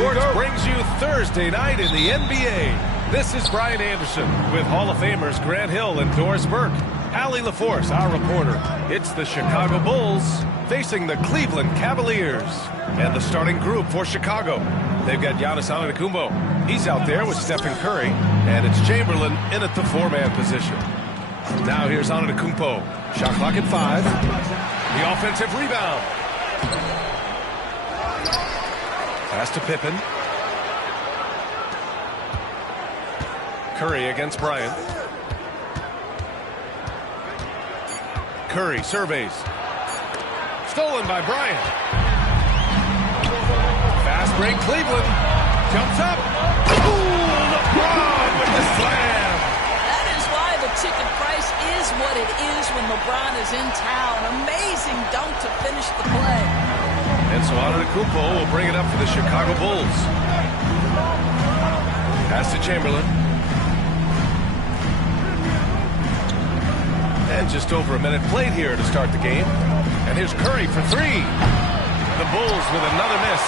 Sports brings you Thursday night in the NBA. This is Brian Anderson with Hall of Famers Grant Hill and Doris Burke. Allie LaForce, our reporter. It's the Chicago Bulls facing the Cleveland Cavaliers. And the starting group for Chicago. They've got Giannis Antetokounmpo. He's out there with Stephen Curry. And it's Chamberlain in at the four-man position. Now here's Antetokounmpo. Shot clock at 5. The offensive rebound. Pass to Pippen. Curry against Bryant. Curry surveys. Stolen by Bryant. Fast break Cleveland. Jumps up. Ooh, LeBron with the slam. That is why the ticket price is what it is when LeBron is in town. Amazing dunk to finish the play. And so Antetokounmpo will bring it up for the Chicago Bulls. Pass to Chamberlain. And just over a minute played here to start the game. And here's Curry for 3. The Bulls with another miss.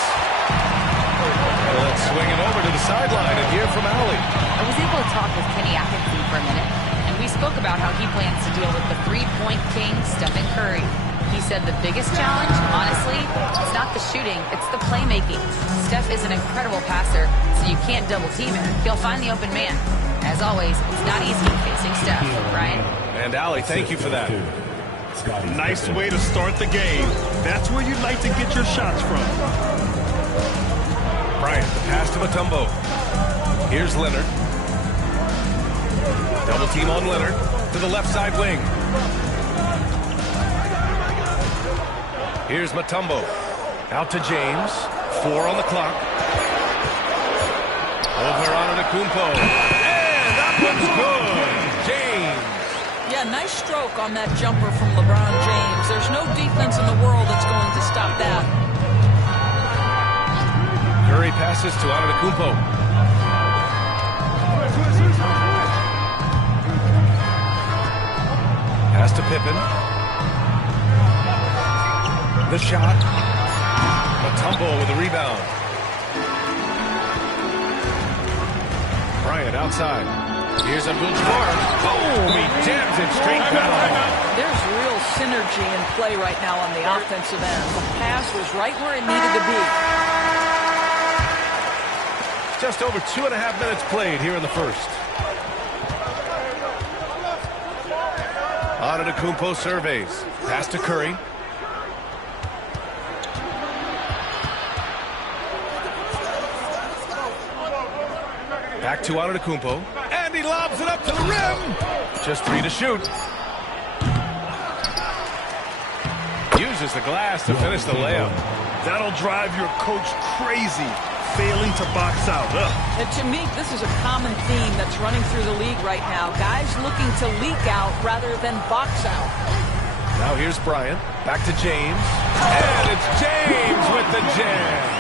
And let's swing it over to the sideline and hear from Allie. I was able to talk with Kenny Atkinson for a minute, and we spoke about how he plans to deal with the three-point king, Stephen Curry. He said the biggest challenge, honestly, it's not the shooting, it's the playmaking. Steph is an incredible passer, so you can't double-team him. He'll find the open man. As always, it's not easy facing Steph. Ryan? And Allie, thank you for that. Nice way to start the game. That's where you'd like to get your shots from. Bryant, the pass to Mutombo. Here's Leonard. Double team on Leonard to the left side wing. Here's Mutombo. Out to James. 4 on the clock. Over on Antetokounmpo. And that one's good. James. Yeah, nice stroke on that jumper from LeBron James. There's no defense in the world that's going to stop that. Curry passes to Antetokounmpo. Pass to Pippen. The shot. Mutombo with the rebound. Bryant outside. Here's Abdul-Jabbar. Boom! He jams it straight down. There's real synergy in play right now on the offensive end. The pass was right where it needed to be. Just over 2.5 minutes played here in the first. Antetokounmpo surveys. Pass to Curry. Back to Antetokounmpo. And he lobs it up to the rim. Just 3 to shoot. Uses the glass to finish the layup. That'll drive your coach crazy, failing to box out. And to me, this is a common theme that's running through the league right now. Guys looking to leak out rather than box out. Now here's Bryant. Back to James. And it's James with the jam.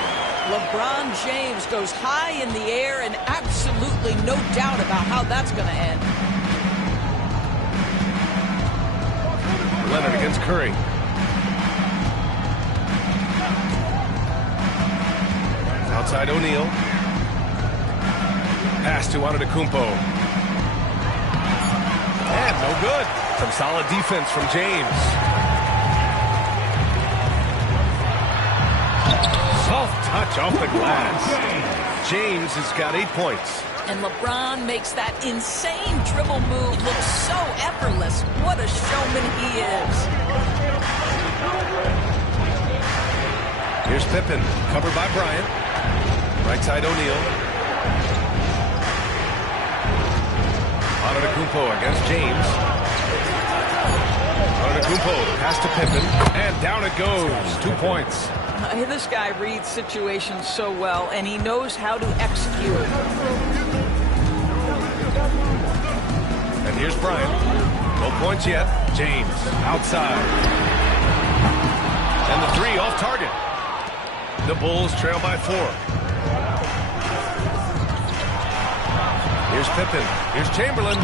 LeBron James goes high in the air and absolutely no doubt about how that's going to end. Leonard against Curry. Outside O'Neal. Pass to Antetokounmpo. And no good. Some solid defense from James. Soft touch off the glass. James has got 8 points. And LeBron makes that insane dribble move look so effortless. What a showman he is. Here's Pippen, covered by Bryant. Right side O'Neal. Antetokounmpo against James. Antetokounmpo, pass to Pippen, and down it goes. 2 points. This guy reads situations so well, and he knows how to execute. And here's Bryant. No points yet. James outside. And the 3 off target. The Bulls trail by 4. Here's Pippen. Here's Chamberlain.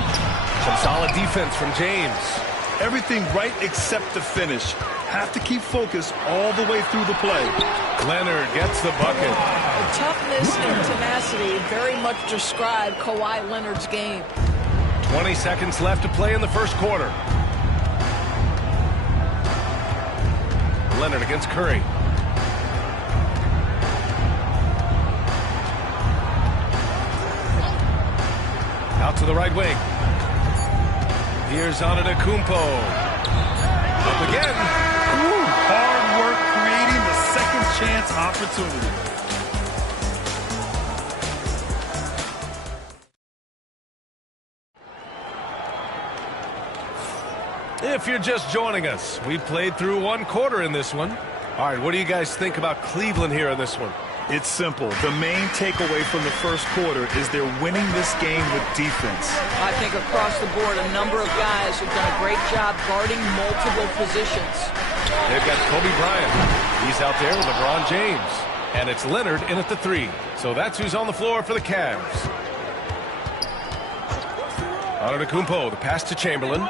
Some solid defense from James. Everything right except the finish. Have to keep focused all the way through the play. Leonard gets the bucket. Toughness and tenacity very much describe Kawhi Leonard's game. 20 seconds left to play in the first quarter. Leonard against Curry. Out to the right wing. Here's Antetokounmpo. Up again. Ooh, hard work creating the second chance opportunity. If you're just joining us, we played through 1 quarter in this one. All right, what do you guys think about Cleveland here in this one? It's simple. The main takeaway from the first quarter is they're winning this game with defense. I think across the board, a number of guys have done a great job guarding multiple positions. They've got Kobe Bryant. He's out there with LeBron James. And it's Leonard in at the 3. So that's who's on the floor for the Cavs. Antetokounmpo, the pass to Chamberlain.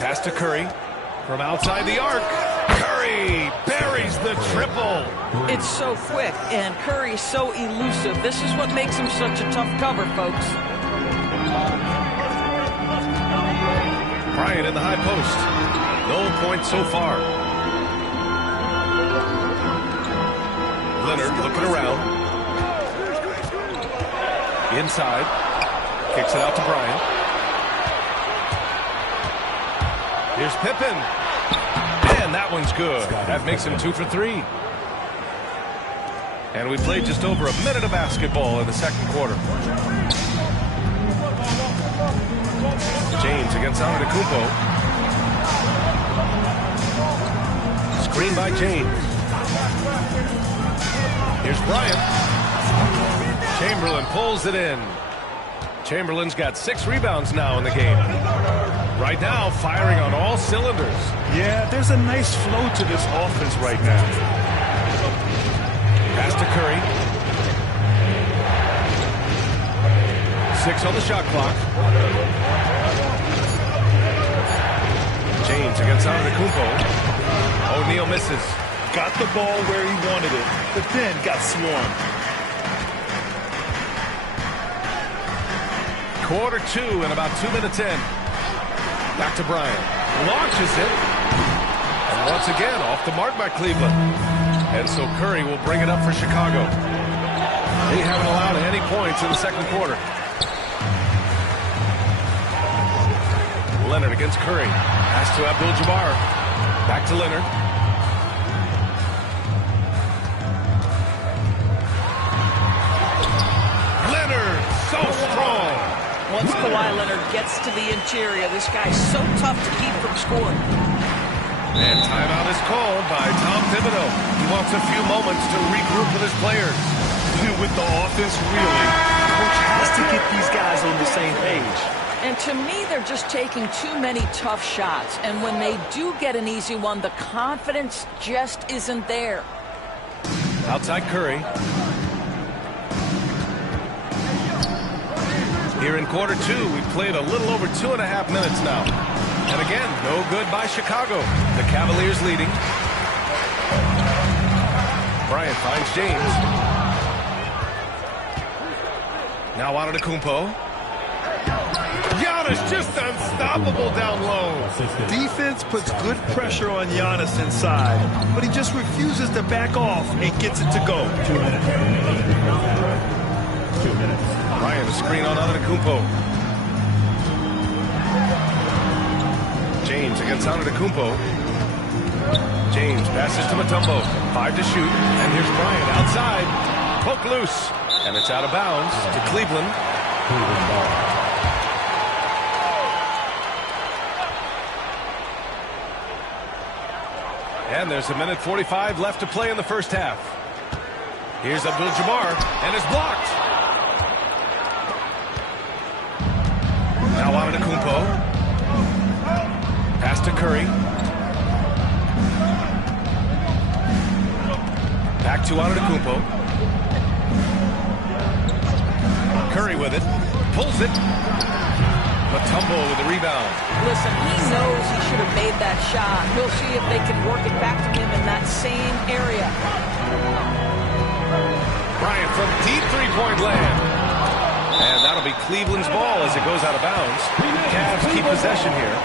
Pass to Curry from outside the arc. Curry Curry buries the triple. It's so quick, and Curry's so elusive. This is what makes him such a tough cover, folks. Bryant in the high post. No points so far. Leonard looking around. Inside. Kicks it out to Bryant. Here's Pippen. And that one's good. That makes him 2 for 3. And we played just over a minute of basketball in the second quarter. James against Antetokounmpo. Screen by James. Here's Bryant. Chamberlain pulls it in. Chamberlain's got 6 rebounds now in the game. Right now, firing on all cylinders. Yeah, there's a nice flow to this offense right now. Pass to Curry. 6 on the shot clock. James against Antetokounmpo. O'Neal misses. Got the ball where he wanted it, but then got swarmed. Quarter 2 and about 2 minutes in. Back to Bryant. Launches it. And once again, off the mark by Cleveland. And so Curry will bring it up for Chicago. They haven't allowed any points in the second quarter. Leonard against Curry. Pass to Abdul-Jabbar. Back to Leonard. Leonard, so strong. Once Kawhi Leonard gets to the interior, this guy's so tough to keep from scoring. And timeout is called by Tom Thibodeau. He wants a few moments to regroup with his players. With the offense reeling, coach has to get these guys on the same page. And to me, they're just taking too many tough shots. And when they do get an easy one, the confidence just isn't there. Outside Curry. Here in quarter 2, we've played a little over 2.5 minutes now. And again, no good by Chicago. The Cavaliers leading. Bryant finds James. Now Antetokounmpo. Giannis just unstoppable down low. Defense puts good pressure on Giannis inside, but he just refuses to back off and gets it to go. 2 minutes. 2 minutes. Bryant a screen on Antetokounmpo. James against Antetokounmpo. James passes to Mutombo. 5 to shoot. And here's Bryant outside. Poke loose. And it's out of bounds to Cleveland. Cleveland ball. And there's a minute 45 left to play in the first half. Here's Abdul-Jabbar, and it's blocked. Now Antetokounmpo. Pass to Curry. Back to Antetokounmpo. Curry with it. Pulls it. Mutombo with the rebound. Listen, he knows he should have made that shot. We'll see if they can work it back to him in that same area. Bryant from deep three-point land. And that'll be Cleveland's ball as it goes out of bounds. Cavs keep possession here.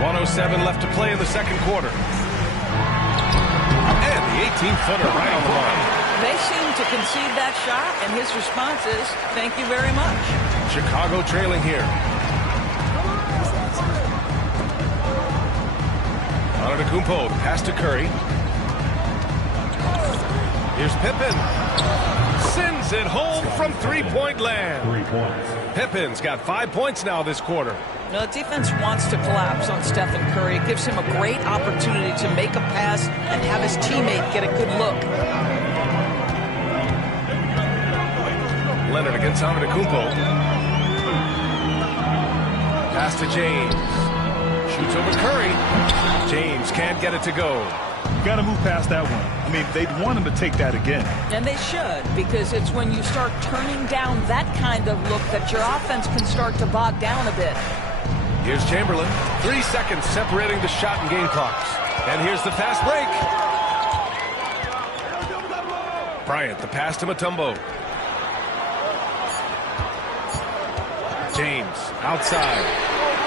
.107 left to play in the second quarter. And the 18-footer right on the mark. They seem to concede that shot, and his response is, thank you very much. Chicago trailing here. Antetokounmpo, pass to Curry. Here's Pippen. Sends it home from three-point land. 3 points. Pippen's got 5 points now this quarter. No, the defense wants to collapse on Stephen Curry. It gives him a great opportunity to make a pass and have his teammate get a good look. Leonard against Antetokounmpo. Pass to James. Shoots over Curry. James can't get it to go. You got to move past that one. I mean, they'd want him to take that again. And they should, because it's when you start turning down that kind of look that your offense can start to bog down a bit. Here's Chamberlain. 3 seconds separating the shot and game clocks. And here's the fast break. Bryant, the pass to Mutombo. James, outside.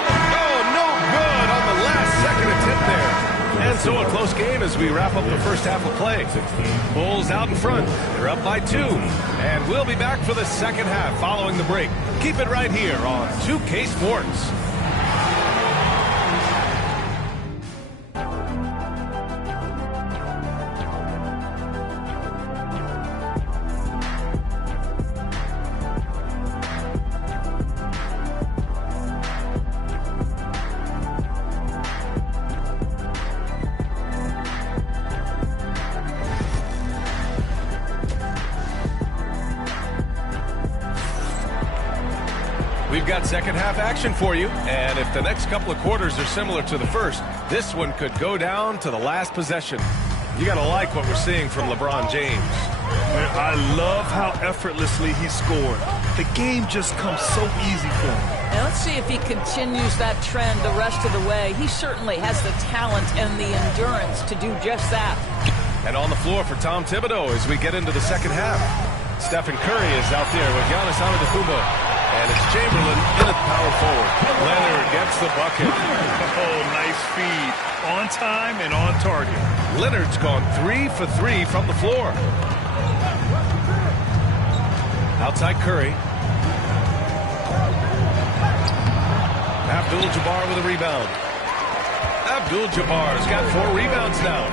Oh, no good on the last second attempt there. And so a close game as we wrap up the first half of play. Bulls out in front. They're up by 2. And we'll be back for the second half following the break. Keep it right here on 2K Sports. We've got second half action for you, and if the next couple of quarters are similar to the first, this one could go down to the last possession. You got to like what we're seeing from LeBron James. I love how effortlessly he scored. The game just comes so easy for him. Now let's see if he continues that trend the rest of the way. He certainly has the talent and the endurance to do just that. And on the floor for Tom Thibodeau as we get into the second half. Stephen Curry is out there with Giannis Antetokounmpo. And it's Chamberlain in at power forward. Leonard gets the bucket. Oh, nice feed. On time and on target. Leonard's gone 3 for 3 from the floor. Outside Curry. Abdul-Jabbar with a rebound. Abdul-Jabbar's got 4 rebounds now.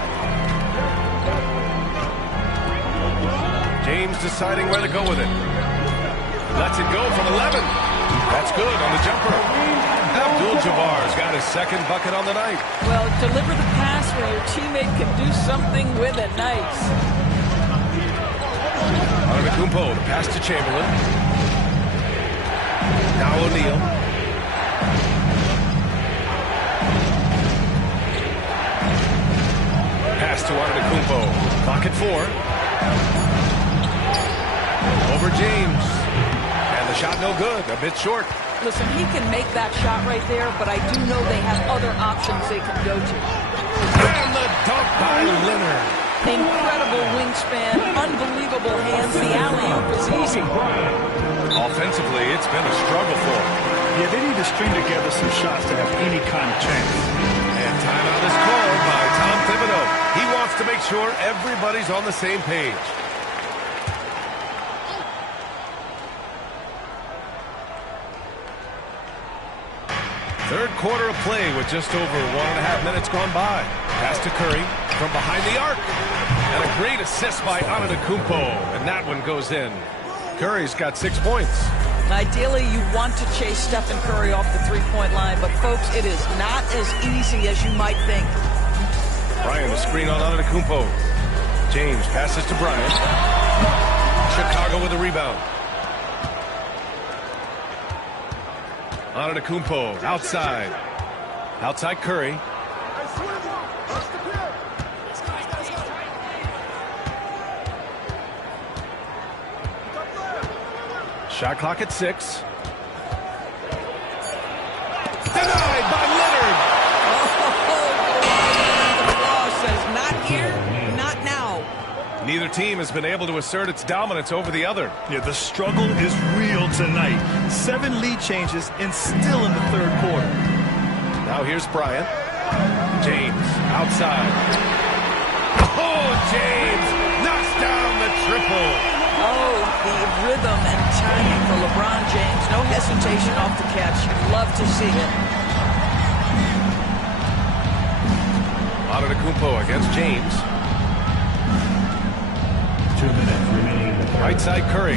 James deciding where to go with it. Lets it go from 11. That's good on the jumper. Abdul-Jabbar's got his second bucket on the night. Well, deliver the pass where your teammate can do something with it. Nice. Antetokounmpo, the pass to Chamberlain. Now O'Neal. Pass to Antetokounmpo. Clock at 4. Over James. The shot no good, a bit short. Listen, he can make that shot right there, but I do know they have other options they can go to. And the dunk by Leonard. Incredible wingspan, unbelievable hands. The alley-oop is easy. Offensively, it's been a struggle for him. Yeah, they need to string together some shots to have any kind of chance. And timeout is called by Tom Thibodeau. He wants to make sure everybody's on the same page. Third quarter of play with just over 1.5 minutes gone by. Pass to Curry from behind the arc. And a great assist by Antetokounmpo. And that one goes in. Curry's got 6 points. Ideally, you want to chase Stephen Curry off the three-point line, but folks, it is not as easy as you might think. Bryant, a screen on Antetokounmpo. James passes to Bryant. Chicago with a rebound. Antetokounmpo outside. Outside Curry. Shot clock at 6. Denied by Leonard. The law says not here, not now. Neither team has been able to assert its dominance over the other. Yeah, the struggle is real tonight. 7 lead changes and still in the third quarter. Now here's Bryant. James outside. Oh, James knocks down the triple. Oh, the rhythm and timing for LeBron James. No hesitation off the catch. You'd love to see it. Antetokounmpo against James. 2 minutes remaining. Right side Curry.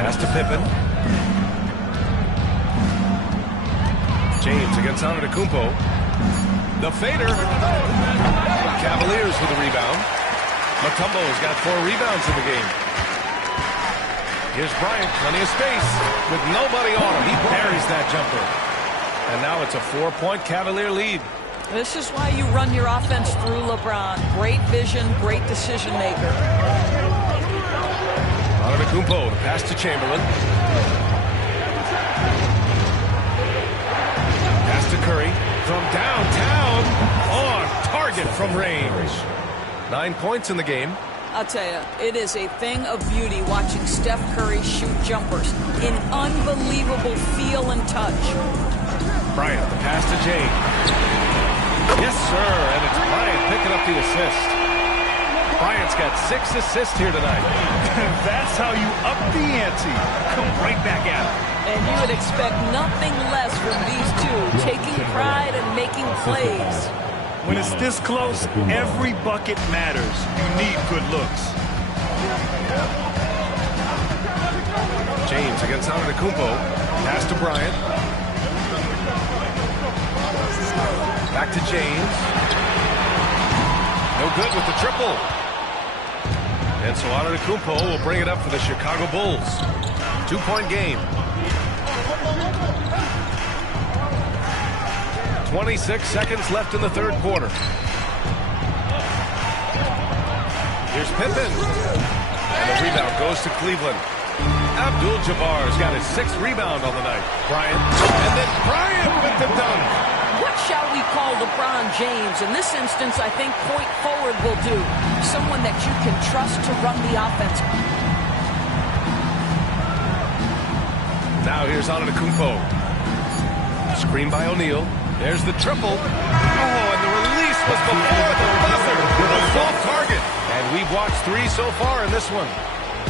Pass to Pippen. James against Antetokounmpo. The fader. Cavaliers with a rebound. Mutombo's got 4 rebounds in the game. Here's Bryant, plenty of space. With nobody on him, he buries that jumper. And now it's a 4-point Cavalier lead. This is why you run your offense through LeBron. Great vision, great decision maker. Antetokounmpo, the pass to Chamberlain. Pass to Curry from downtown. On target from range. 9 points in the game. I'll tell you, it is a thing of beauty watching Steph Curry shoot jumpers in unbelievable feel and touch. Bryant, the pass to James. Yes, sir, and it's Bryant picking up the assist. Bryant's got 6 assists here tonight. That's how you up the ante. Come right back at him. And you would expect nothing less from these two, taking pride and making plays. When it's this close, every bucket matters. You need good looks. James against Antetokounmpo. Pass to Bryant. Back to James. No good with the triple. And so Antetokounmpo will bring it up for the Chicago Bulls. 2-point game. 26 seconds left in the third quarter. Here's Pippen. And the rebound goes to Cleveland. Abdul-Jabbar's got his 6th rebound on the night. Bryant. And then Bryant with the dunk. What shall we call LeBron James? In this instance, I think point forward will do. Someone that you can trust to run the offense. Now here's Antetokounmpo. Screen by O'Neal. There's the triple. Oh, and the release was before the buzzer with a soft target. And we've watched 3 so far in this one.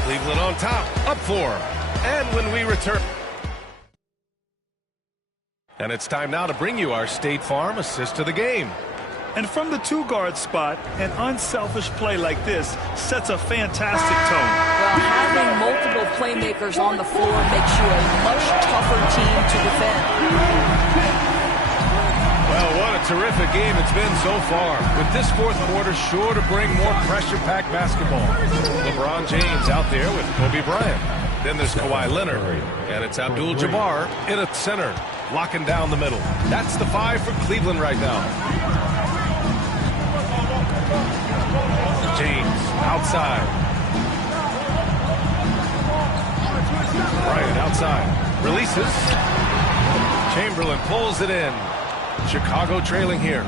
Cleveland on top, up 4. And when we return... And it's time now to bring you our State Farm assist of the game. And from the 2-guard spot, an unselfish play like this sets a fantastic tone. Well, having multiple playmakers on the floor makes you a much tougher team to defend. Well, what a terrific game it's been so far. With this fourth quarter sure to bring more pressure-packed basketball. LeBron James out there with Kobe Bryant. Then there's Kawhi Leonard. And it's Abdul-Jabbar in at center, locking down the middle. That's the 5 for Cleveland right now. James outside. Bryant outside. Releases. Chamberlain pulls it in. Chicago trailing here.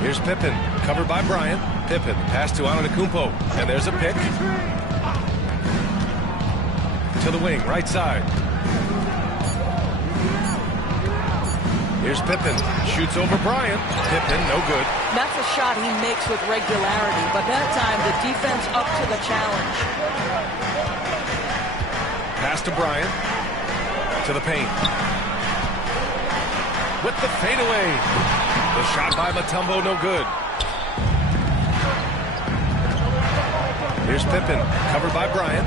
Here's Pippen, covered by Bryant. Pippen, pass to Antetokounmpo, and there's a pick. To the wing, right side. Here's Pippen, shoots over Bryant. Pippen, no good. That's a shot he makes with regularity, but that time the defense up to the challenge. Pass to Bryant. To the paint. With the fadeaway. The shot by Mutombo, no good. Here's Pippen, covered by Bryant.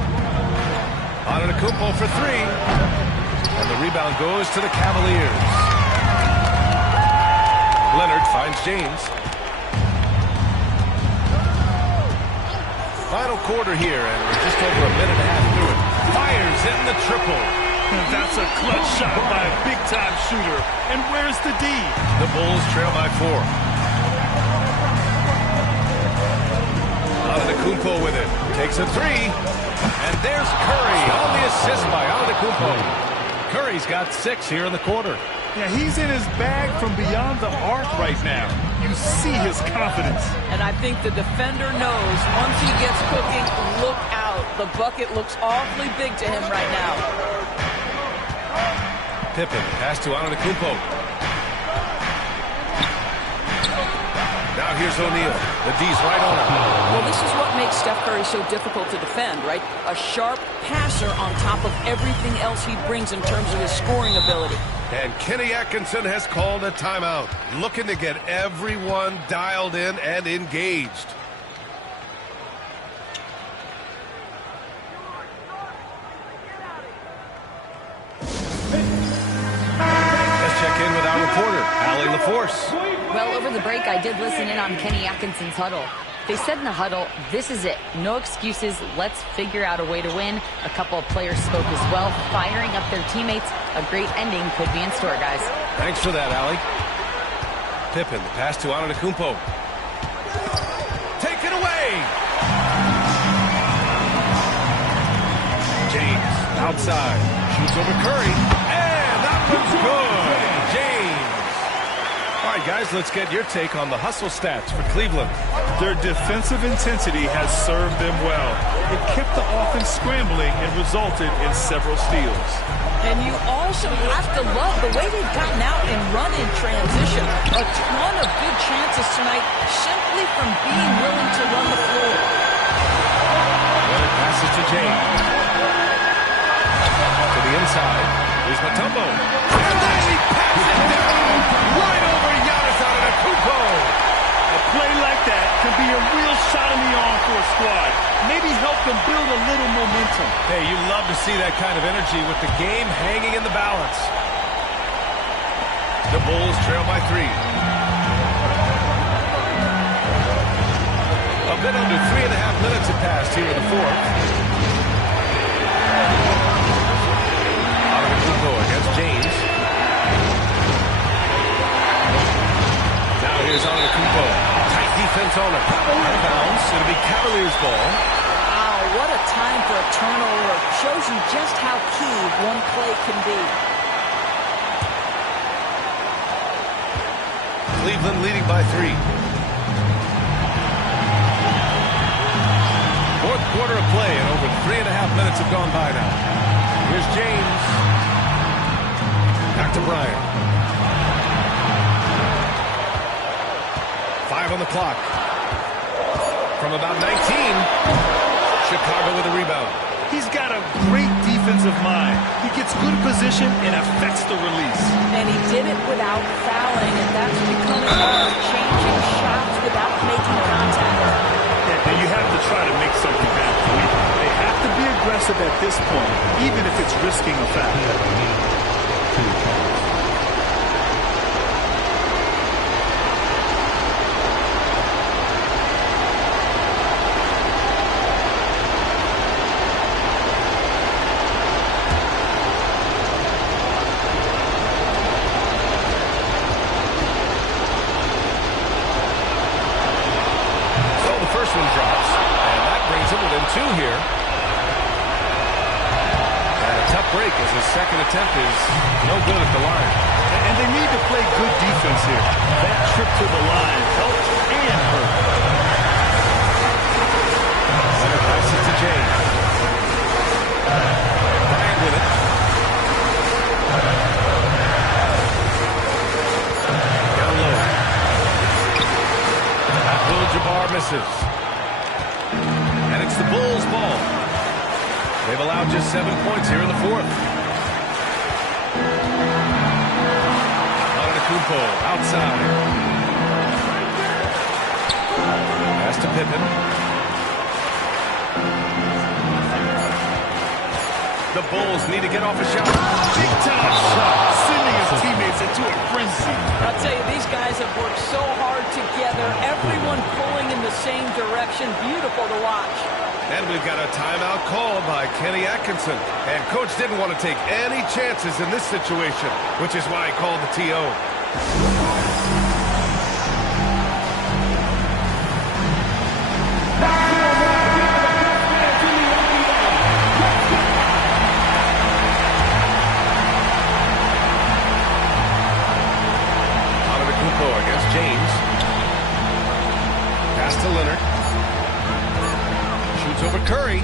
Antetokounmpo for 3. And the rebound goes to the Cavaliers. Leonard finds James. Final quarter here, and we're just over a minute and a half through it. Fires in the triple. That's a clutch shot by a big-time shooter. And where's the D? The Bulls trail by 4. Antetokounmpo with it. Takes a 3. And there's Curry on the assist by Antetokounmpo. Curry's got 6 here in the quarter. Yeah, he's in his bag from beyond the arc right now. You see his confidence. And I think the defender knows once he gets cooking, look out. The bucket looks awfully big to him right now. Pippen, pass to Antetokounmpo. Now here's O'Neal. The D's right on him. Well, this is what makes Steph Curry so difficult to defend, right? A sharp passer on top of everything else he brings in terms of his scoring ability. And Kenny Atkinson has called a timeout, looking to get everyone dialed in and engaged. Let's check in with our reporter, Allie LaForce. Well, over the break, I did listen in on Kenny Atkinson's huddle. They said in the huddle, this is it. No excuses. Let's figure out a way to win. A couple of players spoke as well, firing up their teammates. A great ending could be in store, guys. Thanks for that, Allie. Pippen, the pass to Antetokounmpo. Take it away! James, outside. Shoots over Curry. And that one's good! James. All right, guys, let's get your take on the hustle stats for Cleveland. Their defensive intensity has served them well. It kept the offense scrambling and resulted in several steals. And you also have to love the way they've gotten out and run in transition. A ton of good chances tonight simply from being willing to run the floor. Well, passes to James. To the inside. Here's Mutombo. And then he passes it down right over Giannis Antetokounmpo. A play like that can be a real shot in the arm for a squad. Maybe help them build a little momentum. Hey, you love to see that kind of energy with the game hanging in the balance. The Bulls trail by 3. A bit under 3.5 minutes have passed here in the fourth. Antetokounmpo against James. Now here's Antetokounmpo. Tight defense on it. Out of bounds. It'll be Cavaliers ball. Wow, what a time for a turnover. Shows you just how key one play can be. Cleveland leading by 3. Fourth quarter of play, and over 3.5 minutes have gone by now. Here's James. Back to Bryant. 5 on the clock. From about 19, Chicago with a rebound. He's got a great defensive mind. He gets good position and affects the release. And he did it without fouling, and that's becoming hard. Changing shots without making contact. And you have to try to make something happen. They have to be aggressive at this point, even if it's risking a foul. Here. And a tough break as his second attempt is no good at the line. And they need to play good defense here. That trip to the line helped and hurt. Leonard passes to James. Bryant with it. Down low. Abdul-Jabbar misses. And it's the Bulls' ball. They've allowed just 7 points here in the fourth. Antetokounmpo outside. Pass to Pippen. The Bulls need to get off a shot. Big time shot, sending his teammates into a frenzy. I'll tell you, these guys have worked so hard together. Everyone pulling in the same direction. Beautiful to watch. And we've got a timeout called by Kenny Atkinson. And Coach didn't want to take any chances in this situation, which is why he called the TO. Antetokounmpo against James. Pass to Leonard. Shoots over Curry.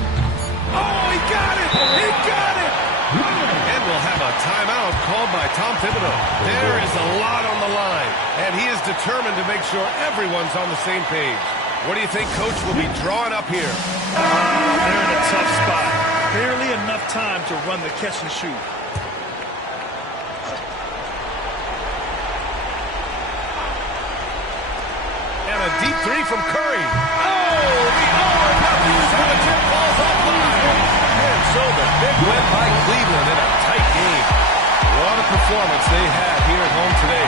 Oh, he got it! He got it! And we'll have a timeout called by Tom Thibodeau. There is a lot on the line, and he is determined to make sure everyone's on the same page. What do you think Coach will be drawing up here? They're in a tough spot. Barely enough time to run the catch and shoot. And a deep three from Curry. Oh, the 0-0 tip falls offline. And so the big win by Cleveland in a tight game. What a performance they had here at home today.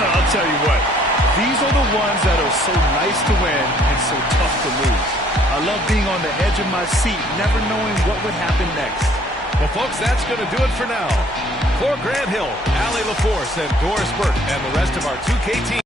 I'll tell you what, These are the ones that are so nice to win and so tough to lose. I love being on the edge of my seat, never knowing what would happen next. Well, folks, that's going to do it for now. For Grant Hill, Allie LaForce, and Doris Burke, and the rest of our 2K team.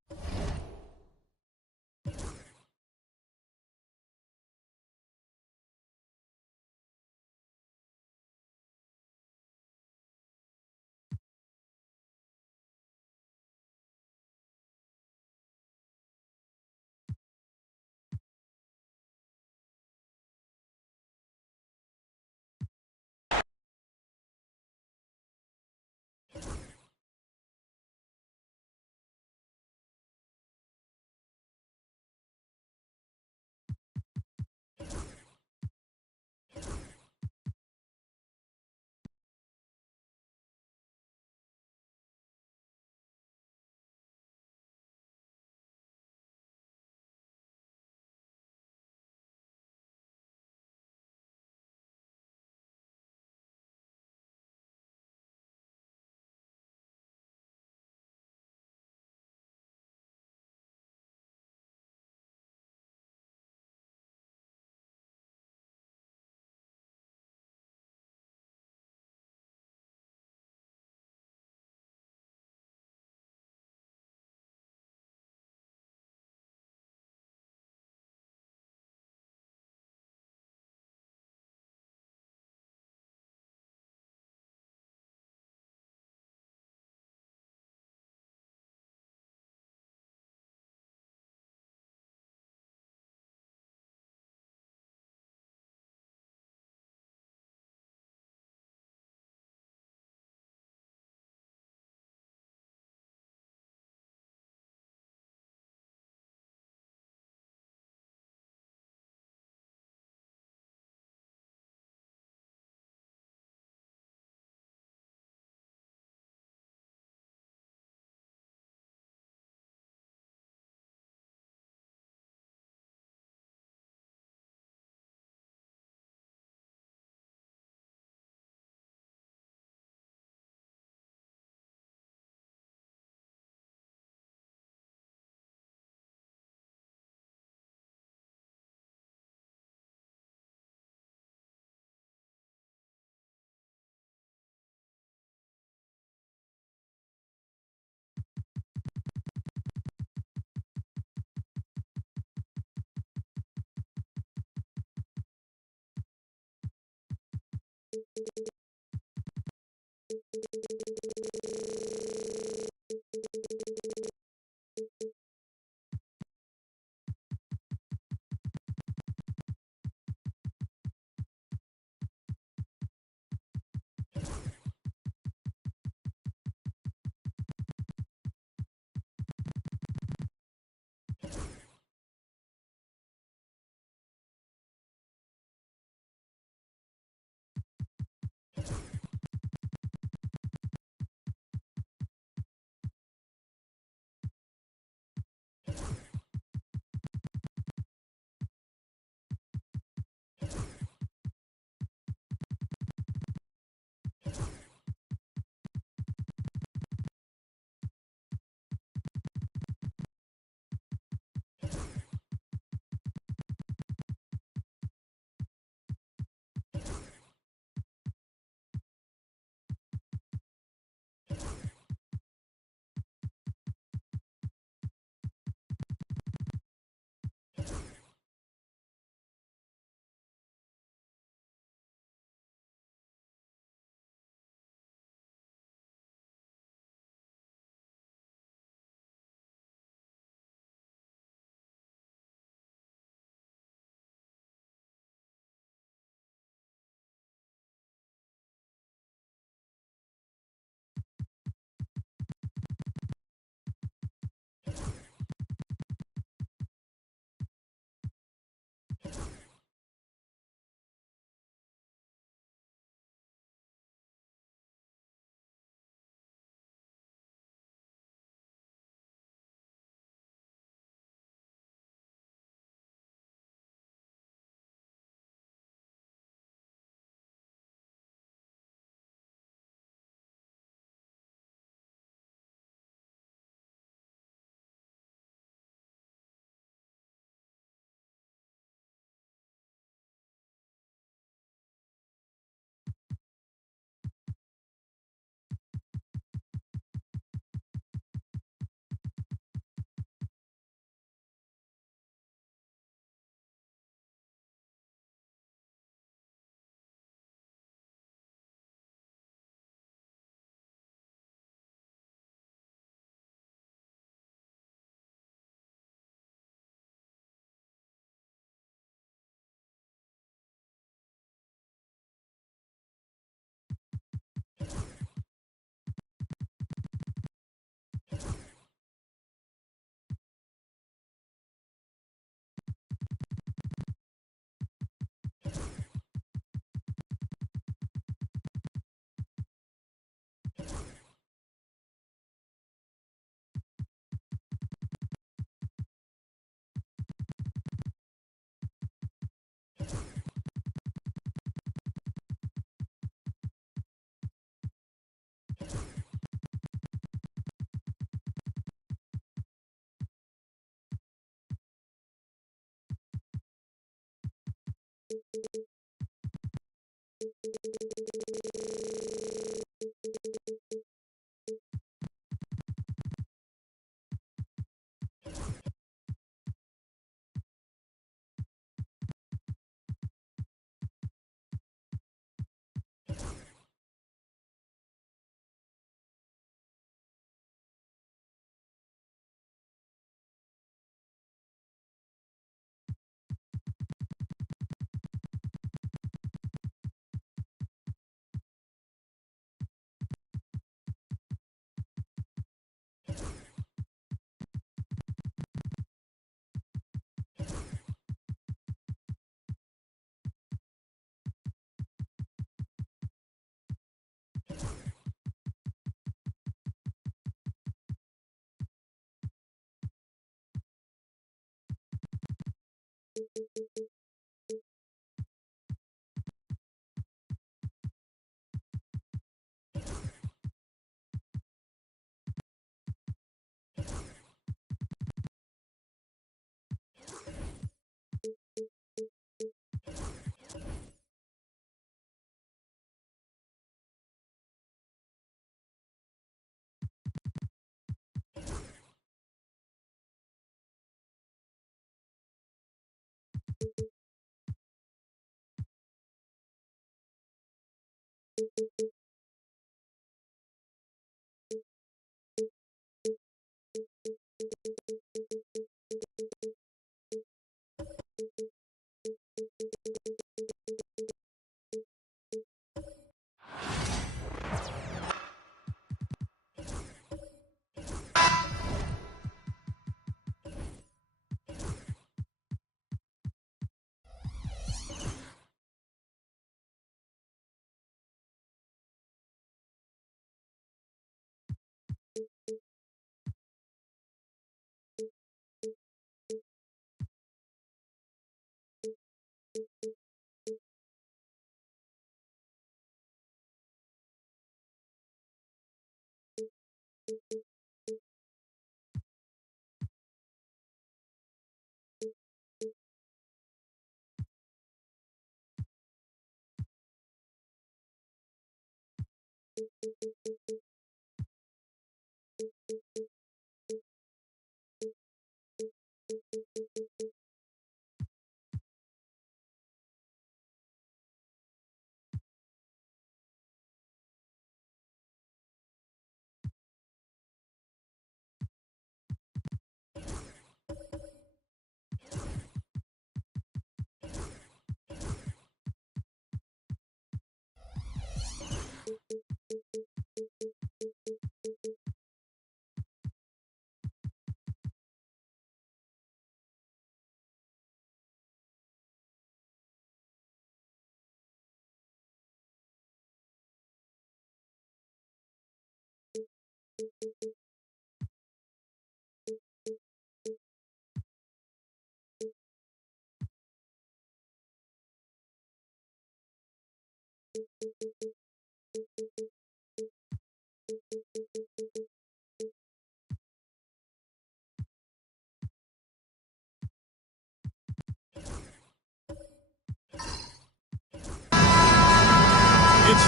It's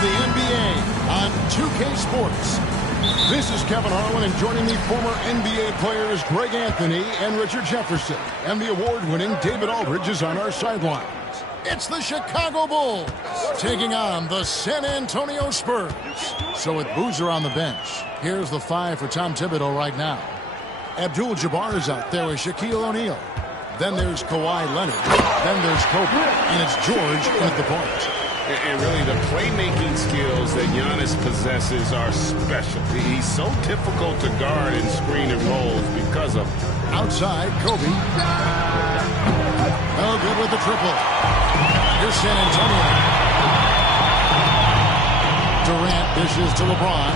the NBA on 2K Sports. This is Kevin Harlan, and joining me, former NBA players Greg Anthony and Richard Jefferson. And the award-winning David Aldridge is on our sidelines. It's the Chicago Bulls taking on the San Antonio Spurs. So with Boozer on the bench, here's the five for Tom Thibodeau right now. Abdul-Jabbar is out there with Shaquille O'Neal. Then there's Kawhi Leonard. Then there's Kobe. And it's George at the point. And really, the playmaking skills that Giannis possesses are special. He's so difficult to guard in screen and rolls because of outside, Kobe. Oh, good with the triple. Here's San Antonio. Durant dishes to LeBron.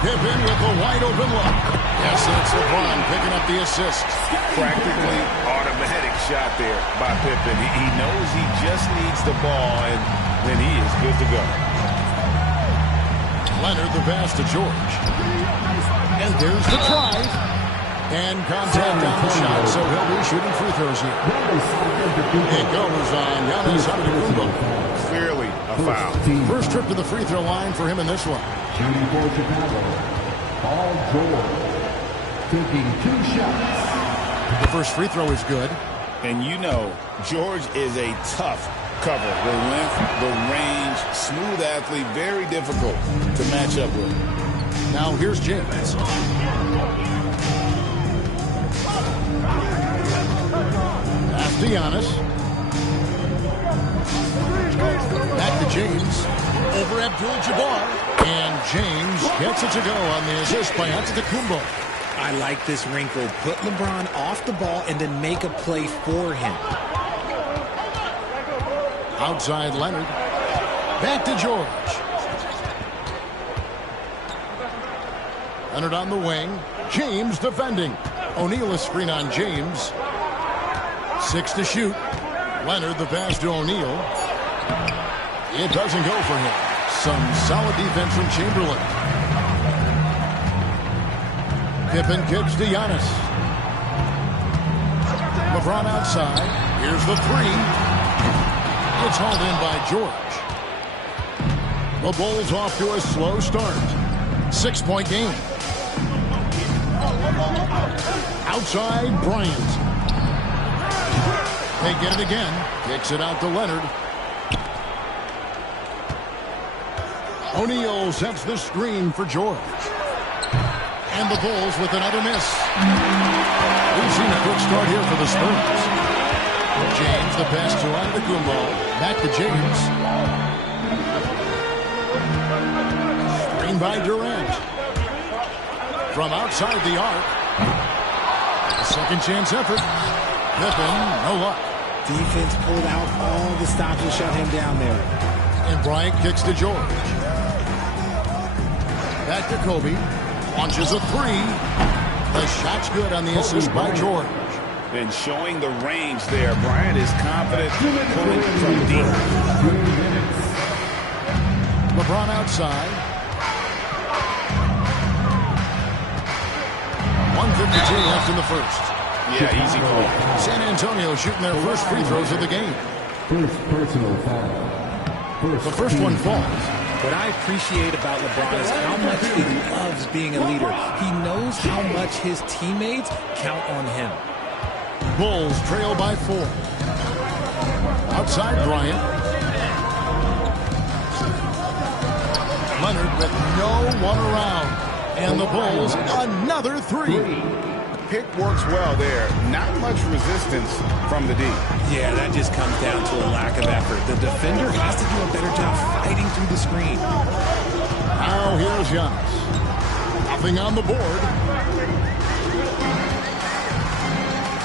Pippen with a wide-open look. Yes, it's LeBron picking up the assist. Practically automatic shot there by Pippen. He knows he just needs the ball, and then he is good to go. Leonard the pass to George. And there's the drive. And contact on the shot, so he'll be shooting free throws here. It goes on Giannis Antetokounmpo. Clearly a foul. First trip to the free throw line for him in this one. Shooting for Chicago, Paul George, taking 2 shots. The first free throw is good. And you know, George is a tough cover. The length, the range, smooth athlete, very difficult to match up with. Now here's James. Pass to Giannis. Back to James. Over Abdul-Jabbar. And James gets it to go on the assist by Antetokounmpo. I like this wrinkle. Put LeBron off the ball and then make a play for him. Outside Leonard. Back to George. Leonard on the wing. James defending. O'Neal a screen on James. 6 to shoot. Leonard the pass to O'Neal. It doesn't go for him. Some solid defense from Chamberlain. Pippen kicks to Giannis. LeBron outside. Here's the 3. It's hauled in by George. The Bulls off to a slow start. 6-point game. Outside Bryant. They get it again. Kicks it out to Leonard. O'Neal sets the screen for George. And the Bulls with another miss. We've seen a quick start here for the Spurs. James, the pass to Antetokounmpo. Back to James. Screen by Durant. From outside the arc. A second chance effort. Pippen, no luck. Defense pulled out all the stops and shut him down there. And Bryant kicks to George. Back to Kobe. Launches a 3. The shot's good on the assist by George. And showing the range there. Bryant is confident pulling from deep. LeBron outside. 1:52 left in the first. Yeah, easy call. San Antonio shooting their first free throws of the game. First personal foul. The first one falls. What I appreciate about LeBron is how much he loves being a leader. He knows how much his teammates count on him. Bulls trail by 4. Outside Bryant. Leonard with no one around. And the Bulls another 3. Pick works well there. Not much resistance from the D. Yeah, that just comes down to a lack of effort. The defender has to do a better job fighting through the screen. Now here's Giannis. Nothing on the board.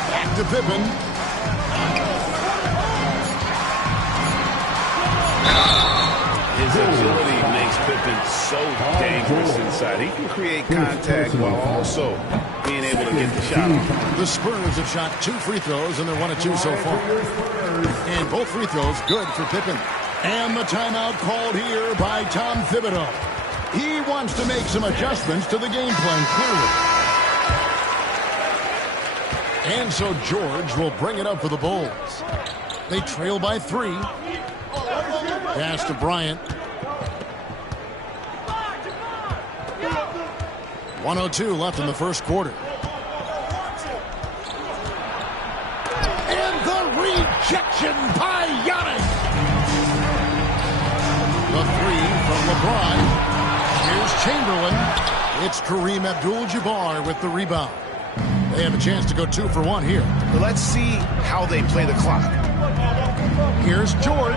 Back to Pippen. His agility makes Pippen so dangerous inside. He can create contact while also being able to get the shot off. The Spurs have shot 2 free throws, and they're 1 of 2 so far. And both free throws good for Pippen. And the timeout called here by Tom Thibodeau. He wants to make some adjustments to the game plan, clearly. And so George will bring it up for the Bulls. They trail by 3. Pass to Bryant. 1:02 left in the first quarter. And the rejection by Giannis. The 3 from LeBron. Here's Chamberlain. It's Kareem Abdul-Jabbar with the rebound. They have a chance to go 2 for 1 here. Let's see how they play the clock. Here's George.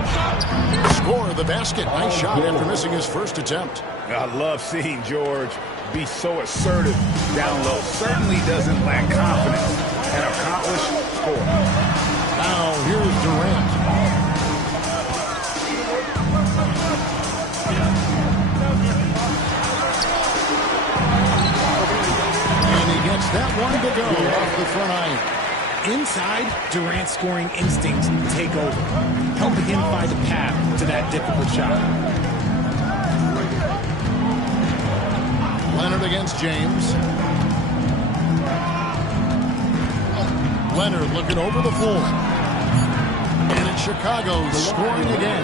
Score of the basket. Nice shot after missing his first attempt. I love seeing George be so assertive down low. Certainly doesn't lack confidence. An accomplished score. Now here's Durant. And he gets that one to go off the front iron. Inside, Durant's scoring instincts take over, helping him find a path to that difficult shot. Leonard against James. Leonard looking over the floor. And it's Chicago scoring again.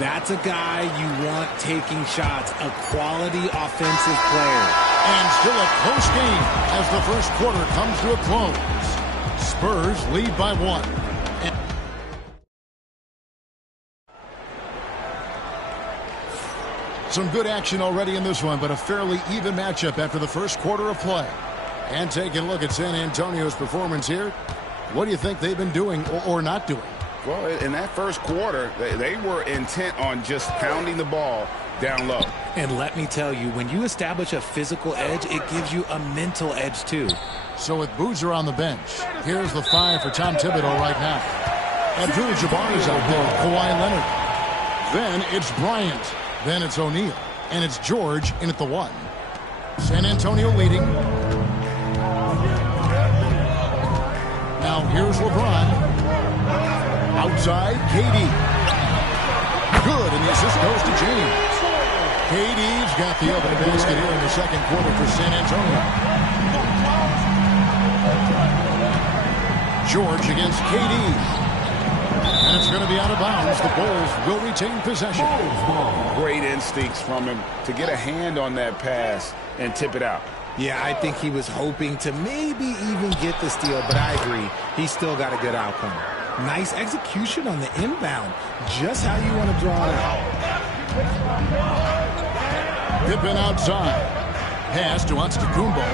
That's a guy you want taking shots, a quality offensive player. And still a close game as the first quarter comes to a close. Spurs lead by 1. Some good action already in this one, but a fairly even matchup after the first quarter of play. And taking a look at San Antonio's performance here, what do you think they've been doing or not doing? Well, in that first quarter, they were intent on just pounding the ball down low. And let me tell you, when you establish a physical edge, it gives you a mental edge too. So with Boozer on the bench, here's the 5 for Tom Thibodeau right now. Abdul-Jabbar is out there, Kawhi Leonard. Then it's Bryant. Then it's O'Neal. And it's George in at the 1. San Antonio leading. Now here's LeBron. Outside, KD. Good, and the assist goes to James. KD's got the opening basket here in the second quarter for San Antonio. George against KD. And it's going to be out of bounds. The Bulls will retain possession. Great instincts from him to get a hand on that pass and tip it out. Yeah, I think he was hoping to maybe even get the steal, but I agree. He still got a good outcome. Nice execution on the inbound. Just how you want to draw it out. Pippen outside. Pass to Antetokounmpo.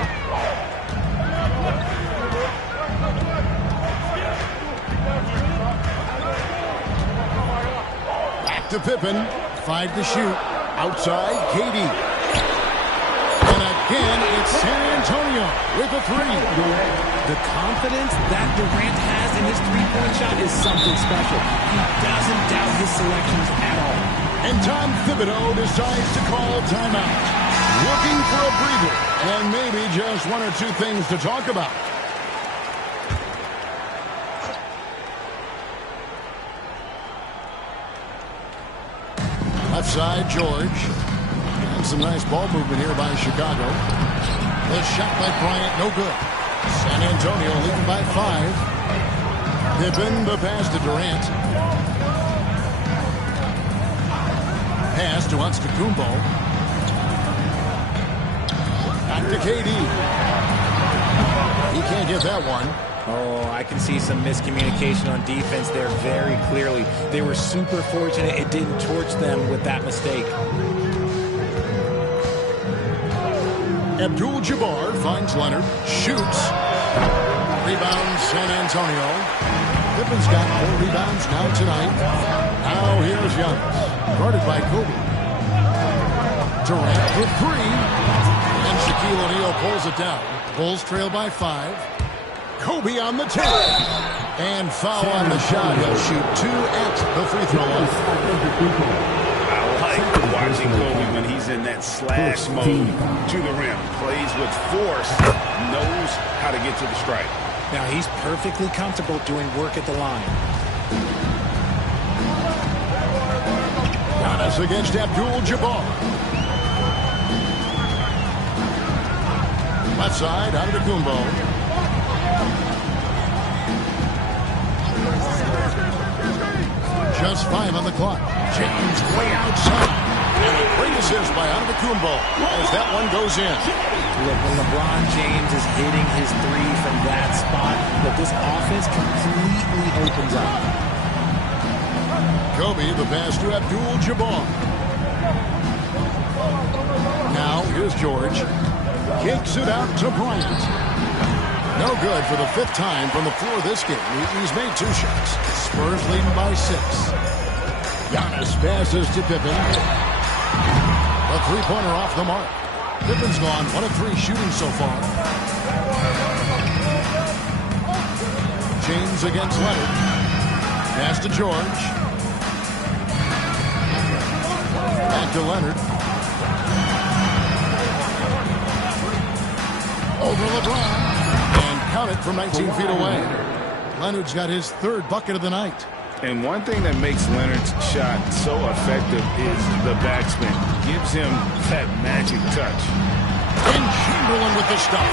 Back to Pippen. 5 to shoot. Outside, KD. And again, it's San Antonio with a 3. The confidence that Durant has in his three-point shot is something special. He doesn't doubt his selections at all. And Tom Thibodeau decides to call timeout. Looking for a breather and maybe just 1 or 2 things to talk about. Left side, George. And some nice ball movement here by Chicago. The shot by Bryant, no good. San Antonio leading by 5. Pippen, the pass to Durant. Pass to Antetokounmpo. Back to KD. He can't get that one. Oh, I can see some miscommunication on defense there very clearly. They were super fortunate it didn't torch them with that mistake. Abdul-Jabbar finds Leonard, shoots. Rebound San Antonio. Pippen's got 4 rebounds now tonight. Now here's Giannis, guarded by Kobe. Durant for 3. And Shaquille O'Neal pulls it down. Bulls trail by 5. Kobe on the tip. And foul on the shot. He'll shoot 2 at the free throw line. I like watching Kobe when he's in that slash mode to the rim. Plays with force, knows how to get to the strike. Now he's perfectly comfortable doing work at the line. Giannis against Abdul-Jabbar. Left side, Antetokounmpo. Just 5 on the clock. James way outside. And a great assist by Antetokounmpo as that one goes in. Look, when LeBron James is hitting his 3 from that spot, look, this offense completely opens up. Kobe, the pass to Abdul-Jabbar. Now, here's George. Kicks it out to Bryant. No good for the 5th time from the floor this game. He's made 2 shots. Spurs leading by 6. Giannis passes to Pippen. A 3-pointer off the mark. Pippen's gone 1 of 3 shooting so far. James against Leonard. Pass to George. Back to Leonard. Over LeBron. And count it from 19 feet away. Leonard's got his 3rd bucket of the night. And one thing that makes Leonard's shot so effective is the backspin. Gives him that magic touch. And Chamberlain with the stuff.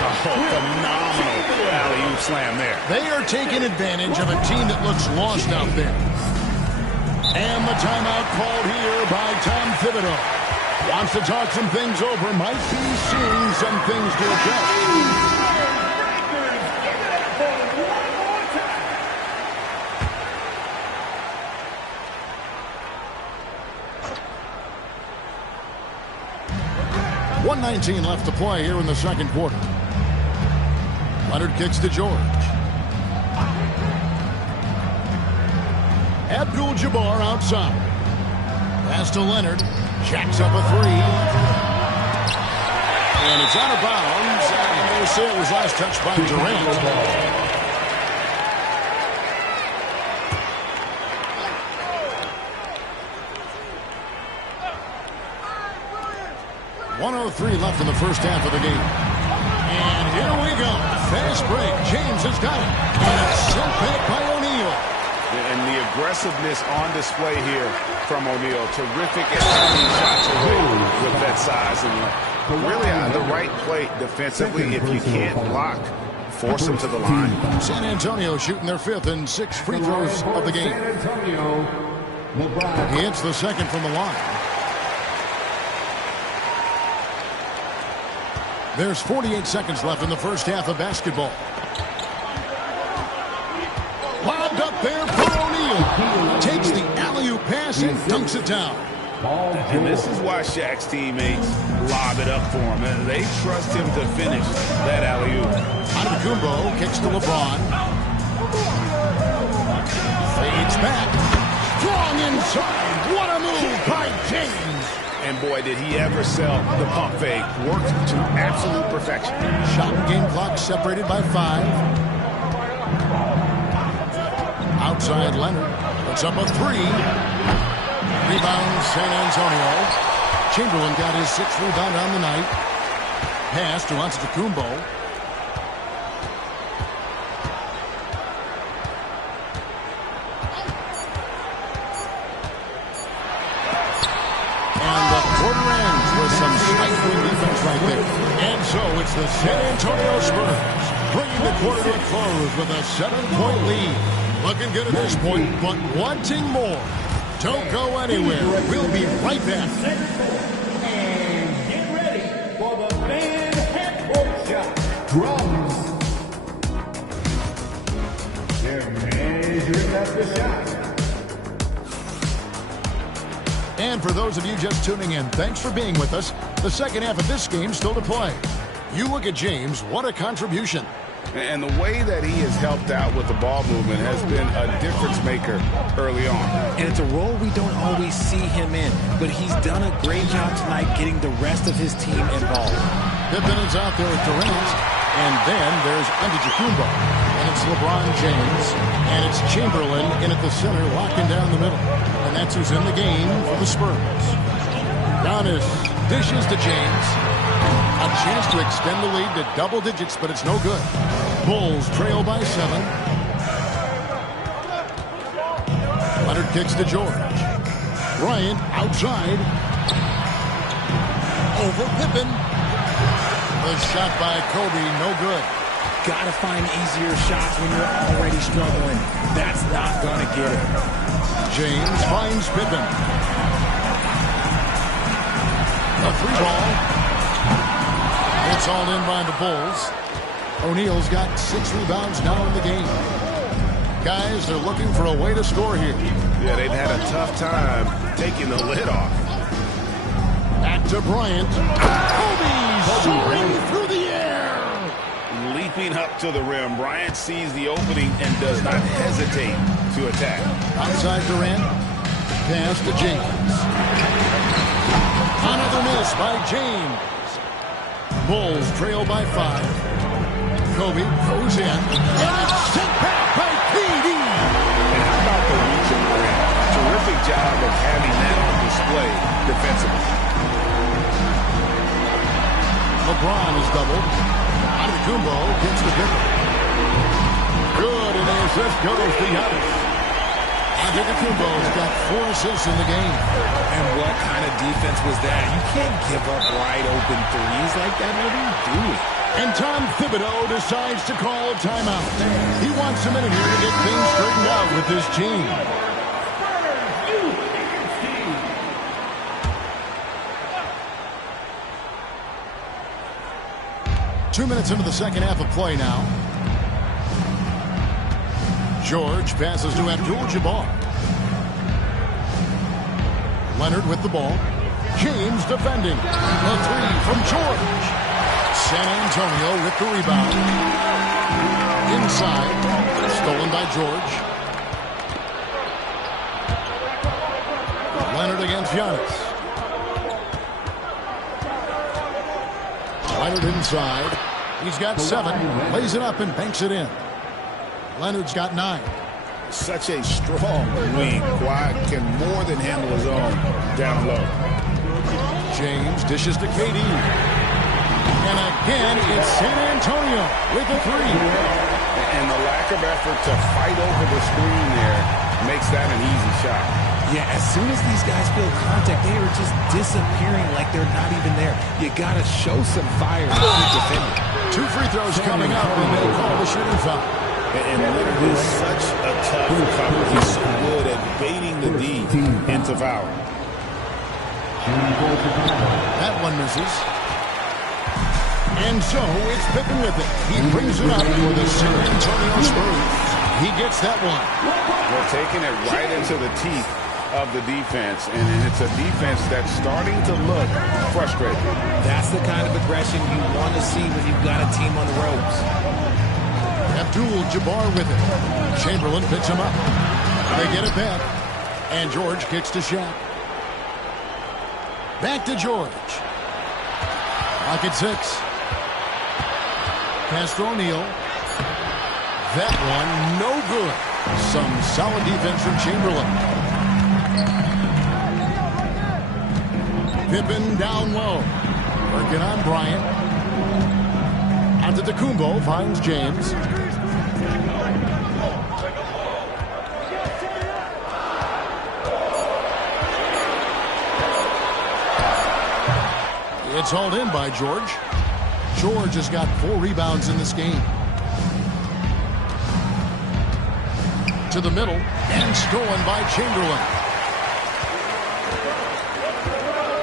Phenomenal alley-oop slam there. They are taking advantage of a team that looks lost out there. And the timeout called here by Tom Thibodeau. Wants to talk some things over. Might be seeing some things to adjust. .119 left to play here in the second quarter. Leonard kicks to George. Abdul-Jabbar outside. Pass to Leonard. Jacks up a three. And it's out of bounds. And they say it was last touched by Durant. 1:03 left in the first half of the game. And here we go. Fast break. James has got it. And it's sent back by O'Neal. And the aggressiveness on display here from O'Neal. Terrific at turning shots away with that size. And really on the right plate defensively. If you can't block, force them to the line. San Antonio shooting their fifth and 6 free throws of the game. He hits the second from the line. There's 48 seconds left in the first half of basketball. Lobbed up there for O'Neal. Takes the alley-oop pass and dunks it down. And this is why Shaq's teammates lob it up for him. They trust him to finish that alley-oop. Antetokounmpo kicks to LeBron. Fades back. Strong inside. What a move by James. And boy, did he ever sell the pump fake. Worked to absolute perfection. Shot and game clock separated by 5. Outside Leonard. Puts up a 3. Rebound San Antonio. Chamberlain got his 6th rebound on the night. Pass to Antetokounmpo. Some stifling defense right there. And so it's the San Antonio Spurs bringing the quarter to a close with a 7-point lead. Looking good at this point, but wanting more. Don't go anywhere. We'll be right back. And get ready for the fan head shot. Drums. They're measuring up the shot. And for those of you just tuning in, thanks for being with us. The second half of this game still to play. You look at James, what a contribution. And the way that he has helped out with the ball movement has been a difference maker early on. And it's a role we don't always see him in, but he's done a great job tonight getting the rest of his team involved. Pippen is out there with Durant, and then there's Antetokounmpo, and it's LeBron James, and it's Chamberlain in at the center, locking down the middle. And that's who's in the game for the Spurs. Giannis dishes to James. A chance to extend the lead to double digits, but it's no good. Bulls trail by 7. Leonard kicks to George. Bryant outside. Over Pippen. The shot by Kobe, no good. Gotta find easier shots when you're already struggling. That's not gonna get it. James finds Pippen. A 3-ball. It's all in by the Bulls. O'Neal's got 6 rebounds now in the game. Guys, they're looking for a way to score here. Yeah, they've had a tough time taking the lid off. Back to Bryant. Kobe soaring through the air. Leaping up to the rim, Bryant sees the opening and does not hesitate to attack. Outside Durant. Pass to James. Another miss by James. Bulls trail by 5. Kobe goes in. And it's sent back by KD. And how about the reach of Durant? Terrific job of having that on display defensively. LeBron is doubled. Antetokounmpo gets the pick. Good, and the assist goes to Giannis. Antetokounmpo's got 4 assists in the game. And what kind of defense was that? You can't give up wide open threes like that. What are you doing? And Tom Thibodeau decides to call a timeout. He wants a minute here to get things straightened out with this team. 2 minutes into the second half of play now. George passes to Abdul-Jabbar. Leonard with the ball. James defending. A three from George. San Antonio with the rebound. Inside. Stolen by George. Leonard against Giannis. Leonard inside. He's got 7. Lays it up and banks it in. Leonard's got 9. Such a strong wing. Kawhi can more than handle his own down low. James dishes to KD. And again, it's San Antonio with a 3. And the lack of effort to fight over the screen there makes that an easy shot. Yeah, as soon as these guys feel contact, they are just disappearing like they're not even there. You got to show some fire to keep defending. 2 free throws coming up, and they'll call the shooting foul. And Leonard is such a tough cover. He's so good at baiting the D into foul. That one misses. And so it's Pippen with it. He brings it up for the San Antonio Spurs. He gets that one. They're taking it right into the teeth of the defense, and it's a defense that's starting to look frustrated. That's the kind of aggression you want to see when you've got a team on the ropes. Abdul-Jabbar with it. Chamberlain picks him up. They get it back. And George kicks to Shaq. Back to George. Clock at 6. Pass to O'Neal. That one, no good. Some solid defense from Chamberlain. Pippen down low. Working on Bryant. Antetokounmpo finds James. It's hauled in by George. George has got 4 rebounds in this game. To the middle, and stolen by Chamberlain.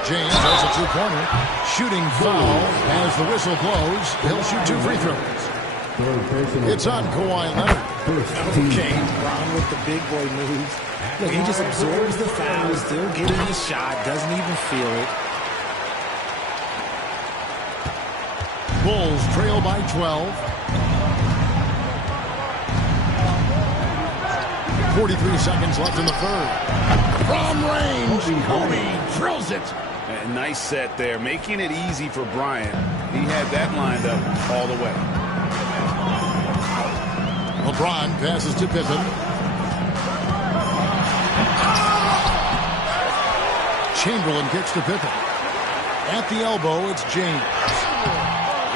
James has a 2-pointer. Shooting foul as the whistle blows. He'll shoot 2 free throws. It's on Kawhi Leonard. Okay, Ron with the big boy moves. Look, he just absorbs the foul, still getting the shot, doesn't even feel it. Bulls trail by 12. 43 seconds left in the third. From range, Kobe drills it. A nice set there, making it easy for Bryant. He had that lined up all the way. LeBron passes to Pippen. Chamberlain kicks to Pippen. At the elbow, it's James.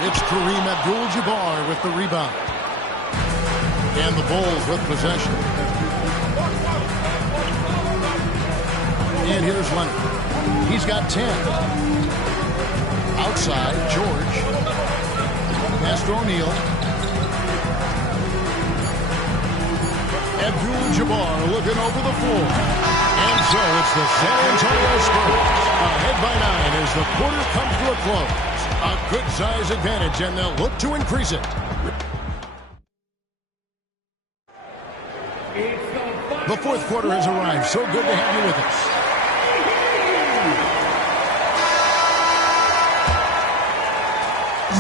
It's Kareem Abdul-Jabbar with the rebound. And the Bulls with possession. And here's Leonard. He's got 10. Outside, George. Pass to O'Neal. Abdul-Jabbar looking over the floor. And so it's the San Antonio Spurs ahead by 9 as the quarter comes to a close. A good size advantage, and they'll look to increase it. The fourth quarter has arrived. So good to have you with us.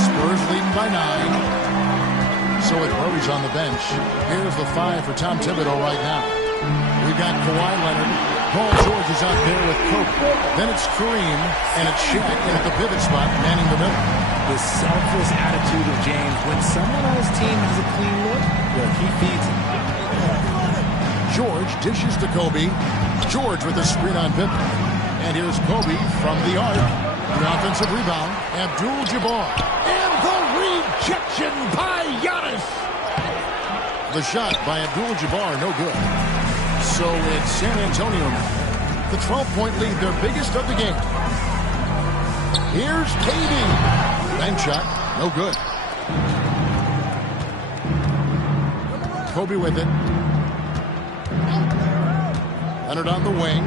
Spurs leading by 9. So with Murray's on the bench, here's the 5 for Tom Thibodeau right now. We've got Kawhi Leonard. Paul George is out there with Kobe. Then it's Kareem, and it's Shaq in at the pivot spot, manning the middle. The selfless attitude of James. When someone on his team has a clean look, well, he feeds him. George dishes to Kobe. George with a screen on Pippen. And here's Kobe from the arc. The offensive rebound, Abdul-Jabbar. And the rejection by Giannis. The shot by Abdul-Jabbar, no good. So it's San Antonio now. The 12-point lead, their biggest of the game. Here's KD. Bank shot, no good. Kobe with it. Leonard on the wing.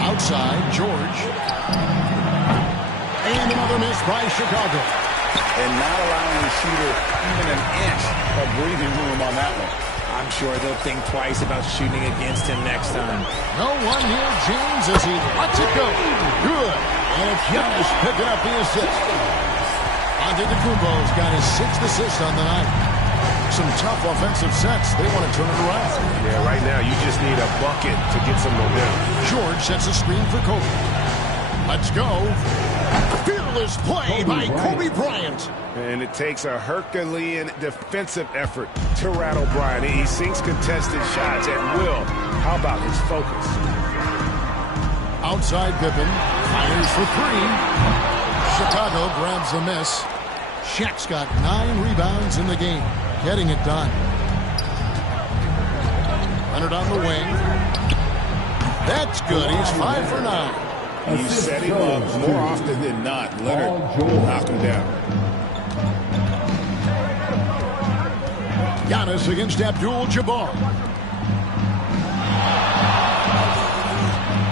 Outside, George. And another miss by Chicago. And not allowing the shooter even an inch of breathing room on that one. I'm sure they'll think twice about shooting against him next time. No one near James as he lets it go. Good. And it's Giannis picking up the assist. Antetokounmpo's got his 6th assist on the night. Some tough offensive sets. They want to turn it around. Yeah, right now you just need a bucket to get some momentum. George sets a screen for Kobe. Let's go. Fearless play by Kobe Bryant. And it takes a Herculean defensive effort to rattle Bryant. He sinks contested shots at will. How about his focus? Outside Pippen. Fires for 3. Chicago grabs the miss. Shaq's got 9 rebounds in the game. Getting it done. Leonard on the wing. That's good. He's 5 for 9. You set him up more often than not. Leonard will knock him down. Giannis against Abdul-Jabbar.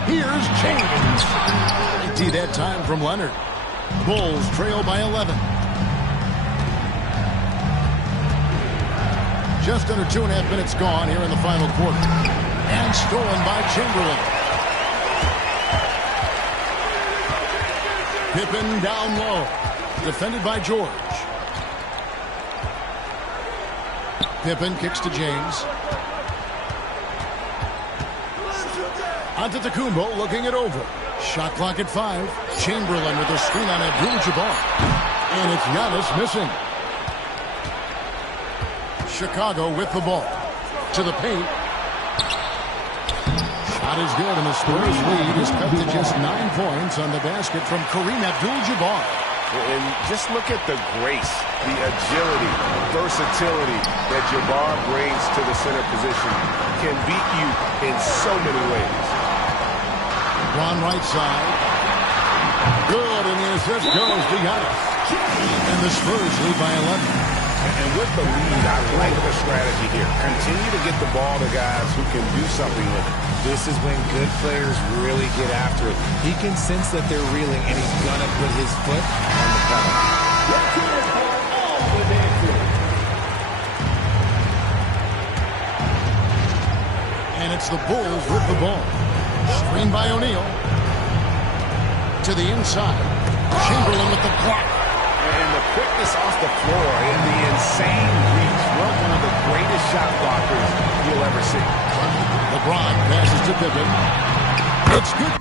Here's James. Empty that time from Leonard. Bulls trail by 11. Just under 2.5 minutes gone here in the final quarter. And stolen by Chamberlain. Pippen down low. Defended by George. Pippen kicks to James. Antetokounmpo looking it over. Shot clock at 5. Chamberlain with a screen on Abdul-Jabbar. And it's Giannis missing. Chicago with the ball. To the paint. Shot is good, and the Spurs lead is cut to just 9 points on the basket from Kareem Abdul-Jabbar. And just look at the grace, the agility, versatility that Jabbar brings to the center position. Can beat you in so many ways. LeBron right side. Good, and the assist goes to Giannis. And the Spurs lead by 11. And with the lead, I like the strategy here. Continue to get the ball to guys who can do something with it. This is when good players really get after it. He can sense that they're reeling, and he's going to put his foot on the pedal. And it's the Bulls with the ball. Screen by O'Neal. To the inside. Chamberlain with the block. And the quickness off the floor and the insane reach. Well, one of the greatest shot blockers you'll ever see. LeBron passes to Pippen. It's good.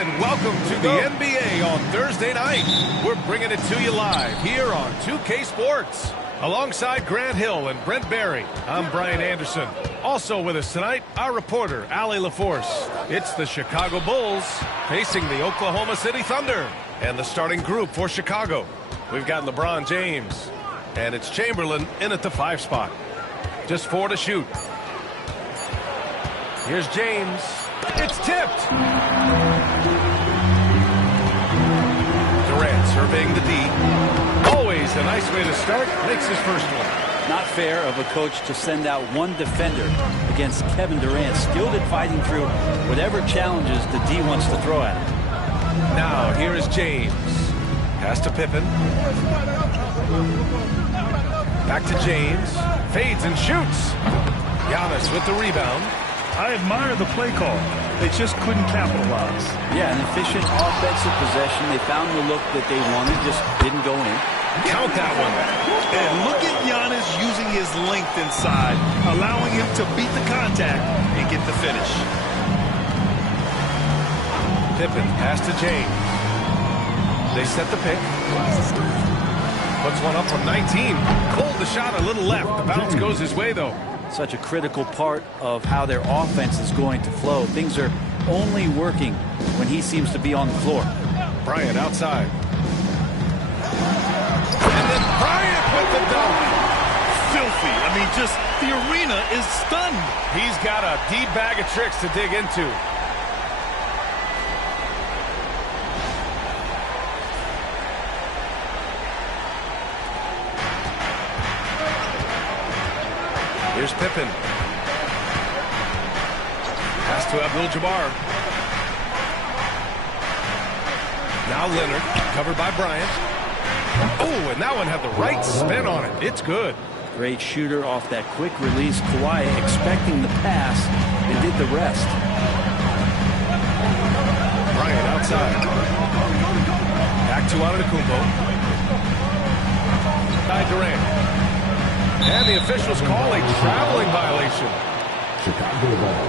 And welcome to the NBA on Thursday night. We're bringing it to you live here on 2K Sports. Alongside Grant Hill and Brent Barry, I'm Brian Anderson. Also with us tonight, our reporter, Allie LaForce. It's the Chicago Bulls facing the Oklahoma City Thunder. And the starting group for Chicago. We've got LeBron James. And it's Chamberlain in at the 5 spot. Just 4 to shoot. Here's James. It's tipped. surveying the D. Always a nice way to start. Makes his first one. Not fair of a coach to send out one defender against Kevin Durant, skilled at fighting through whatever challenges the D wants to throw at him. Now, here is James. Pass to Pippen. Back to James. Fades and shoots. Giannis with the rebound. I admire the play call. They just couldn't capitalize. Yeah, an efficient offensive possession. They found the look that they wanted, just didn't go in. Count that one. And look at Giannis using his length inside, allowing him to beat the contact and get the finish. Pippen, pass to James. They set the pick. Puts one up from 19. Pulled the shot a little left. The bounce goes his way, though. Such a critical part of how their offense is going to flow. Things are only working when he seems to be on the floor. Bryant outside. And then Bryant with the dunk. Filthy. I mean, just the arena is stunned. He's got a deep bag of tricks to dig into. Here's Pippen. Pass to Abdul-Jabbar. Now Leonard, covered by Bryant. Oh, and that one had the right spin on it. It's good. Great shooter off that quick release. Kawhi expecting the pass and did the rest. Bryant outside. Back to Antetokounmpo. By Durant. And the officials call a traveling violation. Chicago ball.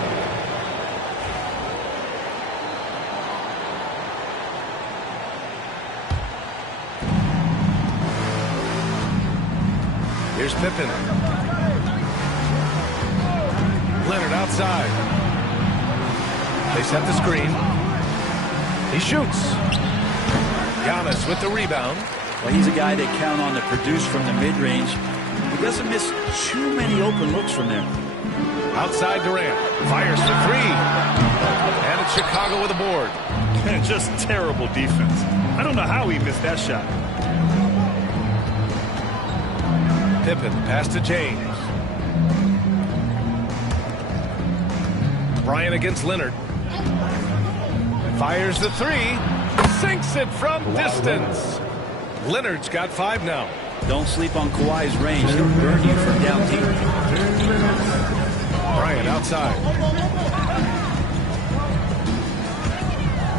Here's Pippen. Leonard outside. They set the screen. He shoots. Giannis with the rebound. Well, he's a guy they count on to produce from the mid-range. He doesn't miss too many open looks from there. Outside Durant. Fires for three. And it's Chicago with a board. And just terrible defense. I don't know how he missed that shot. Pippen, pass to James. Bryant against Leonard. Fires the three. Sinks it from distance. Leonard's got 5 now. Don't sleep on Kawhi's range. He'll burn you from down deep. Bryant outside.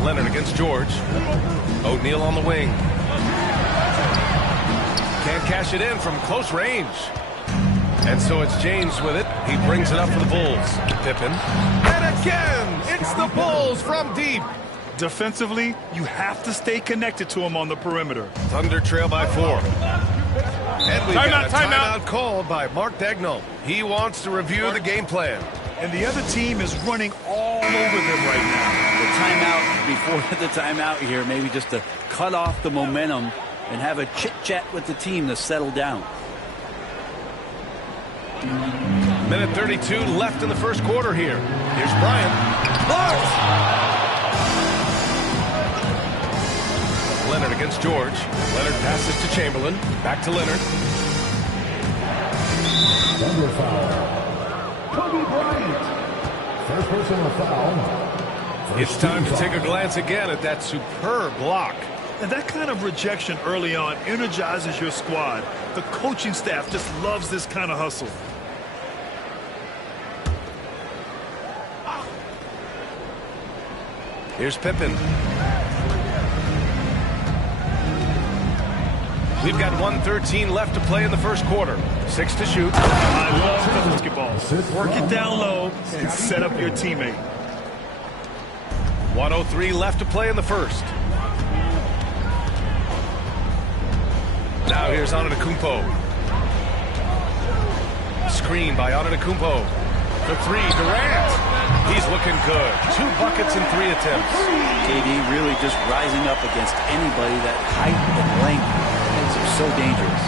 Leonard against George. O'Neal on the wing. Can't cash it in from close range. And so it's James with it. He brings it up for the Bulls. Pippen. And again, it's the Bulls from deep. Defensively, you have to stay connected to him on the perimeter. Thunder trail by 4. And we've got a timeout timeout called by Mark Daigneault. He wants to review the game plan. And the other team is running all over them right now. The timeout before the timeout here, maybe just to cut off the momentum and have a chit-chat with the team to settle down. Minute 32 left in the first quarter here. Here's Bryant. Leonard against George. Leonard passes to Chamberlain. Back to Leonard. Thunder foul. Kobe Bryant. First personal foul. It's time to take a glance again at that superb block. And that kind of rejection early on energizes your squad. The coaching staff just loves this kind of hustle. Here's Pippen. We've got 1:13 left to play in the first quarter. 6 to shoot. I love the basketball. Work it down low and set up your teammate. 1:03 left to play in the first. Now here's Antetokounmpo. Screen by Antetokounmpo. The three, Durant. He's looking good. 2 buckets in 3 attempts. KD really just rising up against anybody. That height and length makes him so dangerous.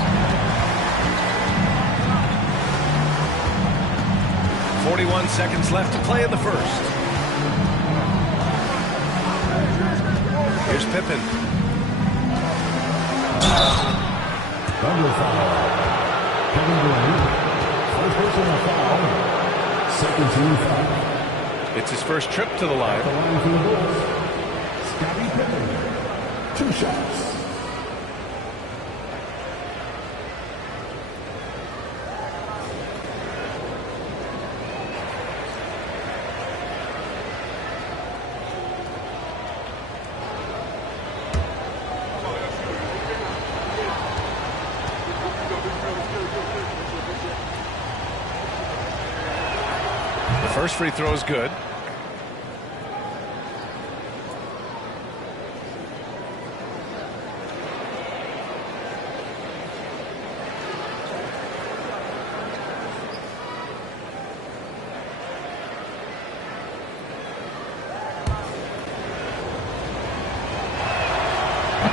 41 seconds left to play in the first. Here's Pippen. Double foul. Kevin Durant. First personal foul. Second team foul. It's his first trip to the line. The line for the Bulls. Scottie Pippen. 2 shots. First free throw is good.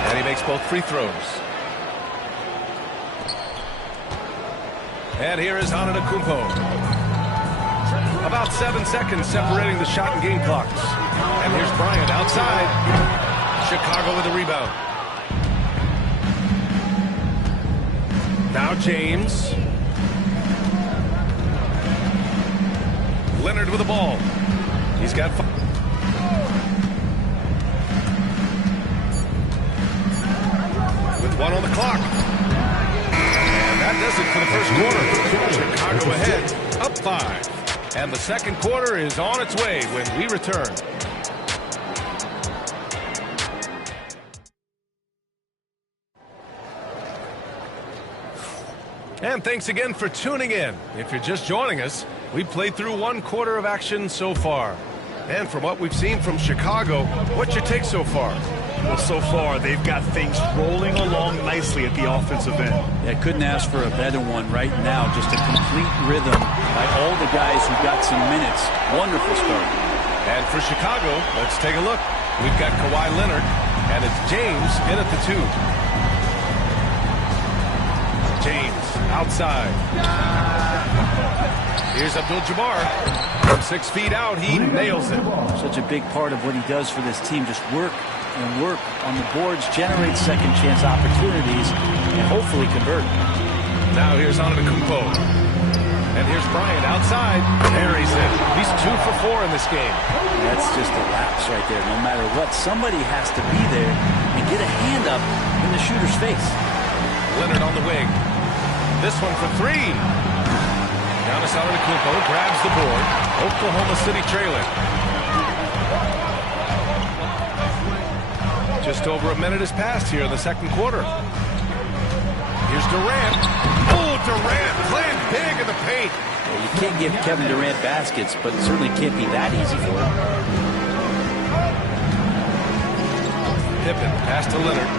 And he makes both free throws. And here is Antetokounmpo. About 7 seconds separating the shot and game clocks. And here's Bryant outside. Chicago with a rebound. Now James. Leonard with the ball. He's got 5. With 1 on the clock. And that does it for the first quarter. Chicago ahead, up 5. And the second quarter is on its way when we return. And thanks again for tuning in. If you're just joining us, we played through 1 quarter of action so far. And from what we've seen from Chicago, what's your take so far? Well, so far, they've got things rolling along nicely at the offensive end. Yeah, couldn't ask for a better one right now. Just a complete rhythm by all the guys who got some minutes. Wonderful start. And for Chicago, let's take a look. We've got Kawhi Leonard, and it's James in at the 2. James outside. Here's Abdul-Jabbar. From 6 feet out, he nails it. Such a big part of what he does for this team. Just work and work on the boards, generate second chance opportunities, and hopefully convert. Now here's Antetokounmpo. And here's Bryant outside. Buries it. He's 2 for 4 in this game. That's just a lapse right there. No matter what, somebody has to be there and get a hand up in the shooter's face. Leonard on the wing. This one for 3. Giannis Antetokounmpo grabs the board. Oklahoma City trailing. Just over a minute has passed here in the second quarter. Here's Durant. Oh, Durant playing big in the paint. Well, you can't give Kevin Durant baskets, but it certainly can't be that easy for him. Pippen pass to Leonard.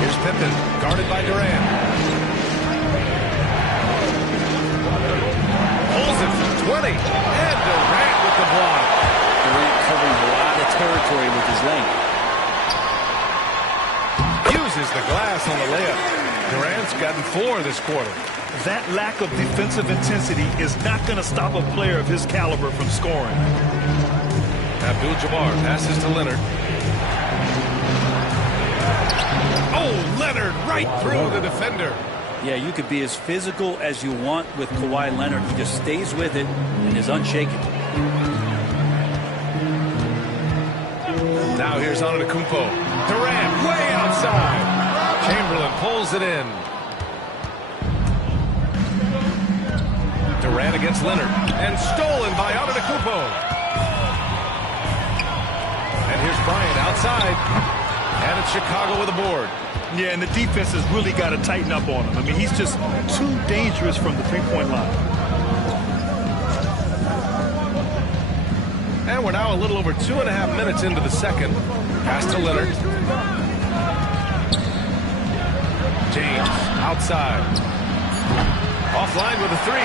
Here's Pippen, guarded by Durant. Pulls it from 20. And Durant with the block. Durant covering a lot of territory with his length. Uses the glass on the layup. Durant's gotten 4 this quarter. That lack of defensive intensity is not going to stop a player of his caliber from scoring. Abdul-Jabbar passes to Leonard. Oh, Leonard right through the defender. Yeah, you could be as physical as you want with Kawhi Leonard. He just stays with it and is unshaken. Now here's Antetokounmpo. Durant way outside. Chamberlain pulls it in. Durant against Leonard. And stolen by Antetokounmpo. And here's Bryant outside. And it's Chicago with a board. Yeah, and the defense has really got to tighten up on him. I mean, he's just too dangerous from the three-point line. And we're now a little over 2.5 minutes into the second. Pass to Leonard. James outside. Offline with a 3.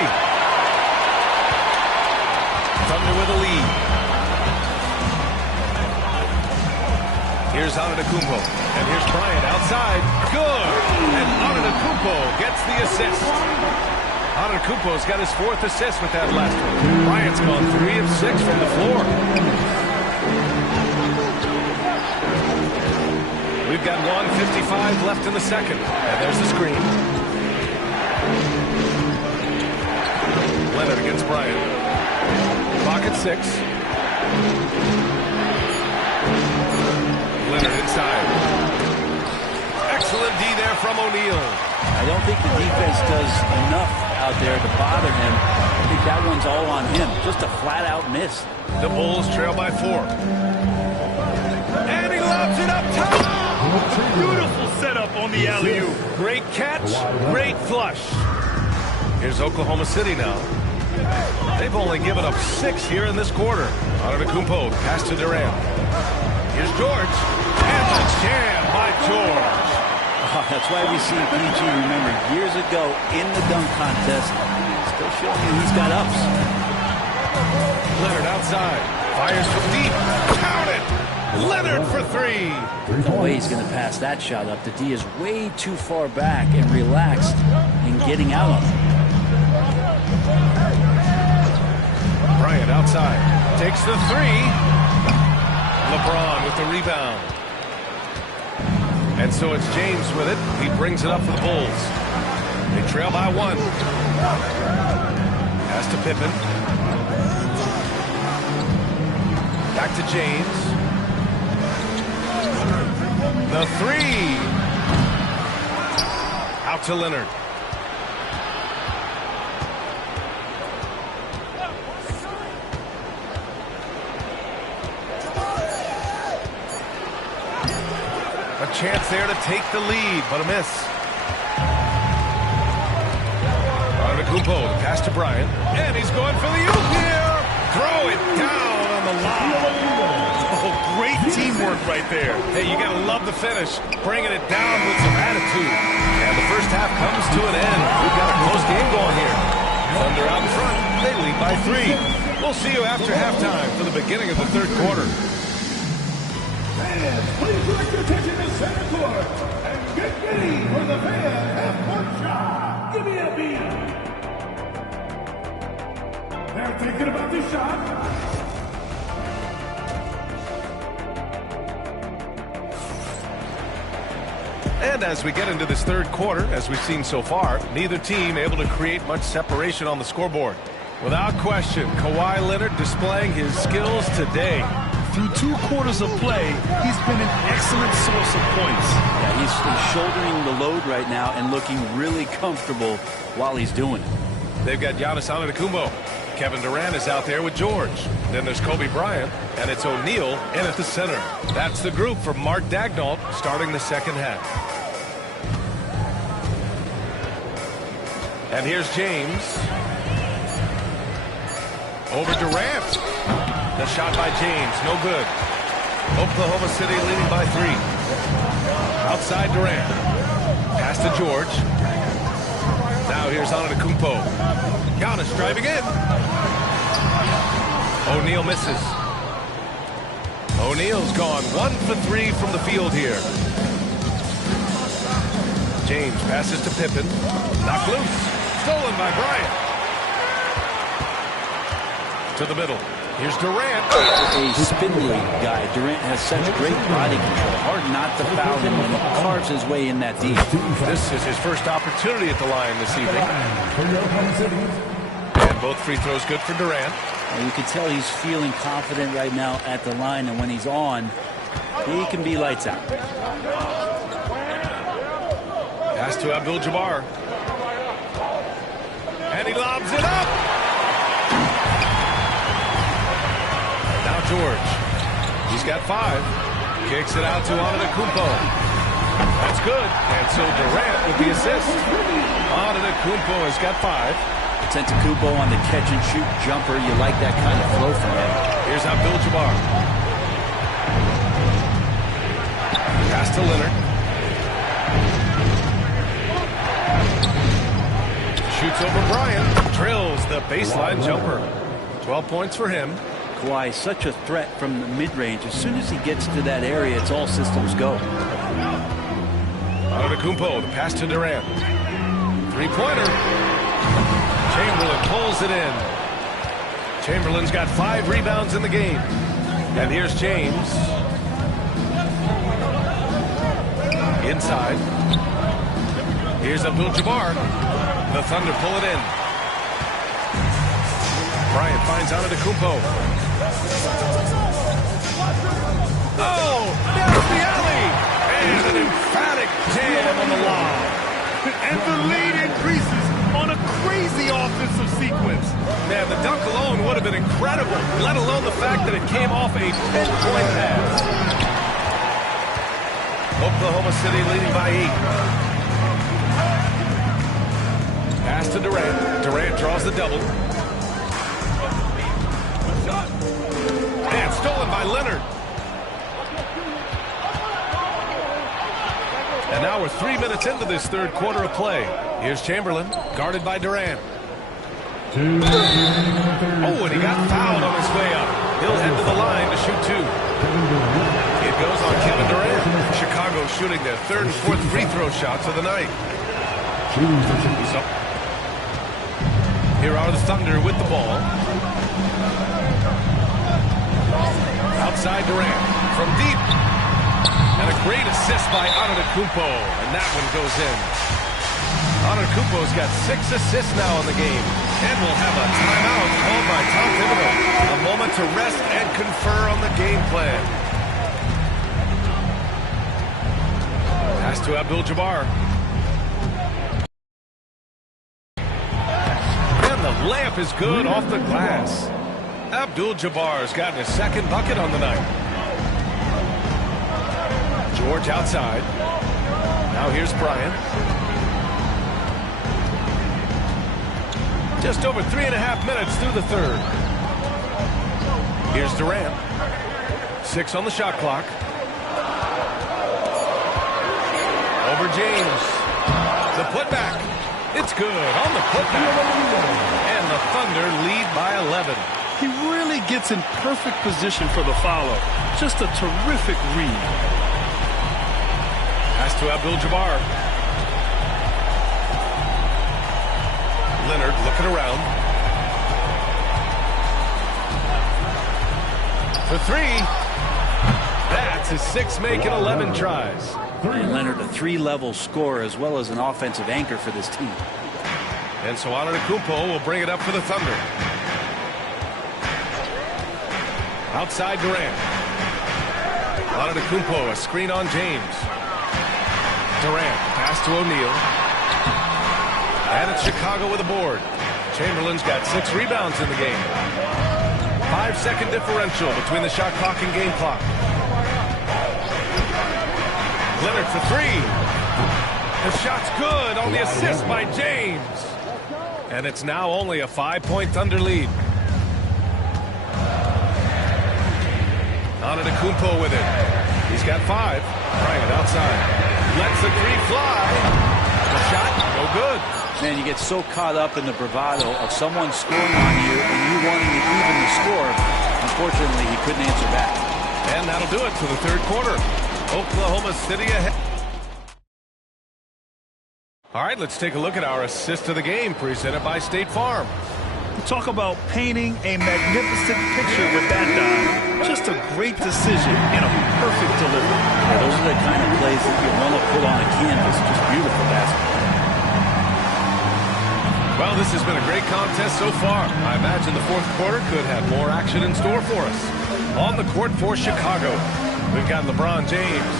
Thunder with a lead. Here's Antetokounmpo. And here's Bryant outside. Good. And Antetokounmpo gets the assist. Antetokounmpo's got his 4th assist with that last one. Bryant's gone 3 of 6 from the floor. got 1:55 left in the second. And there's the screen. Leonard against Bryant. Clock at 6. Leonard inside. Excellent D there from O'Neal. I don't think the defense does enough out there to bother him. I think that one's all on him. Just a flat-out miss. The Bulls trail by 4. And he lobs it up top. Beautiful setup on the alley-oop. Great catch, great flush. Here's Oklahoma City now. They've only given up 6 here in this quarter. Antetokounmpo, pass to Durant. Here's George. And the jam by George. Oh, that's why we see PG, remember, years ago in the dunk contest, still showing you he's got ups. Leonard outside. Fires from deep. Count it. Leonard for 3. No way he's going to pass that shot up. The D is way too far back and relaxed in getting out on him. Bryant outside. Takes the 3. LeBron with the rebound. And so it's James with it. He brings it up for the Bulls. They trail by 1. Pass to Pippen. Back to James. The 3. Out to Leonard. A chance there to take the lead, but a miss. Antetokounmpo, the pass to Bryant, and he's going for the oop here. Throw it down on the line. Oh, great teamwork right there. Hey, you got to love the finish, bringing it down with some attitude. And the first half comes to an end. We've got a close game going here. Thunder out in front. They lead by 3. We'll see you after halftime for the beginning of the third quarter. Fans, please direct your attention to center court and get ready for the fan half-court shot. Give me a beat. They're thinking about the shot. And as we get into this third quarter, as we've seen so far, neither team able to create much separation on the scoreboard. Without question, Kawhi Leonard displaying his skills today. Through 2 quarters of play, he's been an excellent source of points. Yeah, he's shouldering the load right now and looking really comfortable while he's doing it. They've got Giannis Antetokounmpo. Kevin Durant is out there with George. Then there's Kobe Bryant, and it's O'Neal in at the center. That's the group for Mark Daigneault starting the second half. And here's James. Over Durant. The shot by James, no good. Oklahoma City leading by 3. Outside Durant. Pass to George. Now here's Antetokounmpo. Giannis driving in. O'Neal misses. O'Neal's gone 1 for 3 from the field here. James passes to Pippen. Knocked loose. Stolen by Bryant. To the middle. Here's Durant. A spindly guy. Durant has such great body control. Hard not to foul him when he carves his way in that deep. This is his first opportunity at the line this evening. And both free throws good for Durant. And you can tell he's feeling confident right now at the line, and when he's on, he can be lights out. Pass to Abdul-Jabbar. And he lobs it up. Now George. He's got 5. Kicks it out to Antetokounmpo. That's good. And so Durant with the assist. Antetokounmpo has got 5. Antetokounmpo on the catch-and-shoot jumper. You like that kind of flow from him. Here's Abdul-Jabbar. Pass to Leonard. Shoots over Bryant. Drills the baseline jumper. 12 points for him. Kawhi is such a threat from the mid-range. As soon as he gets to that area, it's all systems go. Antetokounmpo, the pass to Durant. 3-pointer. Chamberlain pulls it in. Chamberlain's got 5 rebounds in the game. And here's James. Inside. Here's Abdul-Jabbar. The Thunder pull it in. Bryant finds Antetokounmpo. Oh, that's the alley. And an emphatic jam on the lob. And the lead increases on a crazy offensive sequence. Man, the dunk alone would have been incredible, let alone the fact that it came off a pinpoint pass. Oklahoma City leading by 8. Pass to Durant. Durant draws the double. And stolen by Leonard. And now we're 3 minutes into this third quarter of play. Here's Chamberlain, guarded by Durant. Oh, and he got fouled on his way up. He'll head to the line to shoot 2. It goes on Kevin Durant. Chicago shooting their third and fourth free throw shots of the night. Here are the Thunder with the ball. Outside Durant from deep. And a great assist by Antetokounmpo. And that one goes in. Antetokounmpo's got 6 assists now in the game. And we'll have a timeout called by Tom Thibodeau. A moment to rest and confer on the game plan. Pass to Abdul-Jabbar. And the layup is good off the glass. Abdul-Jabbar's gotten his second bucket on the night. George outside. Now here's Bryant. Just over 3.5 minutes through the third. Here's Durant. 6 on the shot clock. Over James. The putback. It's good on the putback. And the Thunder lead by 11. He really gets in perfect position for the follow. Just a terrific read. Pass to Abdul-Jabbar. Leonard looking around. For 3. That's his 6th make in 11 tries. And Leonard, a 3-level scorer as well as an offensive anchor for this team. And so Antetokounmpo will bring it up for the Thunder. Outside Durant. Antetokounmpo, a screen on James. Durant, pass to O'Neal. And it's Chicago with a board. Chamberlain's got 6 rebounds in the game. 5-second differential between the shot clock and game clock. Leonard for 3. The shot's good on the assist by James. And it's now only a 5-point Thunder lead. Antetokounmpo with it. He's got 5. Bryant outside. Lets the 3 fly. The shot, no good. Man, you get so caught up in the bravado of someone scoring on you and you wanting to even the score. Unfortunately, he couldn't answer back. And that'll do it for the third quarter. Oklahoma City ahead. All right, let's take a look at our assist of the game presented by State Farm. Talk about painting a magnificent picture with that dive. Just a great decision and a perfect delivery. Yeah, those are the kind of plays that you want to put on a canvas. Just beautiful basketball. Well, this has been a great contest so far. I imagine the fourth quarter could have more action in store for us. On the court for Chicago, we've got LeBron James.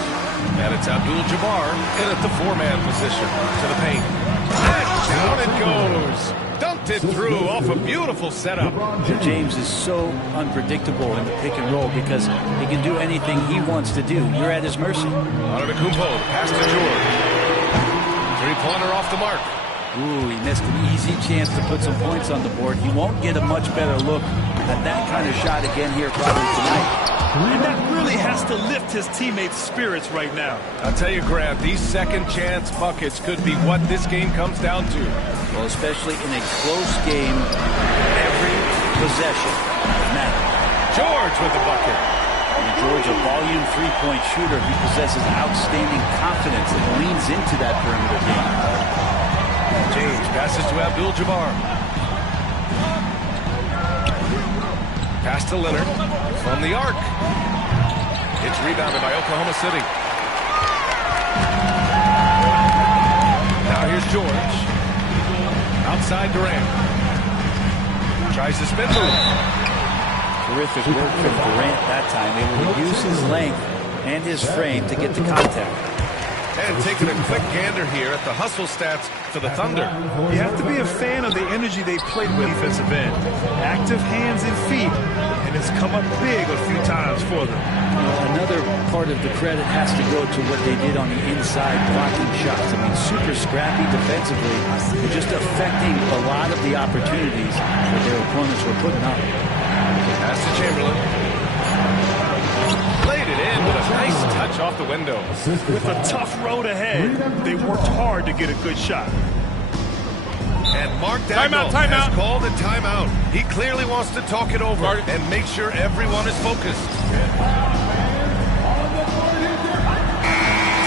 And it's Abdul-Jabbar in at the 4-man position to the paint. And down it goes. Dunked it through off a beautiful setup. James is so unpredictable in the pick and roll because he can do anything he wants to do. You're at his mercy. Antetokounmpo, pass to George. 3-pointer off the mark. Ooh, he missed an easy chance to put some points on the board. He won't get a much better look at that kind of shot again here probably tonight. And that really has to lift his teammates' spirits right now. I'll tell you, Grant, these second chance buckets could be what this game comes down to. Well, especially in a close game, every possession matters. George with the bucket. And George, a volume three-point shooter, he possesses outstanding confidence and leans into that perimeter game. James passes to Abdul-Jabbar. Pass to Leonard from the arc. It's rebounded by Oklahoma City. Here's George. Outside Durant. Tries to spin move. Terrific work from Durant that time, able to use his length and his frame to get the contact. And taking a quick gander here at the hustle stats for the Thunder. You have to be a fan of the energy they played with defensive end. Active hands and feet, and it's come up big a few times for them. Another part of the credit has to go to what they did on the inside blocking shots. I mean, super scrappy defensively, and just affecting a lot of the opportunities that their opponents were putting up. Pass to Chamberlain. Laid it in with a nice touch off the window. With a tough road ahead, they worked hard to get a good shot. And Mark Daigneault has called a timeout. He clearly wants to talk it over and make sure everyone is focused.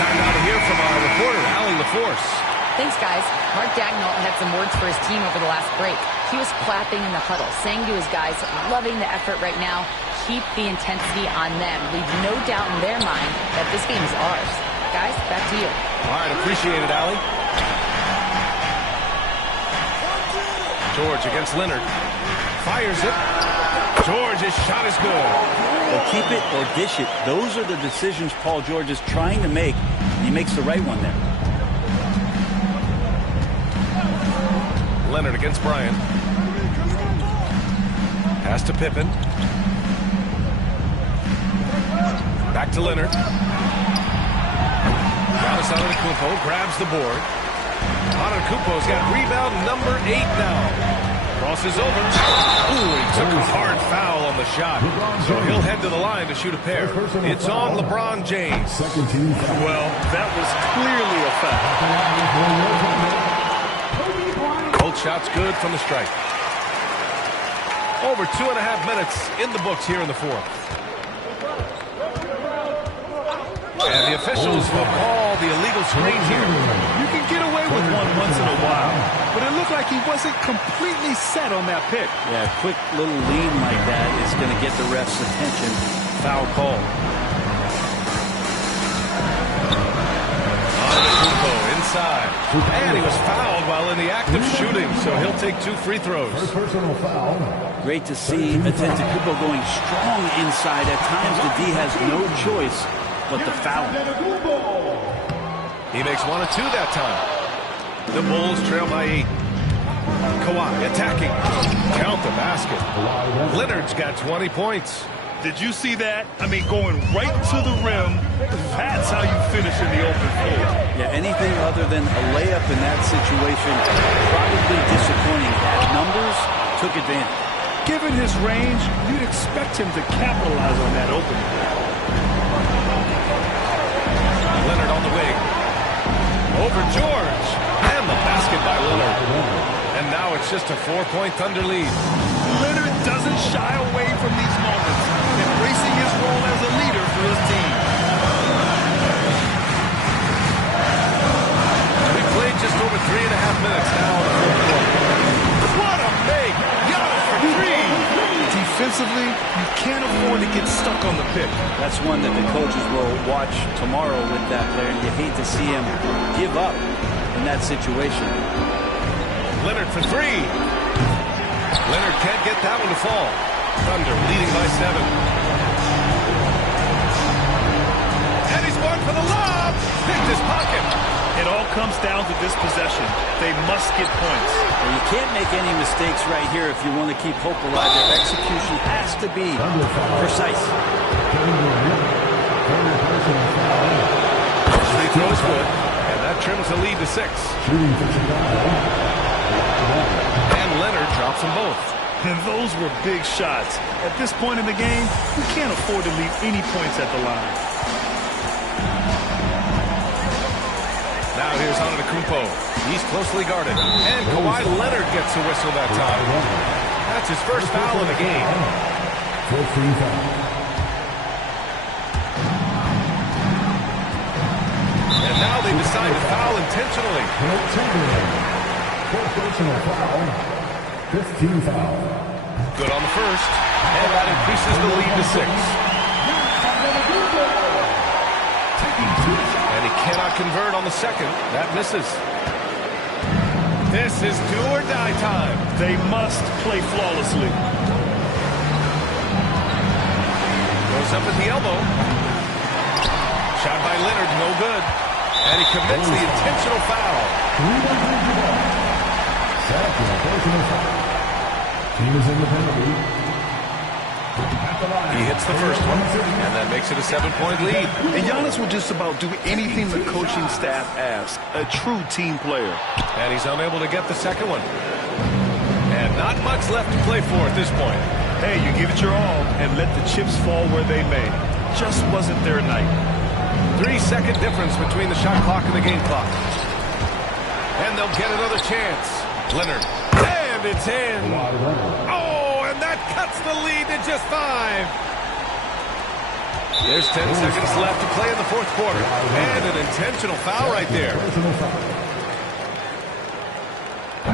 Timeout here from our reporter, Allie LaForce. Thanks, guys. Mark Daigneault had some words for his team over the last break. He was clapping in the huddle, saying to his guys, loving the effort right now. Keep the intensity on them. Leave no doubt in their mind that this game is ours. Guys, back to you. All right, appreciate it, Allie. George against Leonard. Fires it. George's shot is good. Well, keep it or dish it. Those are the decisions Paul George is trying to make, and he makes the right one there. Leonard against Bryant. Pass to Pippen. Back to Leonard. Giannis Antetokounmpo grabs the board. Antetokounmpo's got rebound number 8 now. Crosses over. Ooh, he took a hard foul on the shot. So he'll head to the line to shoot a pair. It's on LeBron James. Well, that was clearly a foul. Both shots good from the strike. Over 2.5 minutes in the books here in the fourth. And the officials will call the illegal screen here. You can get away with one once in a while, but it looked like he wasn't completely set on that pick. Yeah, a quick little lean like that is going to get the ref's attention. Foul call. Antetokounmpo inside. And he was fouled while in the act of shooting, so he'll take 2 free throws. Great to see Antetokounmpo going strong inside. At times, the D has no choice but the foul. He makes 1 of 2 that time. The Bulls trail by 8. Kawhi attacking. Count the basket. Leonard's got 20 points. Did you see that? I mean, going right to the rim. That's how you finish in the open floor. Yeah, anything other than a layup in that situation, probably disappointing. Had numbers, took advantage. Given his range, you'd expect him to capitalize on that opening. Leonard on the wing. Over George. And the basket by Leonard. And now it's just a 4-point Thunder lead. Leonard doesn't shy away from these moments, embracing his role as a leader for his team. We've played just over 3.5 minutes now in the fourth quarter. What a make! Giannis for 3! Defensively, you can't afford to get stuck on the pick. That's one that the coaches will watch tomorrow with that player. You hate to see him give up in that situation. Leonard for 3. Leonard can't get that one to fall. Thunder leading by 7. And he's going for the lob. Picked his pocket. It all comes down to this possession. They must get points. Well, you can't make any mistakes right here if you want to keep hope alive. Their execution has to be precise. Free throws good, and that trims the lead to 6. And Leonard drops them both. And those were big shots. At this point in the game, we can't afford to leave any points at the line. Now here's Antetokounmpo. He's closely guarded. And Kawhi Leonard gets a whistle that time. That's his first foul of the game. And now they decide to foul intentionally. Personal foul. 15 foul. Good on the first. And that increases the lead to 6. And he cannot convert on the second. That misses. This is do or die time. They must play flawlessly. Goes up at the elbow. Shot by Leonard, no good. And he commits the intentional foul. Second personal foul. Team is in the penalty. He hits the first one, and that makes it a 7-point lead. And Giannis will just about do anything the coaching staff asks. A true team player. And he's unable to get the second one. And not much left to play for at this point. Hey, you give it your all and let the chips fall where they may. Just wasn't their night. 3-second difference between the shot clock and the game clock. And they'll get another chance. Leonard. And it's in. Oh, and that cuts the lead to just 5. There's 10 seconds left to play in the fourth quarter. And an intentional foul right there.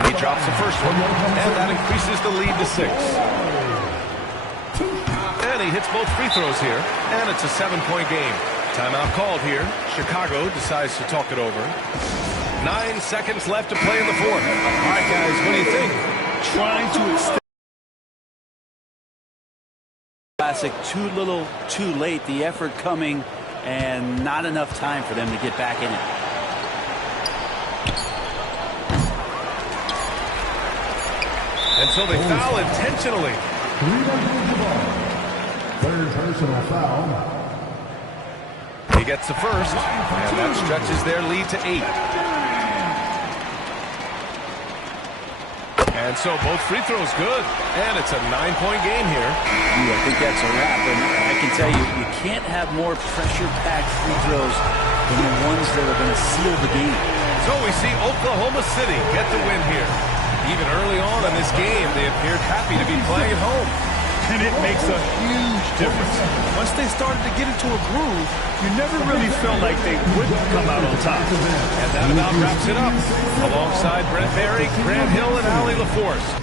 He drops the first one, and that increases the lead to 6. And he hits both free throws here, and it's a 7-point game. Timeout called here. Chicago decides to talk it over. 9 seconds left to play in the fourth. All right, guys, what do you think? Trying to extend. Classic, too little, too late. The effort coming, and not enough time for them to get back in it. And so they foul intentionally. Third personal foul. He gets the first, and that stretches their lead to 8. And so both free throws good, and it's a 9-point game here. I think that's a wrap, and I can tell you, you can't have more pressure-packed free throws than the ones that are going to seal the game. So we see Oklahoma City get the win here. Even early on in this game, they appeared happy to be playing at home. And it makes a huge difference. Once they started to get into a groove, you never really felt like they wouldn't come out on top. And that about wraps it up. Alongside Brent Barry, Grant Hill, and Allie LaForce.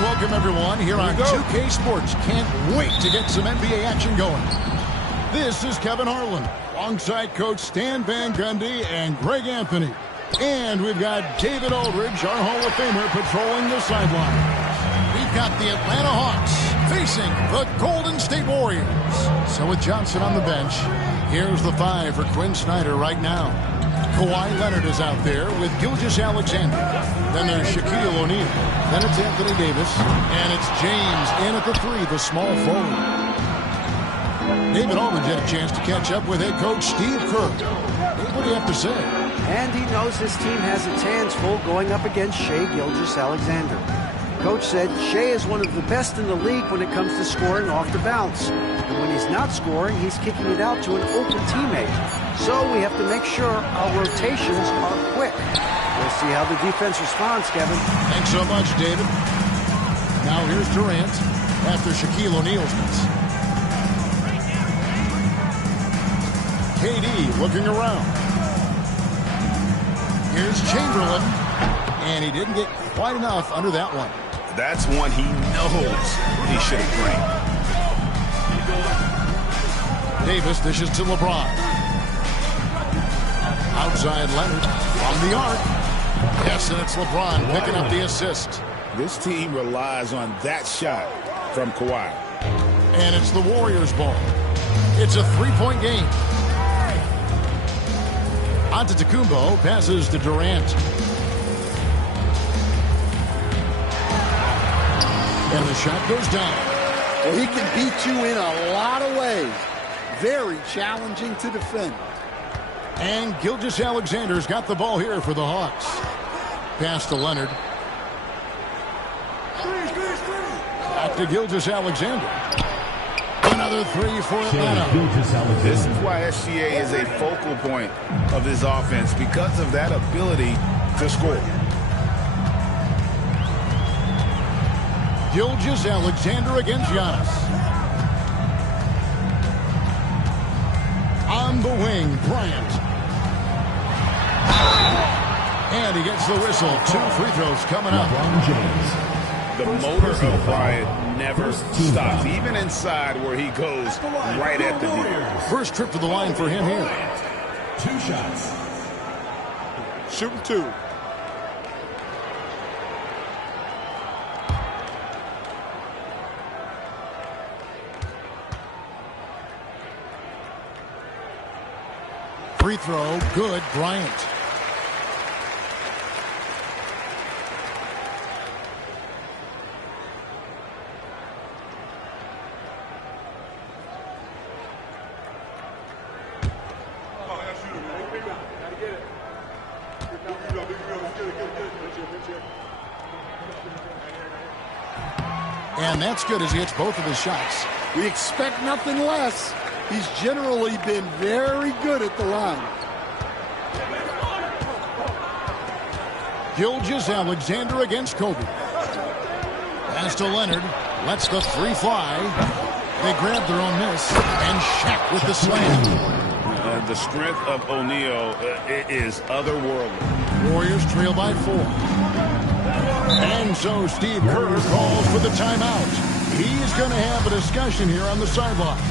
Welcome, everyone, here on 2K Sports. Can't wait to get some NBA action going. This is Kevin Harlan, alongside Coach Stan Van Gundy and Greg Anthony. And we've got David Aldridge, our Hall of Famer, patrolling the sideline. We've got the Atlanta Hawks facing the Golden State Warriors. So with Johnson on the bench, here's the 5 for Quinn Snyder right now. Kawhi Leonard is out there with Gilgeous-Alexander. Then there's Shaquille O'Neal. Then it's Anthony Davis. And it's James in at the 3, the small forward. David Aldridge had a chance to catch up with head coach Steve Kerr. What do you have to say? And he knows his team has its hands full going up against Shai Gilgeous-Alexander. Coach said Shai is one of the best in the league when it comes to scoring off the bounce. And when he's not scoring, he's kicking it out to an open teammate. So we have to make sure our rotations are quick. We'll see how the defense responds, Kevin. Thanks so much, David. Now here's Durant after Shaquille O'Neal's miss. KD looking around. Here's Chamberlain. And he didn't get quite enough under that one. That's one he knows he should have framed. Davis dishes to LeBron. Outside Leonard on the arc. Yes, and it's LeBron picking up the assist. This team relies on that shot from Kawhi. And it's the Warriors' ball. It's a 3-point game. Antetokounmpo passes to Durant. And the shot goes down. Well, he can beat you in a lot of ways. Very challenging to defend. And Gilgeous-Alexander's got the ball here for the Hawks. Pass to Leonard. Back to Gilgeous-Alexander. Another 3 for Atlanta. This is why SGA is a focal point of this offense, because of that ability to score. Gilgeous-Alexander against Giannis. On the wing, Bryant. And he gets the whistle. 2 free throws coming up. LeBron James. The motor of Bryant never stops, even inside where he goes right at the D. First trip to the line for him here. 2 shots. Shooting 2. Free throw, good, Bryant. And that's good as he hits both of his shots. We expect nothing less. He's generally been very good at the line. Gilgeous-Alexander against Kobe. Pass to Leonard. Lets the 3 fly. They grab their own miss. And Shaq with the slam. The strength of O'Neal is otherworldly. Warriors trail by 4. And so Steve Kerr calls for the timeout. He's going to have a discussion here on the sideline.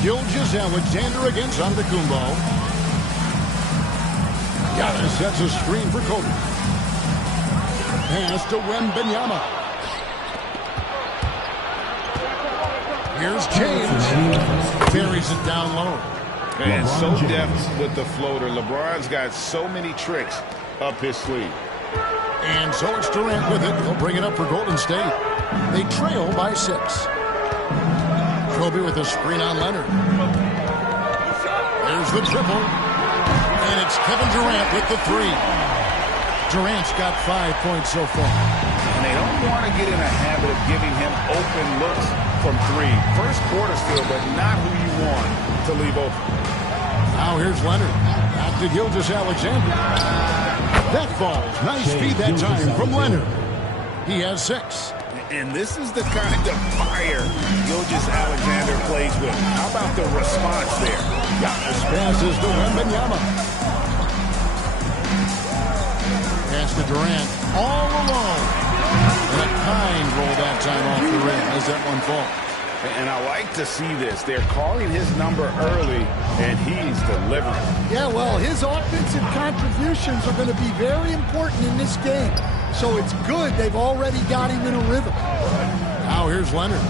Gilgeous-Alexander against Antetokounmpo. Giannis sets a screen for Kobe. Pass to Wembanyama. Here's James. Buries it down low. And so deft with the floater. LeBron's got so many tricks up his sleeve. And so it's Durant with it. He'll bring it up for Golden State. They trail by 6. Kobe with a screen on Leonard. There's the triple. And it's Kevin Durant with the 3. Durant's got 5 points so far. And they don't want to get in a habit of giving him open looks from 3. First quarter still, but not who you want to leave open. Now here's Leonard. Back to Gilgeous-Alexander. That falls. Nice feed that time from Leonard. He has 6. And this is the kind of fire Gilgeous-Alexander plays with. How about the response there? Giannis passes to Wembanyama. Pass to Durant. All alone. And a kind roll that time off the rim as that one falls. And I like to see this. They're calling his number early, and he's delivering. Yeah, well, his offensive contributions are going to be very important in this game. So it's good they've already got him in a rhythm. Now here's Leonard.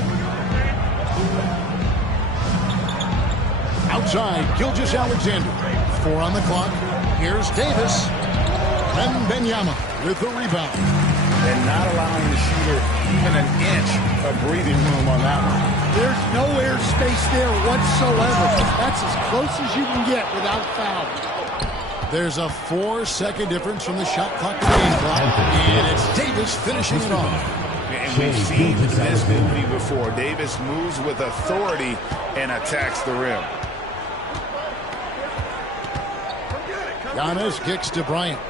Outside, Gilgeous-Alexander. 4 on the clock. Here's Davis. Wembanyama with the rebound. And not allowing the shooter even an inch of breathing room on that one. There's no air space there whatsoever. That's as close as you can get without foul. There's a 4-second difference from the shot clock to the game clock, and it's Davis finishing it off. And we've seen this movie before. Davis moves with authority and attacks the rim. Giannis kicks to Bryant.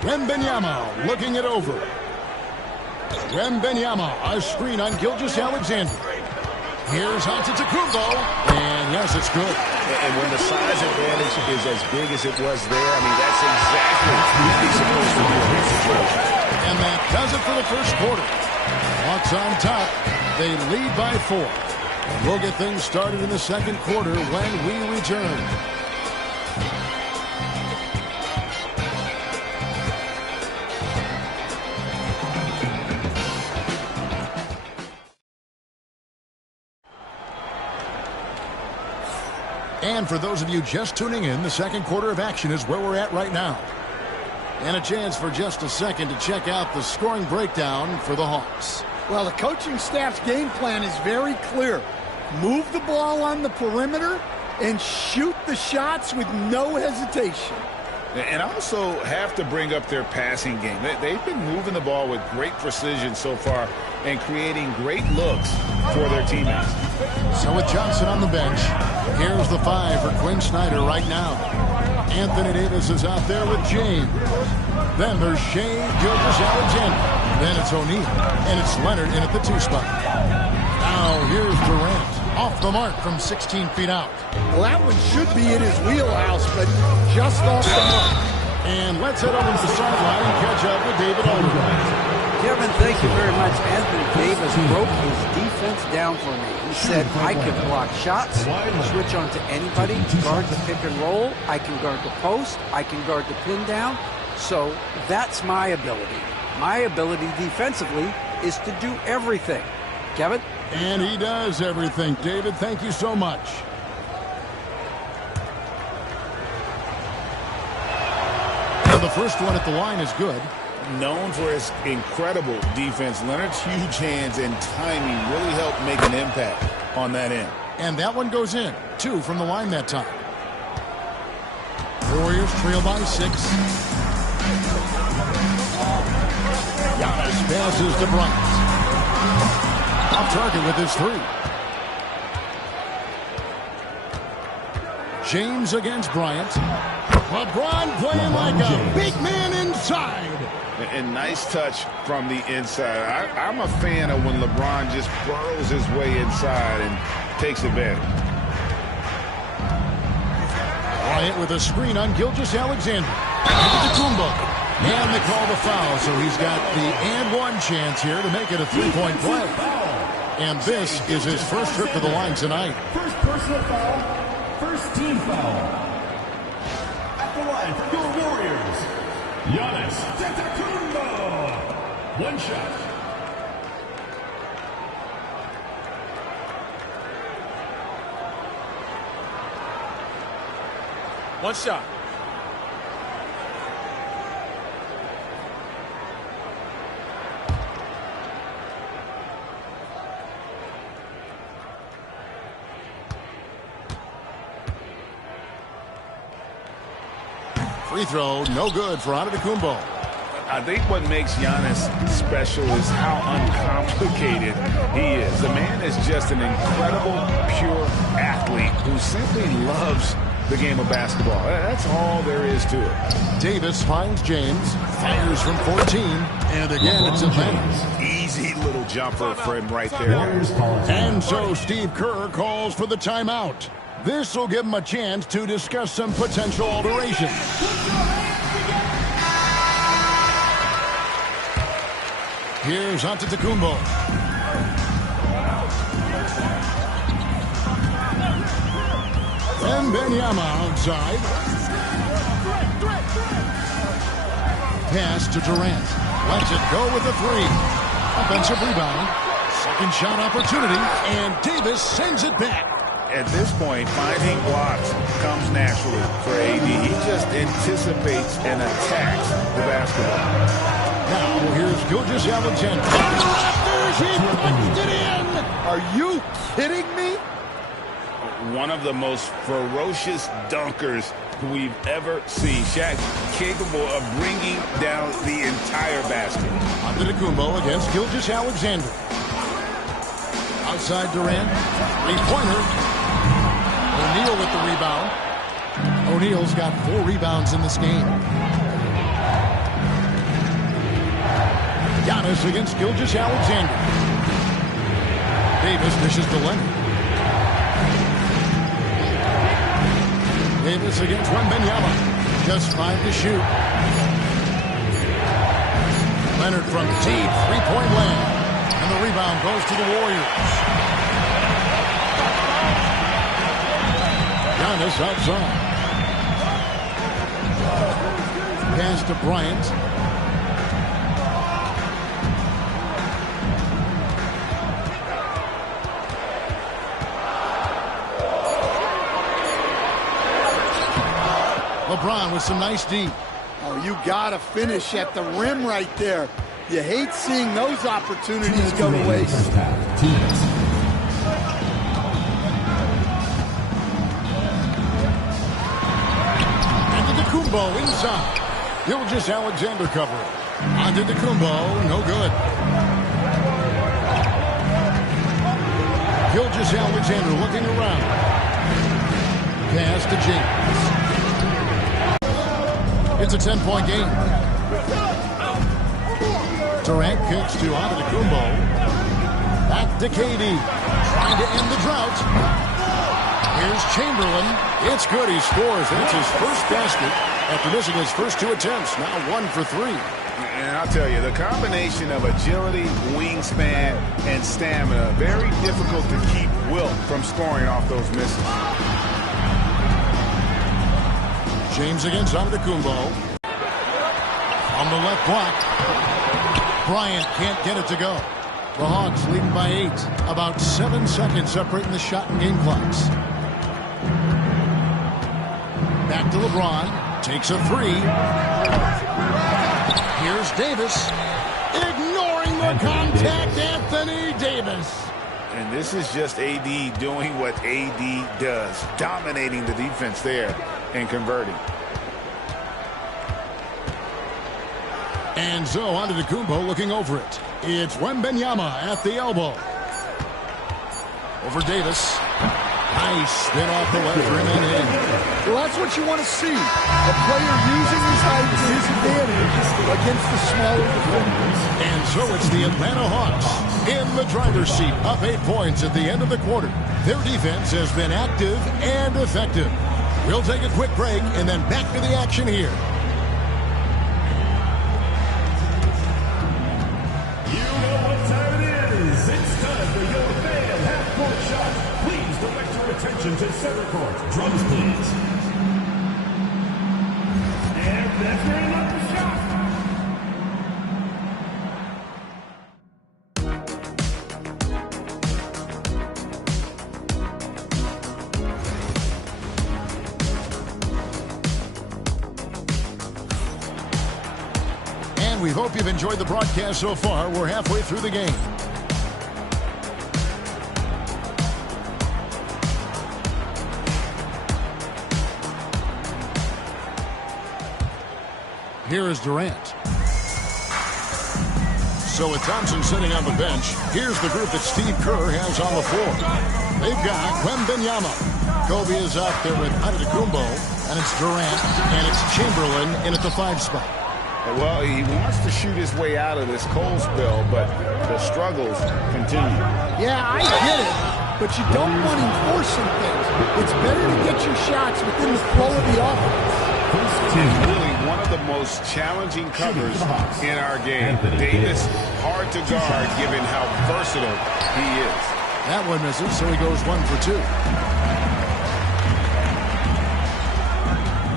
Wembanyama looking it over. Wembanyama, a screen on Gilgeous-Alexander. Here's Antetokounmpo, and yes, it's good. And when the size advantage is as big as it was there, I mean, that's exactly what he's supposed to do in this situation. And that does it for the first quarter. Hawks on top. They lead by 4. And we'll get things started in the second quarter when we return. And for those of you just tuning in, the second quarter of action is where we're at right now. And a chance for just a second to check out the scoring breakdown for the Hawks. Well, the coaching staff's game plan is very clear. Move the ball on the perimeter and shoot the shots with no hesitation. And also have to bring up their passing game. They've been moving the ball with great precision so far and creating great looks for their teammates. So with Johnson on the bench, here's the 5 for Quinn Snyder right now. Anthony Davis is out there with James. Then there's Shai Gilgeous-Alexander. Then it's O'Neal. And it's Leonard in at the 2 spot. Now here's Durant. Off the mark from 16 feet out. Well, that one should be in his wheelhouse, but just off the mark. And let's head over to the sideline and catch up with David Aldridge. Kevin, thank you very much. Anthony Davis broke his defense down for me. He said, I can block shots, switch on to anybody, guard the pick and roll, I can guard the post, I can guard the pin down. So that's my ability. My ability defensively is to do everything. Kevin? And he does everything. David, thank you so much. And the first one at the line is good. Known for his incredible defense, Leonard's huge hands and timing really helped make an impact on that end. And that one goes in. 2 from the line that time. Warriors trail by 6. Giannis passes to Bryant. Off target with his 3. James against Bryant. LeBron playing like a big man inside. And nice touch from the inside. I'm a fan of when LeBron just burrows his way inside and takes advantage. Bryant with a screen on Gilgeous-Alexander. Antetokounmpo. And they call the foul, so he's got the and 1 chance here to make it a 3-point play. And this is his first trip to the line tonight. First personal foul, first team foul. At the line for your Warriors, Giannis Antetokounmpo. 1 shot. One shot. Free throw, no good for Antetokounmpo. I think what makes Giannis special is how uncomplicated he is. The man is just an incredible, pure athlete who simply loves the game of basketball. That's all there is to it. Davis finds James, fires from 14, and again it's advantage. Easy little jumper for him right there. And so Steve Kerr calls for the timeout. This will give him a chance to discuss some potential alterations. Here's Antetokounmpo. Wembanyama outside. Pass to Durant. Lets it go with the 3. Offensive rebound. Second shot opportunity. And Davis sends it back. At this point, finding blocks comes naturally for AD. He just anticipates and attacks the basketball. Now, here's Gilgeous-Alexander. He punched it in! Are you kidding me? One of the most ferocious dunkers we've ever seen. Shaq capable of bringing down the entire basket. Antetokounmpo against Gilgeous-Alexander. Outside Durant. Three-pointer. O'Neal with the rebound. O'Neal's got 4 rebounds in this game. Giannis against Gilgeous-Alexander. Davis dishes to Leonard. Davis against Wembanyama. Just 5 to shoot. Leonard from deep. 3-point land. And the rebound goes to the Warriors. Giannis outside. Pass to Bryant. LeBron with some nice D. Oh, you got to finish at the rim right there. You hate seeing those opportunities go to waste. Antetokounmpo inside. Gilgeous-Alexander covering. Antetokounmpo, no good. Gilgeous-Alexander looking around. Pass to James. It's a 10-point game. Durant kicks to Antetokounmpo. Back to KD. Trying to end the drought. Here's Chamberlain. It's good. He scores. That's his first basket after missing his first 2 attempts. Now 1 for 3. And I'll tell you, the combination of agility, wingspan, and stamina, very difficult to keep Wilt from scoring off those misses. James against Antetokounmpo. On the left block. Bryant can't get it to go. The Hawks leading by 8. About 7 seconds separating the shot and game clocks. Back to LeBron. Takes a 3. Here's Davis. Ignoring the contact, Anthony Davis. And this is just AD doing what AD does. Dominating the defense there and converting. And so Antetokounmpo looking over it. It's Wembanyama at the elbow. Over Davis. Nice spin off the left rim and in. Well, that's what you want to see. A player using his height to his advantage against the smaller defenders. And so it's the Atlanta Hawks in the driver's seat, up 8 points at the end of the quarter. Their defense has been active and effective. We'll take a quick break and then back to the action here. You know what time it is. It's time for your fan half-court shot. Please direct your attention to center court. Drums, please. And that's bringing up the shot. We hope you've enjoyed the broadcast so far. We're halfway through the game. Here is Durant. So with Thompson sitting on the bench, here's the group that Steve Kerr has on the floor. They've got Wembanyama. Kobe is out there with Antetokounmpo, and it's Durant, and it's Chamberlain in at the 5 spot. Well, he wants to shoot his way out of this cold spell, but the struggles continue. Yeah, I get it, but you don't want him forcing things. It's better to get your shots within the flow of the offense. It's really one of the most challenging covers in our game. Davis, hard to guard given how versatile he is. That one misses, so he goes 1 for 2.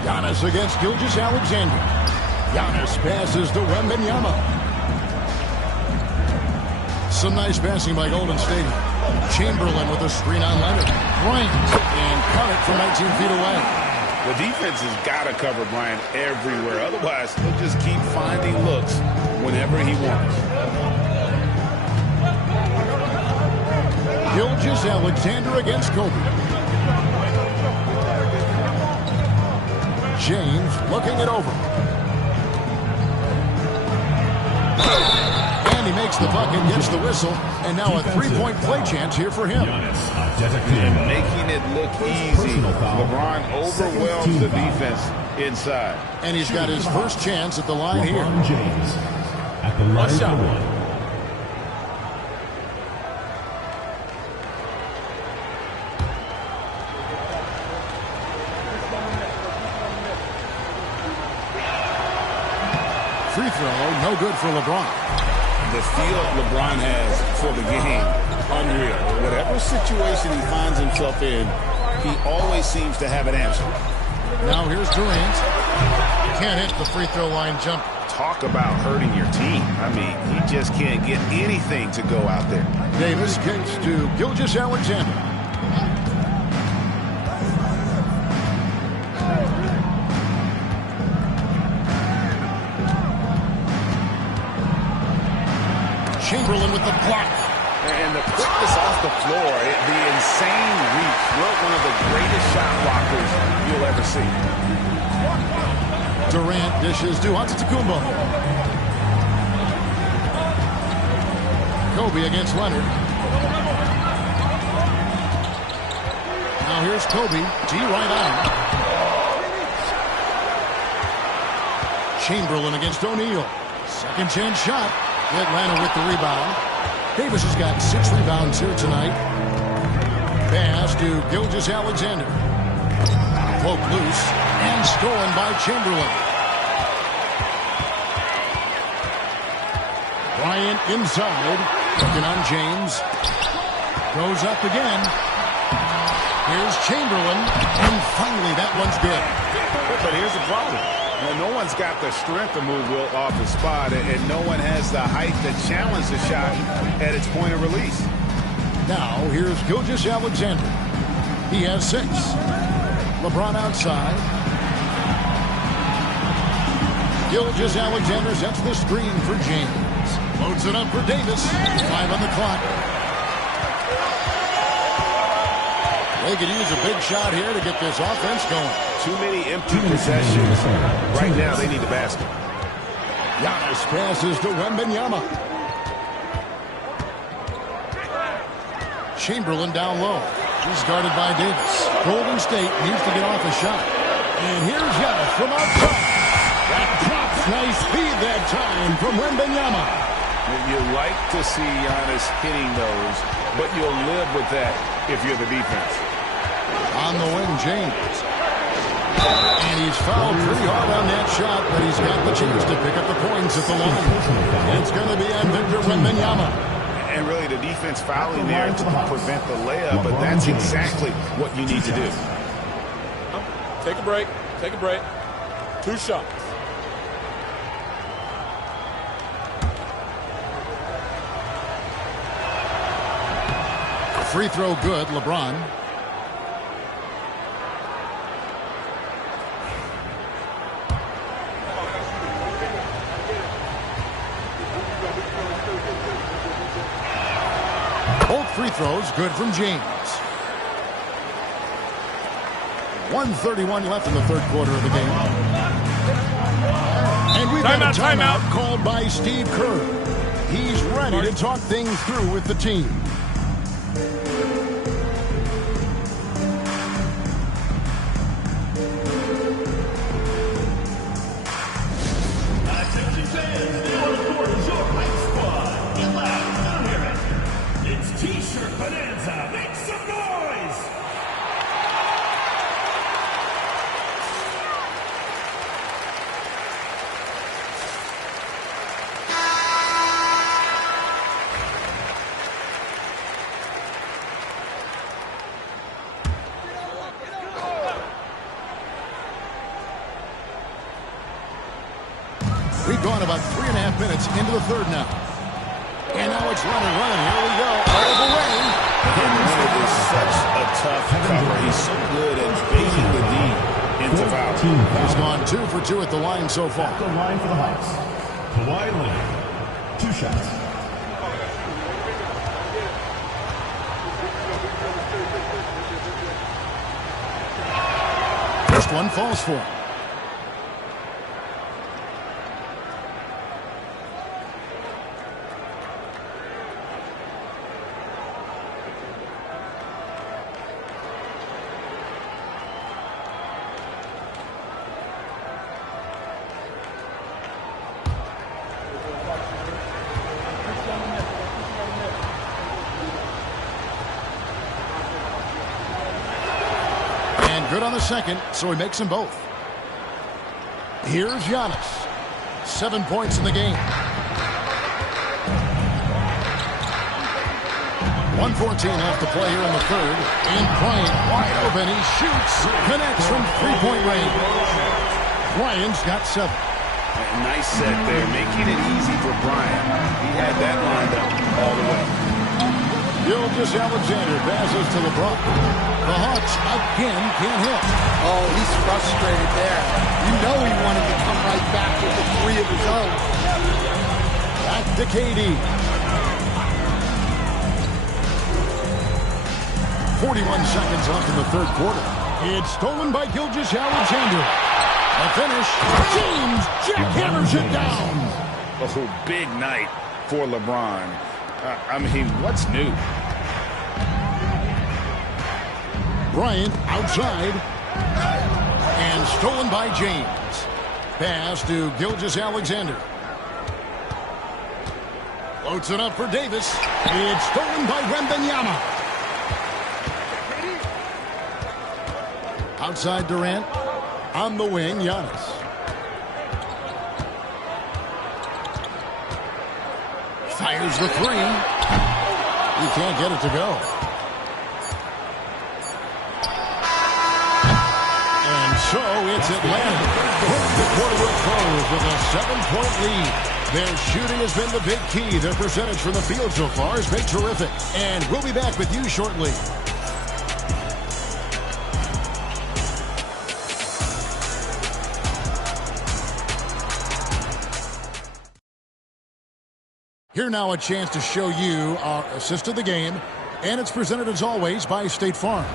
Giannis against Gilgeous-Alexander. Giannis passes to Wembanyama. Some nice passing by Golden State. Chamberlain with a screen on Leonard. Bryant and cut it from 19 feet away. The defense has got to cover Bryant everywhere. Otherwise, he'll just keep finding looks whenever he wants. Gilgeous-Alexander against Kobe. James looking it over. And he makes the bucket, gets the whistle, and now a three-point play chance here for him. Making it look easy. LeBron overwhelms the defense inside. And he's got his first chance at the line here. James at the line for one. Free throw, no good for LeBron. The feel LeBron has for the game, unreal. Whatever situation he finds himself in, he always seems to have an answer. Now here's Durant. Can't hit the free throw line jump. Talk about hurting your team. I mean, he just can't get anything to go out there. Davis kicks to Gilgeous-Alexander. Chamberlain with the block. And the quickness off the floor, the insane reach. One of the greatest shot blockers you'll ever see. Durant dishes to Antetokounmpo. Kobe against Leonard. Now here's Kobe. D right on. Chamberlain against O'Neal. Second chance shot. Atlanta with the rebound. Davis has got 6 rebounds here tonight. Pass to Gilgeous-Alexander. Poke loose and stolen by Chamberlain. Bryant inside. Looking on James. Goes up again. Here's Chamberlain. And finally that one's good. But here's the problem. No one's got the strength to move Wilt off the spot, and no one has the height to challenge the shot at its point of release. Now, here's Gilgeous-Alexander. He has 6. LeBron outside. Gilgeous-Alexander sets the screen for James. Loads it up for Davis. 5 on the clock. They could use a big shot here to get this offense going. Too many empty possessions. Right now, they need the basket. Giannis passes to Wembanyama. Chamberlain down low. He's guarded by Davis. Golden State needs to get off a shot. And here's Giannis from outside. That drops. Nice feed that time from Wembanyama. You like to see Giannis hitting those, but you'll live with that if you're the defense. On the wing, James. And he's fouled pretty hard on that shot, but he's got the chance to pick up the points at the line. It's going to be on Victor Wembanyama. And really, the defense fouling there to prevent the layup, but that's exactly what you need to do. Take a break. Take a break. 2 shots. Free throw good, LeBron. Both free throws good from James. 1:31 left in the third quarter of the game. And we've got a timeout called by Steve Kerr. He's ready to talk things through with the team. T-shirt bonanza. Make some noise. We've gone about 3.5 minutes into the third now. And now it's running. Here we go. All the way. team foul. He's gone 2 for 2 at the line so far. At the line for the Hawks, Kawhi Leonard. 2 shots. First one falls for him. Good on the second, so he makes them both. Here's Giannis. 7 points in the game. 1:14 left to play here in the third. And Bryant wide open. He shoots. Connects from three-point range. Bryant's got 7. Nice set there, making it easy for Bryant. He had that lined up all the way. Gilgeous-Alexander passes to LeBron. The Hawks again can't hit. Oh, he's frustrated there. You know he wanted to come right back with the 3 of his own. Back to KD. 41 seconds left in the third quarter. It's stolen by Gilgeous-Alexander. The finish. James jackhammers it down. Oh, big night for LeBron. I mean, what's new? Bryant outside. And stolen by James. Pass to Gilgeous-Alexander. Floats it up for Davis. It's stolen by Wembanyama. Outside Durant. On the wing, Giannis. Fires the 3. He can't get it to go. And so it's Atlanta. The quarter will close with a 7-point lead. Their shooting has been the big key. Their percentage from the field so far has been terrific. And we'll be back with you shortly. Here now a chance to show you our assist of the game, and it's presented as always by State Farm.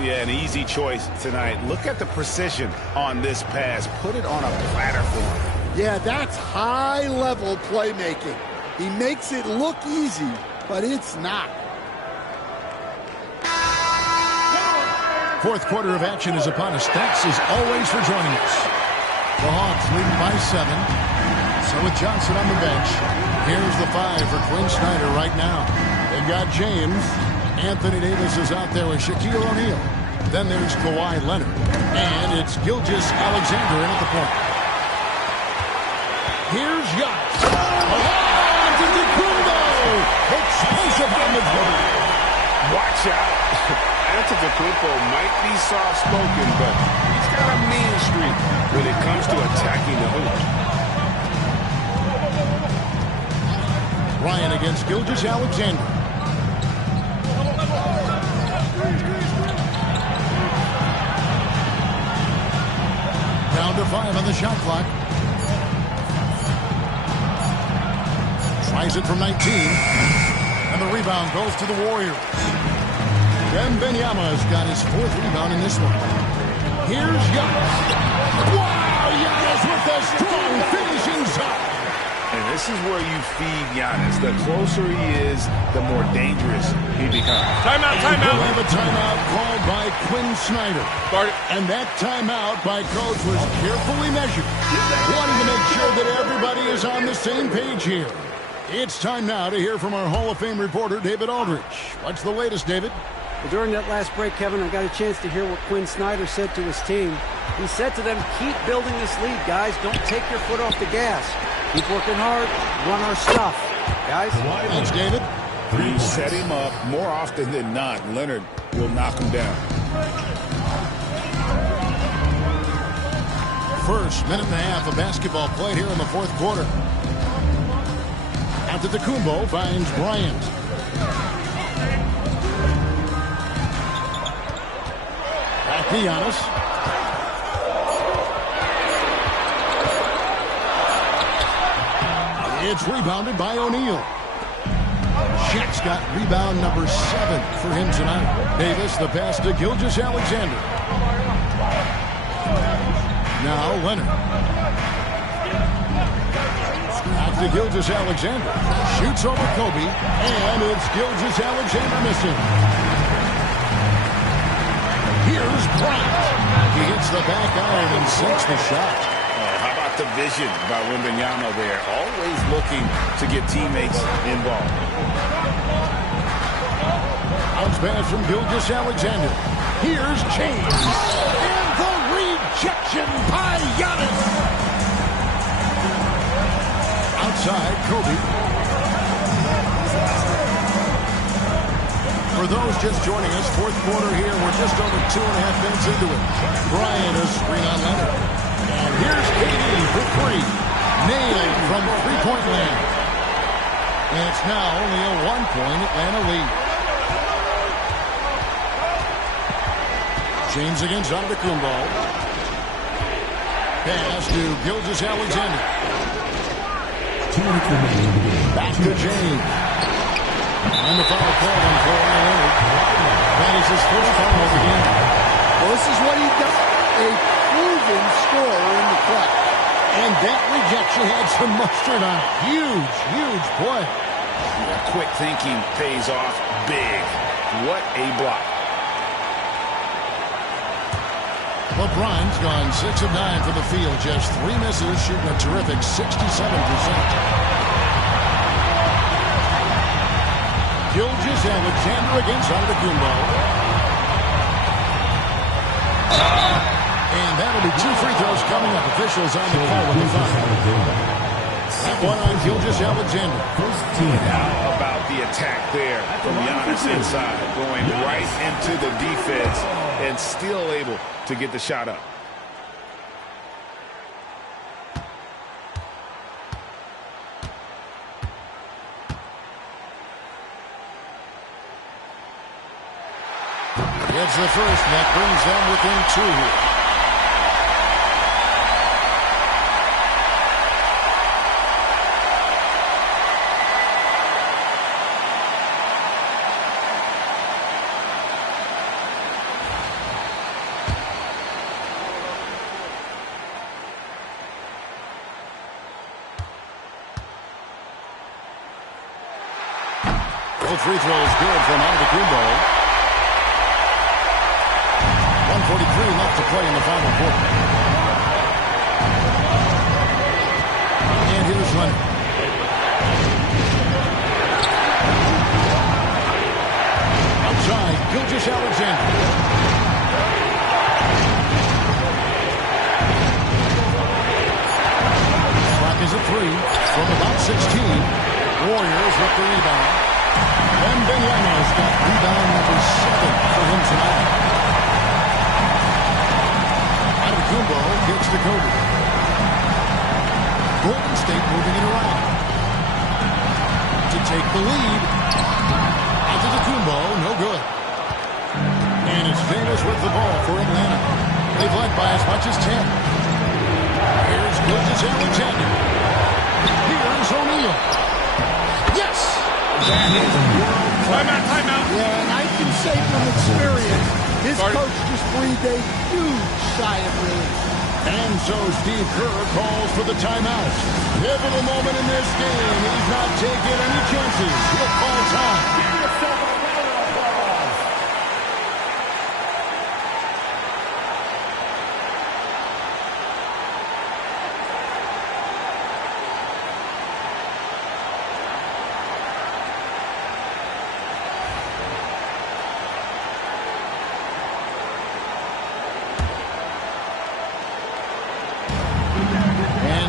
Yeah, an easy choice tonight. Look at the precision on this pass. Put it on a platter for him. Yeah, that's high-level playmaking. He makes it look easy, but it's not. Fourth quarter of action is upon us. Thanks as always for joining us. The Hawks leading by 7. So with Johnson on the bench, here's the 5 for Quinn Snyder right now. They've got James. Anthony Davis is out there with Shaquille O'Neal. Then there's Kawhi Leonard. And it's Gilgeous-Alexander in at the point. Here's Giannis. Antetokounmpo! Explosive on the play. Watch out. Antetokounmpo might be soft-spoken, but he's got a mean streak when it comes to attacking the hoop. Ryan against Gilgeous-Alexander. Down to 5 on the shot clock. Tries it from 19. And the rebound goes to the Warriors. Wembanyama has got his 4th rebound in this one. Here's Giannis. Wow, Giannis with a strong finishing shot. And this is where you feed Giannis. The closer he is, the more dangerous he becomes. Timeout, timeout. We'll have a timeout called by Quinn Snyder. Start it. And that timeout by Coach was carefully measured. Wanting to make sure that everybody is on the same page here. It's time now to hear from our Hall of Fame reporter, David Aldridge. What's the latest, David? Well, during that last break, Kevin, I got a chance to hear what Quinn Snyder said to his team. He said to them, keep building this lead, guys. Don't take your foot off the gas. Keep working hard. Run our stuff. Guys? Thanks, David. You set him up more often than not. Leonard will knock him down. First minute and a half of basketball played here in the fourth quarter. Antetokounmpo finds Bryant. Back to Giannis. It's rebounded by O'Neal. Chet's got rebound number 7 for him tonight. Davis, the pass to Gilgeous-Alexander. Now Leonard. Back to Gilgeous-Alexander. Shoots over Kobe, and it's Gilgeous-Alexander missing. Here's Bryant. He hits the back iron and sinks the shot. How about the vision by Wembanyama there? Always looking to get teammates involved. Bounce pass from Gilgeous-Alexander. Here's James. And the rejection by Giannis. Outside, Kobe. For those just joining us, fourth quarter here. We're just over 2.5 minutes into it. Bryant, a screen on Leonard. And here's KD for 3. Nailed from three-point land. And it's now only a 1-point Atlanta lead. James against Antetokounmpo. Pass to Gilgeous-Alexander. Back to James. And the foul call on Kawhi Leonard. That is his first foul of the game. Well, this is what he does. A proven scorer in the clutch. And that rejection had some mustard on it. Huge, huge play. Quick thinking pays off big. What a block. LeBron's gone 6 of 9 from the field. Just 3 misses, shooting a terrific 67%. Gilgeous-Alexander against Antetokounmpo. And that'll be 2 free throws coming up. Officials on the call with the foul. That one on Gilgeous-Alexander. How about the attack there from Giannis inside, going right into the defense and still able to get the shot up. It's the first that brings them within 2 here. Both free throws good from Antetokounmpo. 1:43 left to play in the final quarter. And here's Leonard. Outside, Gilgeous-Alexander. Clock is at 3 from about 16. Warriors with the rebound. Wembanyama's got rebound number 7 for him tonight. Antetokounmpo gets to Kobe. Golden State moving it around to take the lead. Antetokounmpo, no good. And it's Davis with the ball for Atlanta. They've led by as much as 10. Here's Gilgeous-Alexander. Here's O'Neal. Yes! Timeout. Yeah, and I can say from experience, his coach just breathed a huge sigh of relief. And so Steve Kerr calls for the timeout. Pivotal moment in this game. He's not taking any chances. He'll call time.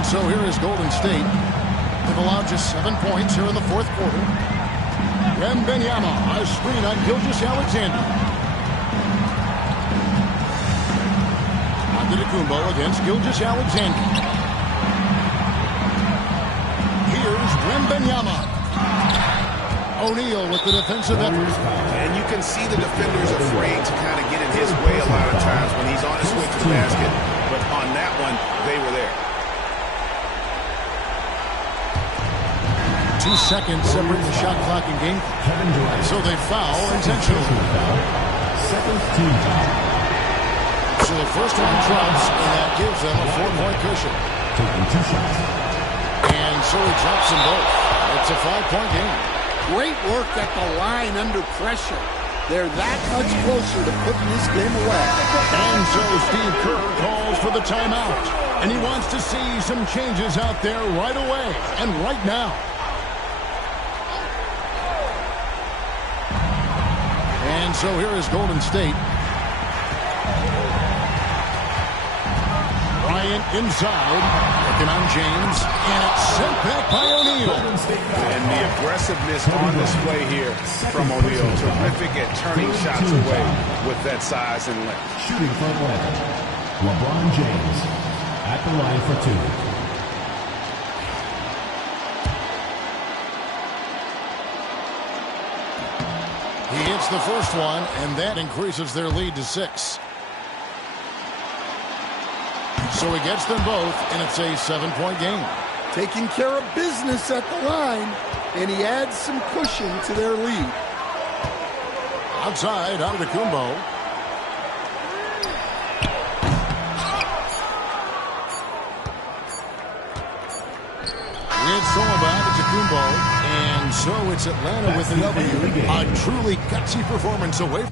So here is Golden State. They've allowed just 7 points here in the fourth quarter. Wembanyama, a screen on Gilgeous-Alexander. Antetokounmpo against Gilgeous-Alexander. Here's Wembanyama. O'Neal with the defensive effort. And you can see the defenders afraid to kind of get in his way a lot of times when he's on his way to the basket. But on that one, they were there. 2 seconds separate the shot clock and game. So they foul intentionally. Second team foul. So the first one drops, and that gives them a 4-point cushion. Taking 2 shots. And so he drops them both. It's a 5-point game. Great work at the line under pressure. They're that much closer to putting this game away. And so Steve Kerr calls for the timeout. And he wants to see some changes out there right away and right now. And so here is Golden State. Bryant inside, looking on James, and it's sent back by O'Neal. And the aggressiveness on display here from O'Neal. Terrific at turning shots away with that size and length. Shooting for Atlanta, LeBron James at the line for 2. He hits the first one, and that increases their lead to 6. So he gets them both, and it's a 7-point game. Taking care of business at the line, and he adds some cushion to their lead. Outside, Antetokounmpo. It's all about Antetokounmpo, and so it's Atlanta with an W. A truly gutsy performance away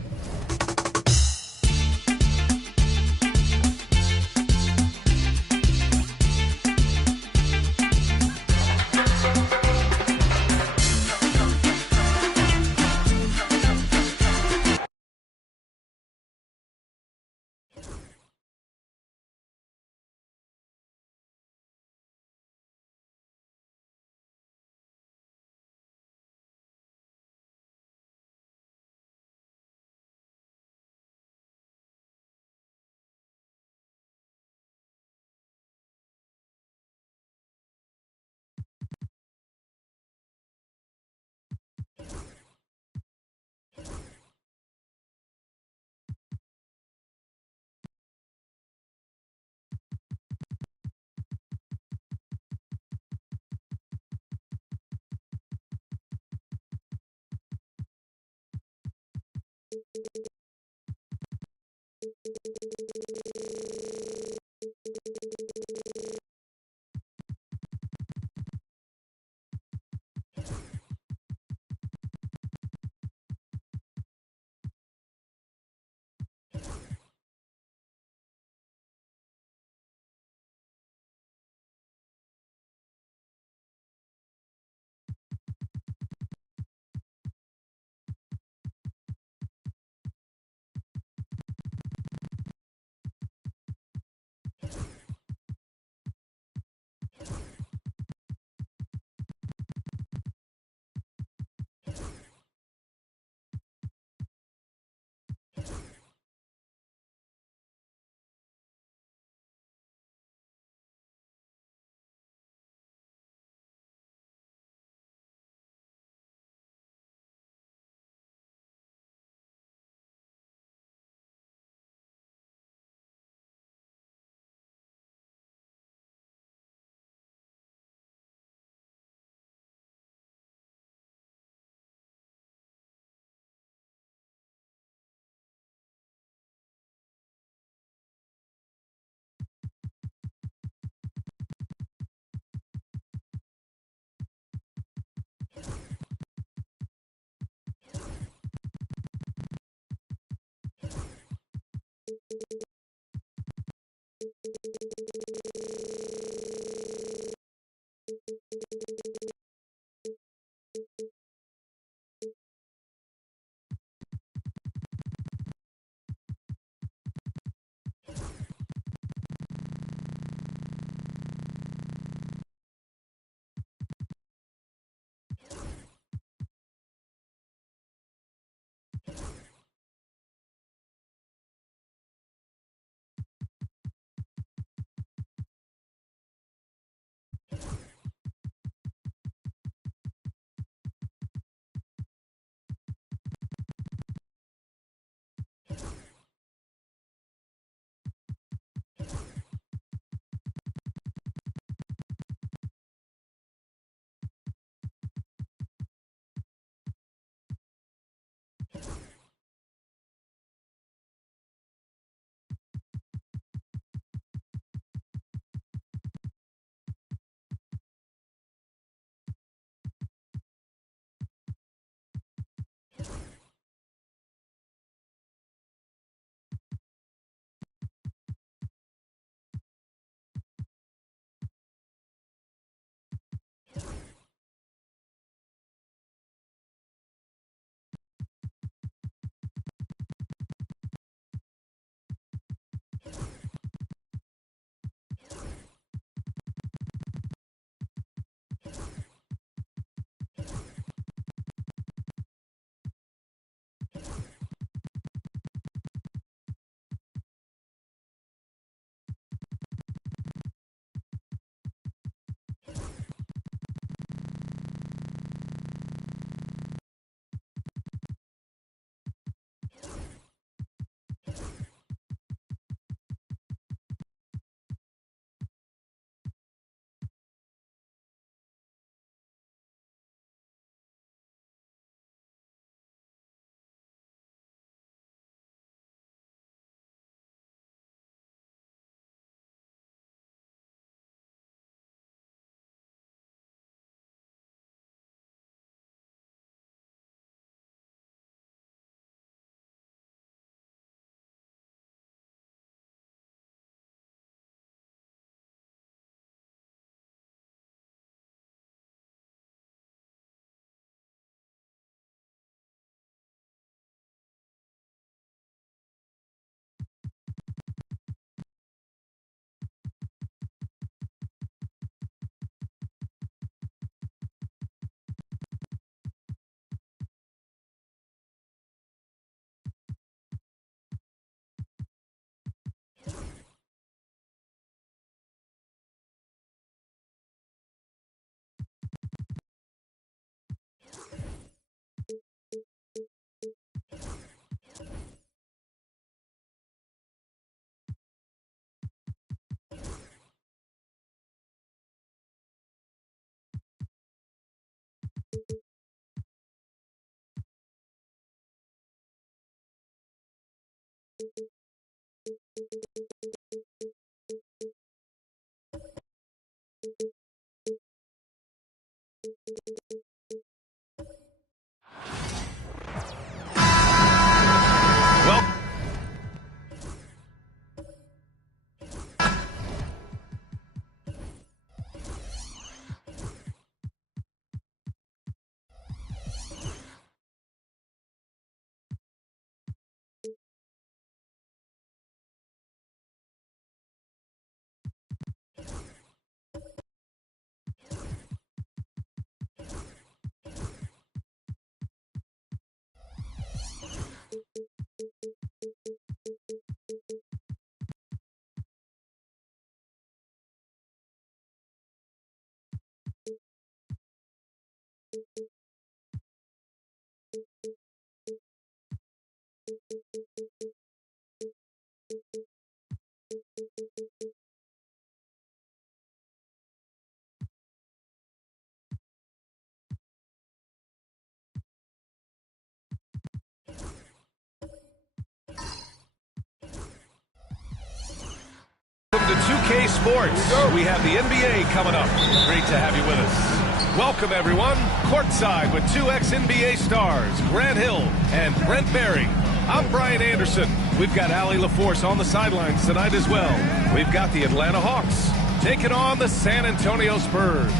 Welcome to 2K Sports. We have the NBA coming up. Great to have you with us. Welcome, everyone. Courtside with two ex-NBA stars, Grant Hill and Brent Barry. I'm Brian Anderson. We've got Allie LaForce on the sidelines tonight as well. We've got the Atlanta Hawks taking on the San Antonio Spurs.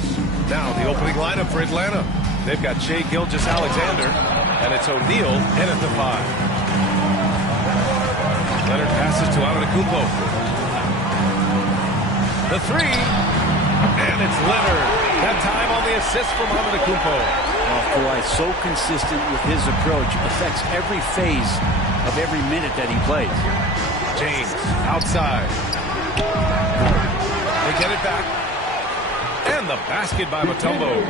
Now, the opening lineup for Atlanta. They've got Shai Gilgeous-Alexander, and it's O'Neal in at the 5. Leonard passes to Antetokounmpo. The 3, and it's Leonard. That time on the assist from Antetokounmpo. Oh, boy, so consistent with his approach. Affects every phase of every minute that he plays. James, outside. They get it back. And the basket by Mutombo.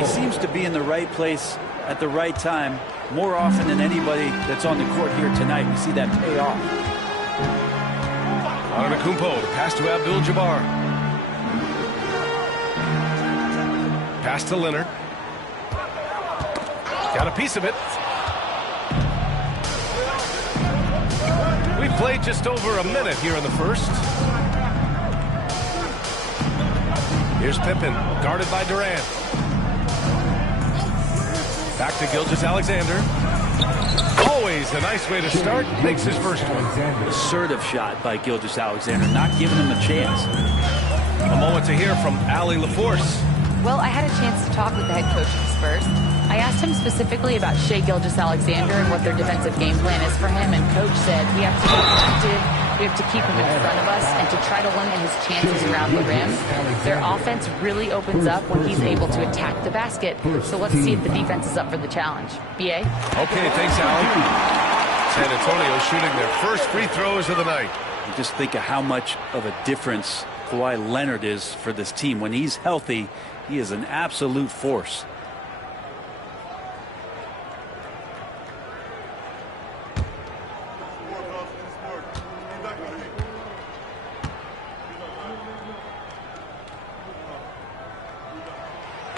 He seems to be in the right place at the right time more often than anybody that's on the court here tonight. We see that pay off. Antetokounmpo, the pass to Abdul-Jabbar. Pass to Leonard. Got a piece of it. played just over a minute here in the first. Here's Pippen, guarded by Durant. Back to Gilgeous-Alexander. Always a nice way to start. Makes his first one. Assertive shot by Gilgeous-Alexander, not giving him a chance. A moment to hear from Allie LaForce. Well, I had a chance to talk with the head coach of the Spurs. I asked him specifically about Shai Gilgeous-Alexander and what their defensive game plan is for him, and Coach said we have to be active, we have to keep him in front of us, and to try to limit his chances around the rim. Their offense really opens up when he's able to attack the basket, so let's see if the defense is up for the challenge. B.A.? Okay, thanks, Allie. San Antonio shooting their first free throws of the night. You just think of how much of a difference Kawhi Leonard is for this team. When he's healthy, he is an absolute force.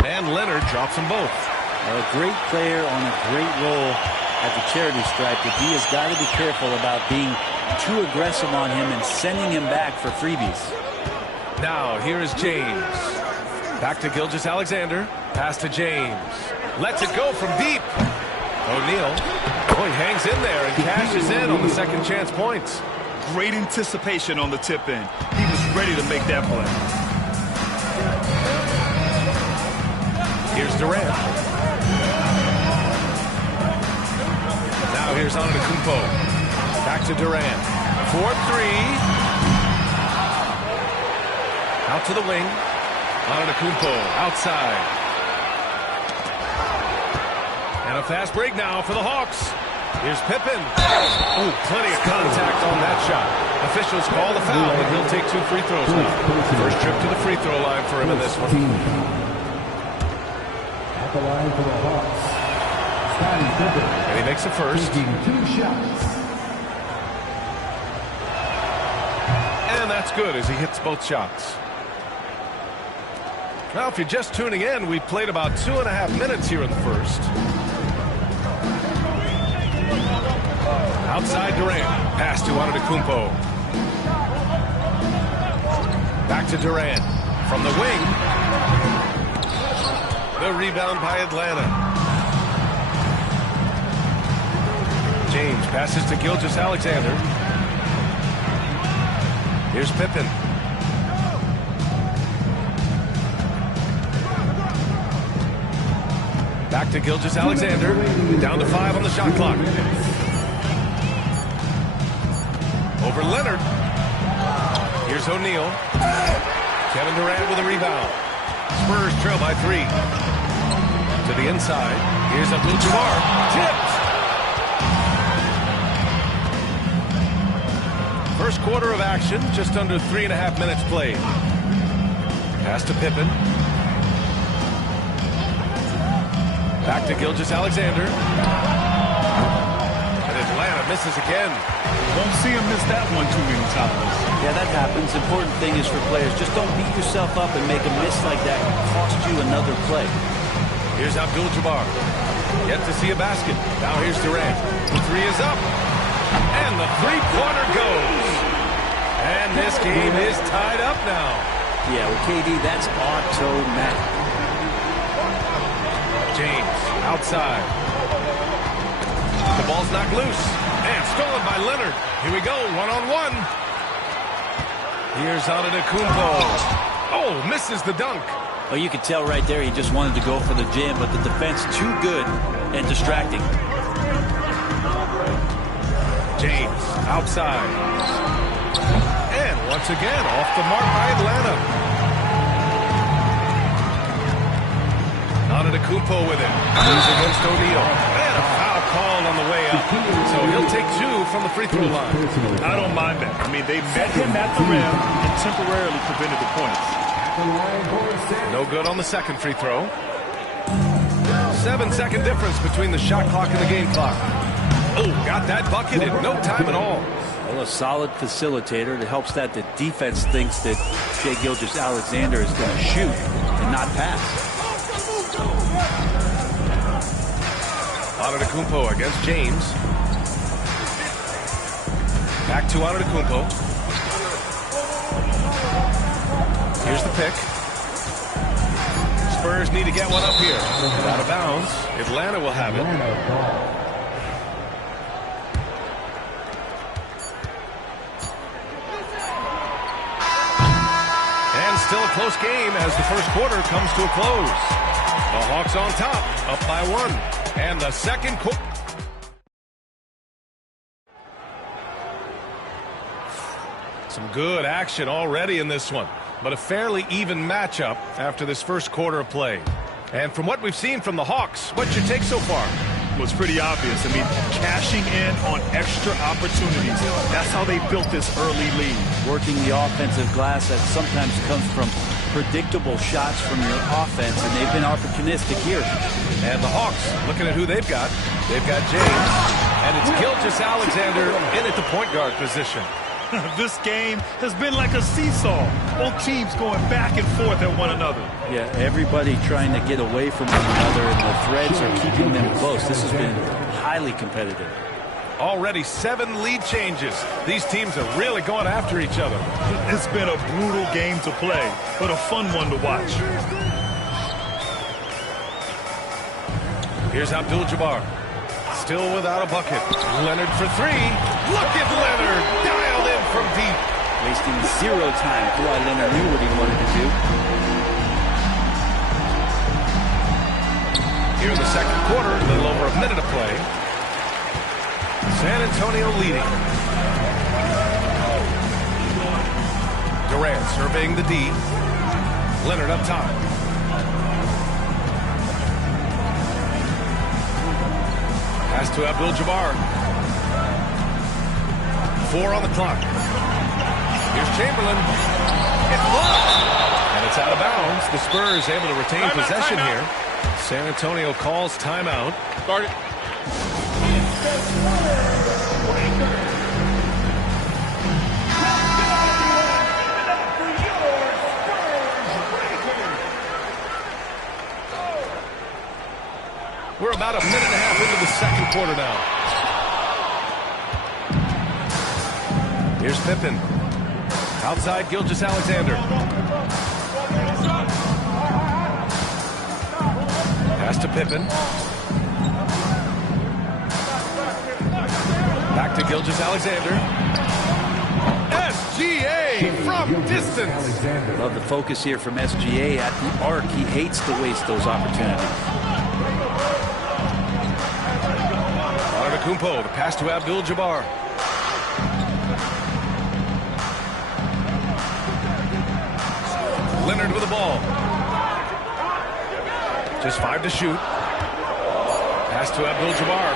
And Leonard drops them both. A great player on a great role at the charity stripe, but he has got to be careful about being too aggressive on him and sending him back for freebies. Now, here is James. Back to Gilgeous-Alexander. Pass to James. Lets it go from deep. O'Neal. Oh, he hangs in there and cashes in on the second chance points. Great anticipation on the tip in. He was ready to make that play. Here's Durant. Now here's Antetokounmpo. Back to Durant. 4-3. Out to the wing. Antetokounmpo outside. And a fast break now for the Hawks. Here's Pippen. Oh, plenty of contact on that shot. Officials call the foul, and he'll take 2 free throws now. First trip to the free throw line for him in this one. At the line for the Hawks, Scottie Pippen. And he makes the first. Taking 2 shots. And that's good as he hits both shots. Now, if you're just tuning in, we played about 2.5 minutes here in the first. Outside Durant. Pass to Antetokounmpo. Back to Durant. From the wing. The rebound by Atlanta. James passes to Gilgeous-Alexander. Here's Pippen. Back to Gilgeous-Alexander. Down to 5 on the shot clock. Over Leonard. Here's O'Neal. Kevin Durant with a rebound. Spurs trail by 3. To the inside. Here's Abdul-Jabbar. Tipped. First quarter of action. Just under 3.5 minutes played. Pass to Pippen. Back to Gilgeous-Alexander. And Atlanta misses again. Won't see him miss that one too many times. Yeah, that happens. Important thing is for players, just don't beat yourself up and make a miss like that and cost you another play. Here's Abdul-Jabbar. Yet to see a basket. Now here's Durant. The 3 is up. And the three-pointer goes. And this game is tied up now. Yeah, with KD, that's automatic. James outside. The ball's knocked loose. And stolen by Leonard. Here we go, one-on-one. Here's Antetokounmpo. Oh, misses the dunk. Well, you could tell right there he just wanted to go for the jam, but the defense too good and distracting. James outside. And once again, off the mark by Atlanta. Antetokounmpo with it. Moves against O'Neal. And a foul called on the way up. So he'll take 2 from the free throw line. I don't mind that. I mean, they met him at the rim and temporarily prevented the points. No good on the second free throw. 7-second difference between the shot clock and the game clock. Oh, got that bucket in no time at all. Well, a solid facilitator. It helps that the defense thinks that Shai Gilgeous-Alexander is going to shoot and not pass. Antetokounmpo against James. Back to Antetokounmpo. Here's the pick. Spurs need to get one up here. Out of bounds. Atlanta will have it. And still a close game as the first quarter comes to a close. The Hawks on top, up by 1. And the second quarter. Some good action already in this one, but a fairly even matchup after this first quarter of play. And from what we've seen from the Hawks, what's your take so far? Well, it's pretty obvious. I mean, cashing in on extra opportunities. That's how they built this early lead. Working the offensive glass that sometimes comes from predictable shots from your offense, and they've been opportunistic here. And the Hawks, looking at who they've got James, and it's Gilgeous-Alexander in at the point guard position. This game has been like a seesaw. Both teams going back and forth at one another. Yeah, everybody trying to get away from one another, and the threads are keeping them close. This has been highly competitive. Already 7 lead changes. These teams are really going after each other. It's been a brutal game to play, but a fun one to watch. Here's Abdul-Jabbar. Still without a bucket. Leonard for 3. Look at Leonard. Dialed in from deep. Wasting 0 time. Kawhi Leonard knew what he wanted to do. Here in the second quarter, a little over a minute of play. San Antonio leading. Durant surveying the D. Leonard up top. Pass to Abdul-Jabbar. 4 on the clock. Here's Chamberlain. It's blocked. And it's out of bounds. The Spurs able to retain possession here. San Antonio calls timeout. Start it. We're about a minute and a half into the second quarter now. Here's Pippen. Outside Gilgeous-Alexander. Pass to Pippen. Back to Gilgeous-Alexander. SGA from distance. Love the focus here from SGA at the arc. He hates to waste those opportunities. Antetokounmpo, the pass to Abdul-Jabbar. Leonard with the ball. Just 5 to shoot. Pass to Abdul-Jabbar.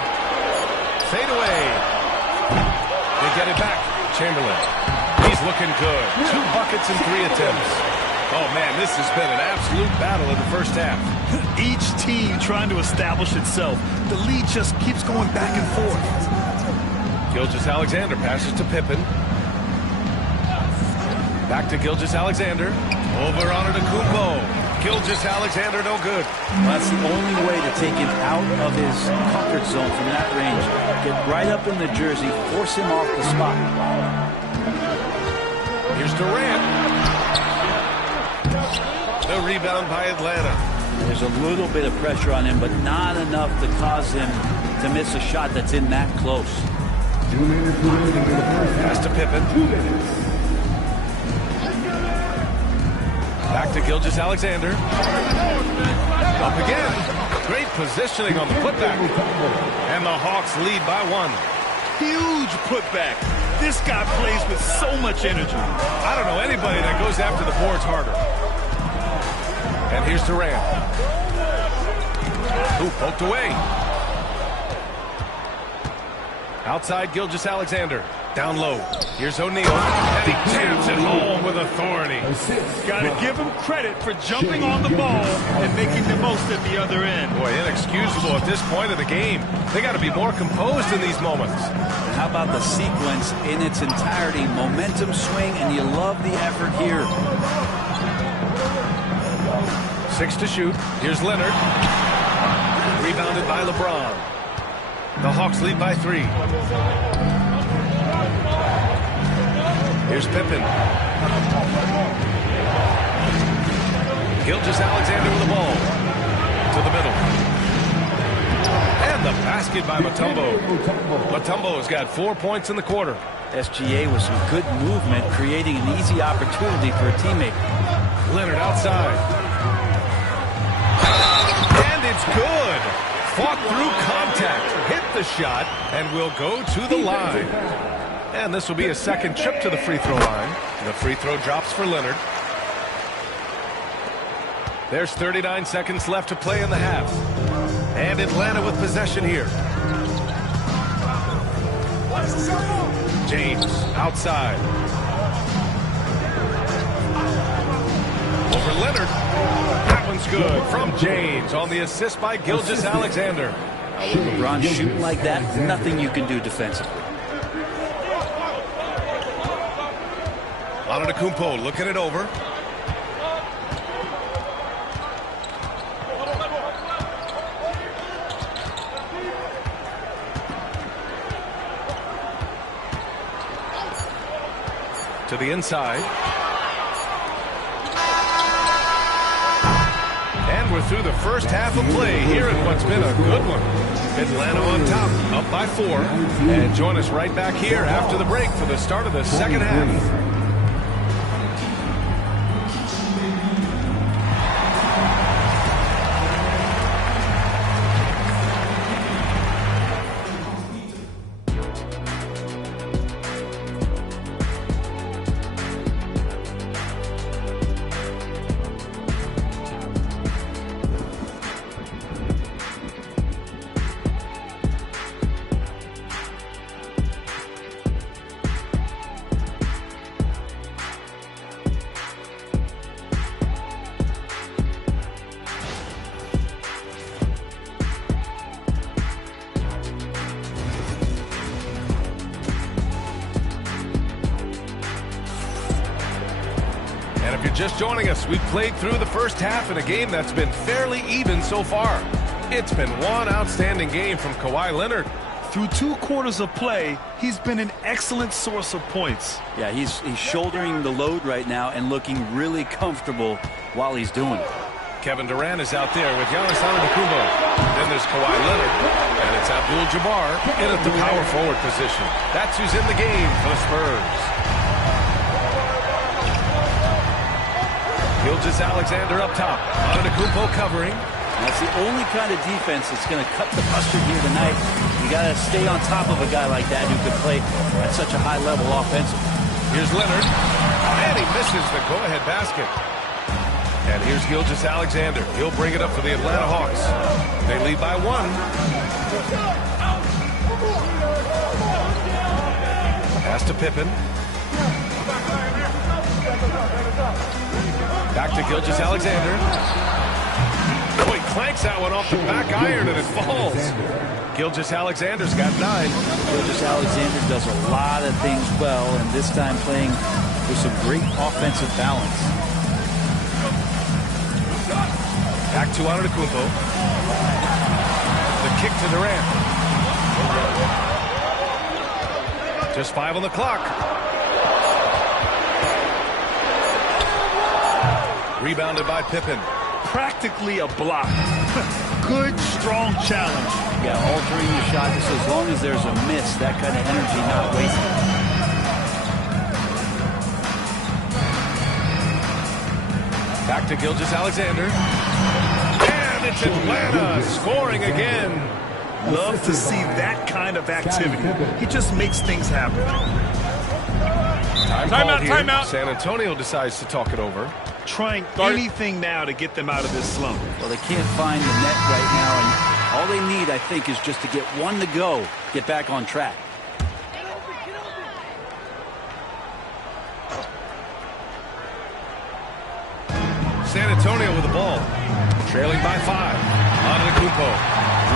Fade away. They get it back. Chamberlain. He's looking good. 2 buckets and 3 attempts. Oh, man, this has been an absolute battle in the first half. Each team trying to establish itself. The lead just keeps going back and forth. Gilgeous-Alexander passes to Pippen. Back to Gilgeous-Alexander. Over on Antetokounmpo. Gilgeous-Alexander no good. Well, that's the only way to take him out of his comfort zone from that range. Get right up in the jersey, force him off the spot. Here's Durant. The rebound by Atlanta. There's a little bit of pressure on him, but not enough to cause him to miss a shot that's in that close. Pass to Pippen. Back to Gilgeous-Alexander. Up again. Great positioning on the putback. And the Hawks lead by 1. Huge putback. This guy plays with so much energy. I don't know anybody that goes after the boards harder. And here's Durant. Ooh, poked away. Outside Gilgeous-Alexander. Down low. Here's O'Neal. And he jams it home with authority. Got to give him credit for jumping on the ball and making the most at the other end. Boy, inexcusable at this point of the game. They got to be more composed in these moments. How about the sequence in its entirety? Momentum swing, and you love the effort here. 6 to shoot. Here's Leonard. Rebounded by LeBron. The Hawks lead by 3. Here's Pippen. Gilgeous-Alexander with the ball. To the middle. And the basket by Mutombo. Mutombo has got 4 points in the quarter. SGA with some good movement, creating an easy opportunity for a teammate. Leonard outside. And it's good. Fought through contact, hit the shot, and will go to the line. And this will be a second trip to the free throw line. The free throw drops for Leonard. There's 39 seconds left to play in the half. And Atlanta with possession here. James outside. Over Leonard. That one's good from James on the assist by Gilgeous-Alexander. With LeBron shooting like that, nothing you can do defensively. Antetokounmpo looking it over. To the inside. And we're through the first half of play here in what's been a good one. Atlanta on top, up by 4. And join us right back here after the break for the start of the second half. Just joining us, we've played through the first half in a game that's been fairly even so far. It's been one outstanding game from Kawhi Leonard. Through 2 quarters of play, he's been an excellent source of points. Yeah, he's shouldering the load right now and looking really comfortable while he's doing it. Kevin Durant is out there with Giannis Antetokounmpo. Then there's Kawhi Leonard, and it's Abdul-Jabbar in at the power forward position. That's who's in the game for the Spurs. Gilgeous-Alexander up top. Antetokounmpo covering. That's the only kind of defense that's going to cut the mustard here tonight. You got to stay on top of a guy like that who can play at such a high level offensively. Here's Leonard. And he misses the go-ahead basket. And here's Gilgeous-Alexander. He'll bring it up for the Atlanta Hawks. They lead by 1. Pass to Pippen. Back to Gilgeous-Alexander. Oh, he clanks that one off the back iron and it falls. Gilgeous-Alexander's got 9. Gilgeous-Alexander does a lot of things well, and this time playing with some great offensive balance. Back to Antetokounmpo. The kick to Durant. Just 5 on the clock. Rebounded by Pippen. Practically a block. Good, strong challenge. Yeah, altering the shot just as long as there's a miss. That kind of energy not wasted. Back to Gilgeous-Alexander. And it's Atlanta scoring again. Love to see that kind of activity. He just makes things happen. Timeout. San Antonio decides to talk it over. Trying anything now to get them out of this slump. Well, they can't find the net right now, and all they need, I think, is just to get one to go, get back on track. San Antonio with the ball. Trailing by 5. Antetokounmpo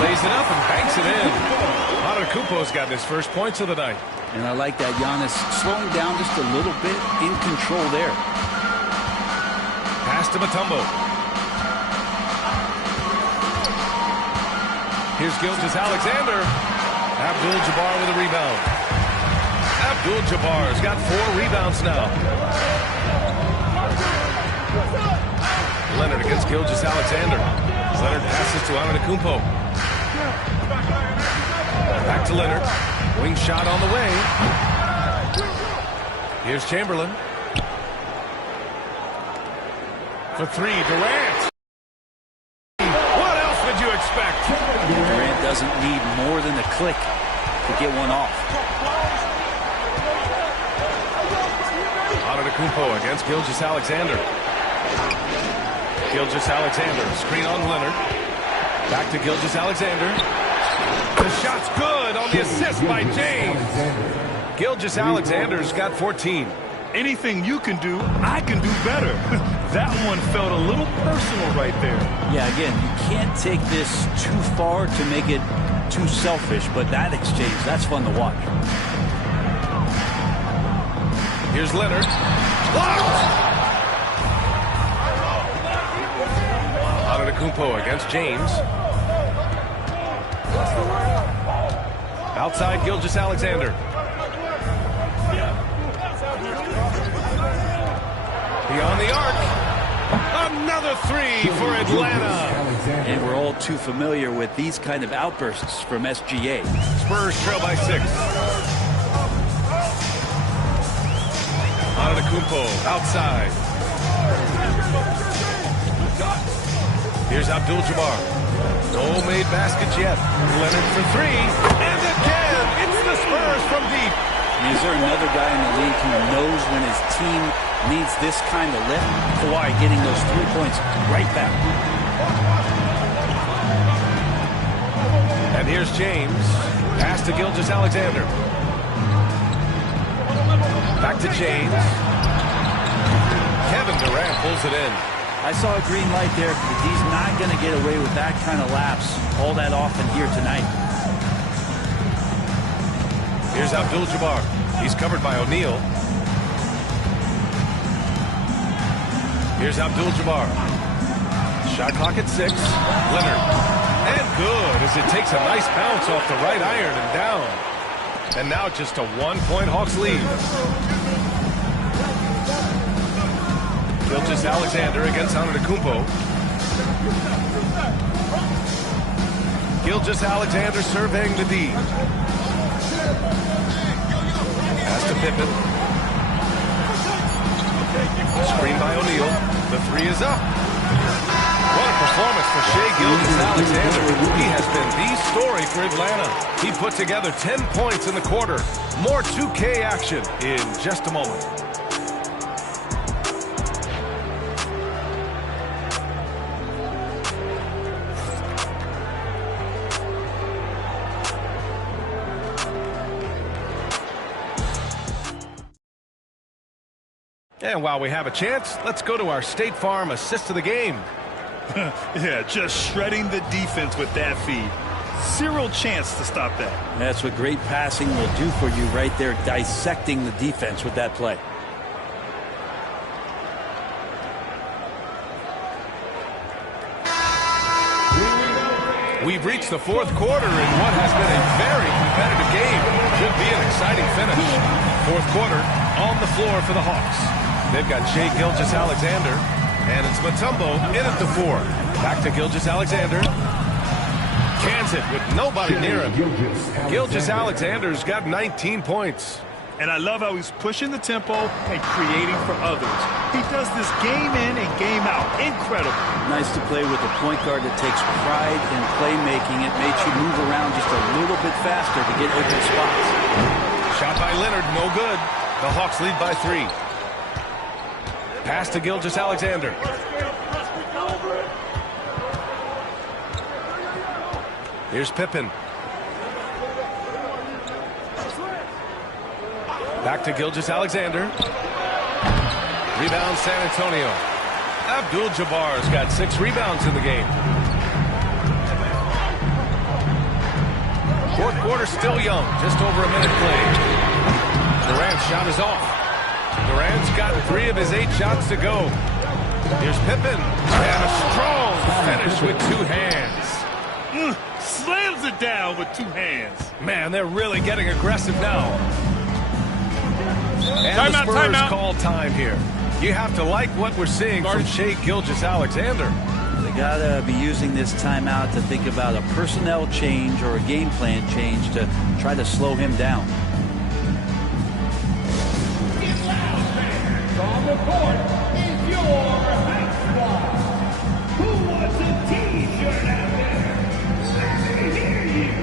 lays it up and banks it in. Antetokounmpo's gotten his first points of the night. And I like that Giannis slowing down just a little bit, in control there. Pass to Mutombo. Here's Gilgeous-Alexander. Abdul-Jabbar with a rebound. Abdul-Jabbar's got 4 rebounds now. Leonard against Gilgeous-Alexander. Leonard passes to Antetokounmpo. Back to Leonard. Wing shot on the way. Here's Chamberlain. For 3, Durant. What else would you expect? Durant doesn't need more than a click to get one off. Antetokounmpo against Gilgeous-Alexander. Gilgeous-Alexander, screen on Leonard. Back to Gilgeous-Alexander. The shot's good on the assist by James. Gilgeous-Alexander's got 14. Anything you can do, I can do better. That one felt a little personal right there. Yeah, again, you can't take this too far to make it too selfish, but that exchange, that's fun to watch. Here's Leonard. Blocked! Antetokounmpo against James. Outside Gilgeous-Alexander. Beyond the arc. Another 3 for Atlanta. And we're all too familiar with these kind of outbursts from SGA. Spurs trail by 6. Antetokounmpo outside. Here's Abdul-Jabbar. No made baskets yet. Leonard for 3. And again, it's the Spurs from deep. Is there another guy in the league who knows when his team needs this kind of lift? Kawhi getting those 3 points right back. And here's James. Pass to Gilgeous-Alexander. Back to James. Kevin Durant pulls it in. I saw a green light there. He's not going to get away with that kind of lapse all that often here tonight. Here's Abdul-Jabbar. He's covered by O'Neal. Here's Abdul-Jabbar. Shot clock at 6. Leonard. And good as it takes a nice bounce off the right iron and down. And now just a 1-point Hawks lead. Gilgeous-Alexander against Antetokounmpo. Gilgeous-Alexander surveying the D. Pass to Pippen. Screen by O'Neal. The 3 is up. What a performance for Shai Gilgeous-Alexander. He has been the story for Atlanta. He put together 10 points in the quarter. More 2K action in just a moment. And while we have a chance, let's go to our State Farm assist of the game. Yeah, just shredding the defense with that feed. Zero chance to stop that. That's what great passing will do for you right there, dissecting the defense with that play. We've reached the 4th quarter in what has been a very competitive game. Should be an exciting finish. 4th quarter on the floor for the Hawks. They've got Shai Gilgeous-Alexander, and it's Mutombo in at the 4. Back to Gilgeous-Alexander. Cans it with nobody near him. Gilgeous-Alexander's got 19 points. And I love how he's pushing the tempo and creating for others. He does this game in and game out. Incredible. Nice to play with a point guard that takes pride in playmaking. It makes you move around just a little bit faster to get open spots. Shot by Leonard, no good. The Hawks lead by 3. Pass to Gilgeous-Alexander. Here's Pippen. Back to Gilgeous-Alexander. Rebound San Antonio. Abdul-Jabbar's got 6 rebounds in the game. 4th quarter still young. Just over a minute played. Durant's shot is off. Durant's got 3 of his 8 shots to go. Here's Pippen. And a strong finish with 2 hands. Slams it down with 2 hands. Man, they're really getting aggressive now. the Timeout, Spurs timeout. call time here. You have to like what we're seeing from Shai Gilgeous-Alexander. They got to be using this timeout to think about a personnel change or a game plan change to try to slow him down. On the court is your high squad. Who wants a T-shirt out there? Let me hear you.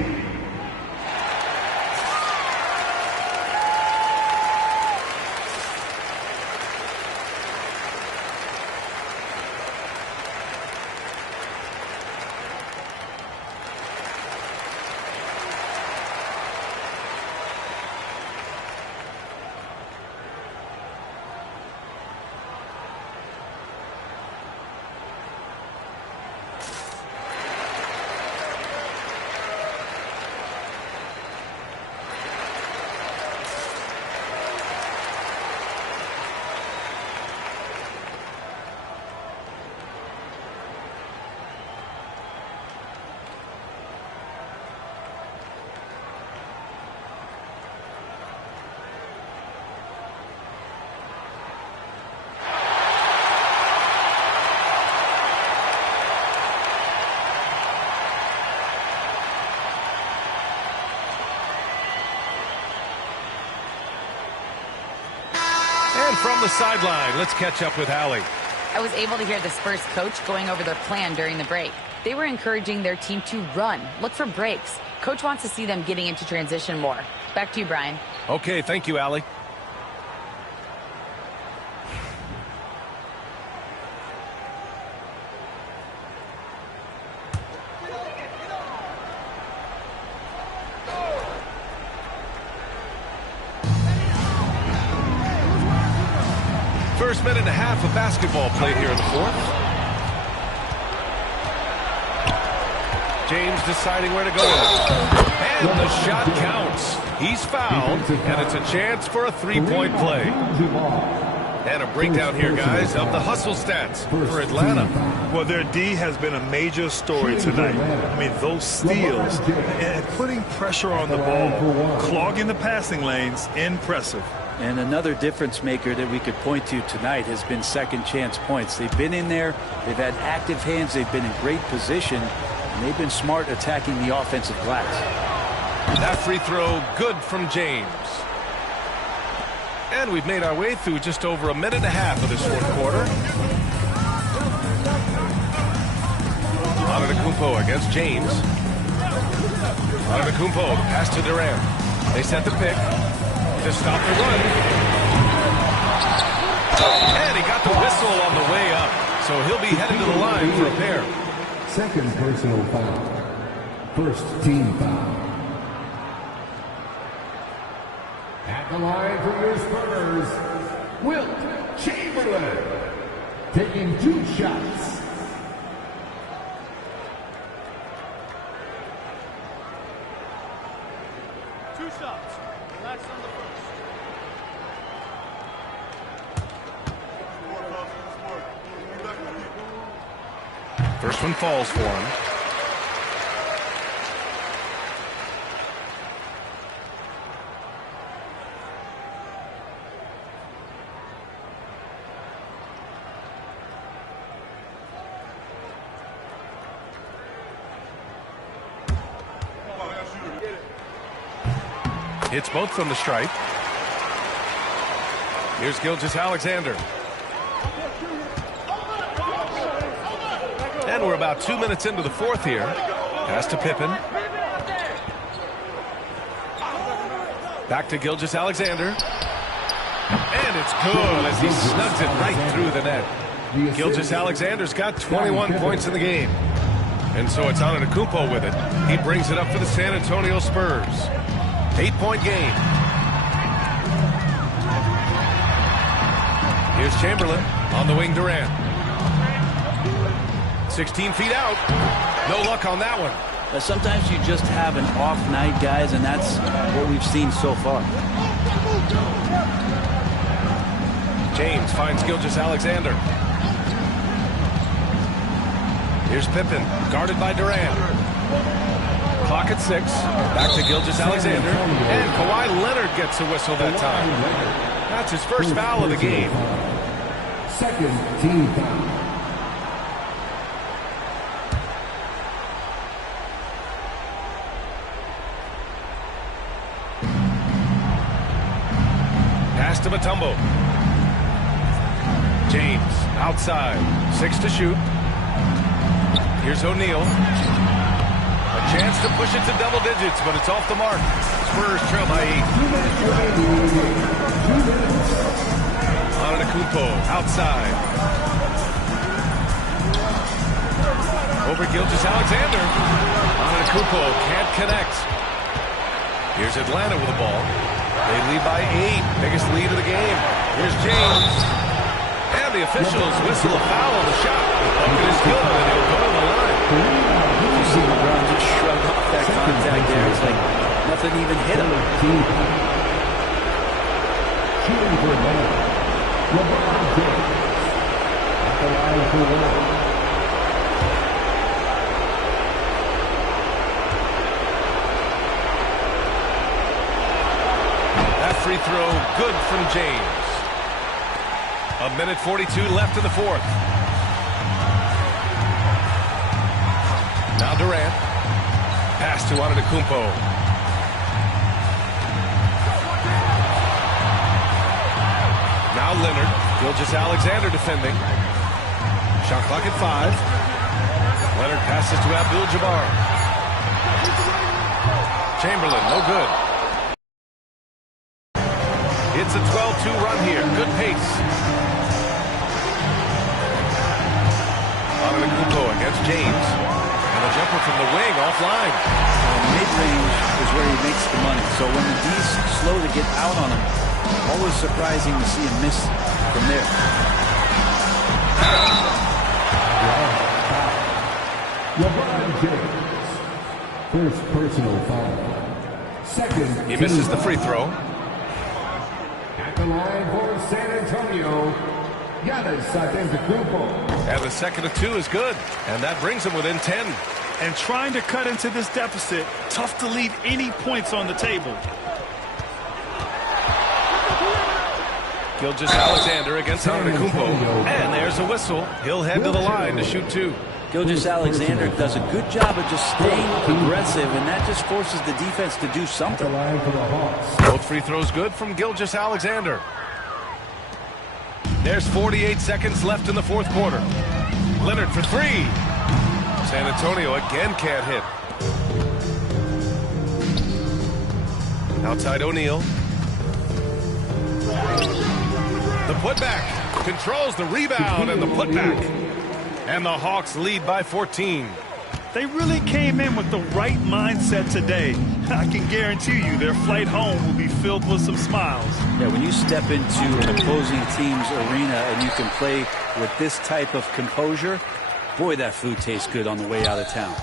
And from the sideline, let's catch up with Allie. I was able to hear the Spurs coach going over their plan during the break. They were encouraging their team to run, look for breaks. Coach wants to see them getting into transition more. Back to you, Brian. Okay, thank you, Allie. First minute and a half of basketball played here in the fourth. James deciding where to go with it. And the shot counts. He's fouled, and it's a chance for a three-point play. And a breakdown here, guys, of the hustle stats for Atlanta. Well, their D has been a major story tonight. I mean, those steals and putting pressure on the ball, clogging the passing lanes, impressive. And another difference maker that we could point to tonight has been second chance points. They've been in there, they've had active hands, they've been in great position, and they've been smart attacking the offensive glass. That free throw good from James. And we've made our way through just over a minute and a half of this fourth quarter. Antetokounmpo against James. Antetokounmpo, the pass to Durant. They set the pick to stop the run. And he got the whistle on the way up. So he'll be headed to the line for a pair. Second personal foul. First team foul. At the line for your Spurs, Wilt Chamberlain. Taking 2 shots. Relax on the first. First one falls for him. Hits both from the stripe. Here's Gilgeous-Alexander. And we're about 2 minutes into the fourth here. Pass to Pippen. Back to Gilgeous-Alexander. And it's good as he snugs it right through the net. Gilgeous-Alexander's got 21 points in the game. And so it's Antetokounmpo with it. He brings it up for the San Antonio Spurs. 8-point game. Here's Chamberlain on the wing. Durant. 16 feet out. No luck on that one. Sometimes you just have an off night, guys, and that's what we've seen so far. James finds Gilgeous-Alexander. Here's Pippen, guarded by Durant. Clock at 6. Back to Gilgeous-Alexander. And Kawhi Leonard gets a whistle that time. That's his first foul of the game. Second team foul. Pass to Mutombo. James outside. 6 to shoot. Here's O'Neal. A chance to push it to double digits, but it's off the mark. Spurs trail by 8. Antetokounmpo outside. Over Gilgeous-Alexander. Antetokounmpo can't connect. Here's Atlanta with the ball. They lead by 8. Biggest lead of the game. Here's James. And the officials whistle a foul on the shot. The bucket is good, and he'll go to the line. You see LeBron just shrug off that contact there. It's like nothing even hit him. Shooting for LeBron James. At the line for one. Free throw good from James. 1:42 left in the fourth. Now Durant. Pass to Antetokounmpo. Now Leonard. Gilgeous-Alexander defending. Shot clock at 5. Leonard passes to Abdul-Jabbar. Chamberlain, no good. It's a 12-2 run here. Good pace. Antetokounmpo against James. And a jumper from the wing offline. Mid-range is where he makes the money. So when the D's slow to get out on him, always surprising to see him miss from there. LeBron James. First personal foul. Second. He misses the free throw. At the line for San Antonio, Giannis Antetokounmpo. And the second of 2 is good. And that brings him within 10. And trying to cut into this deficit, tough to leave any points on the table. Gilgeous-Alexander against Antetokounmpo. And there's a whistle. He'll head to the line to shoot 2. Gilgeous-Alexander does a good job of just staying aggressive, and that just forces the defense to do something. Both free throws good from Gilgeous-Alexander. There's 48 seconds left in the fourth quarter. Leonard for 3. San Antonio again can't hit. Outside O'Neal. The putback. Controls the rebound and the putback. And the Hawks lead by 14. They really came in with the right mindset today. I can guarantee you their flight home will be filled with some smiles. Yeah, when you step into an opposing team's arena and you can play with this type of composure, boy, that food tastes good on the way out of town.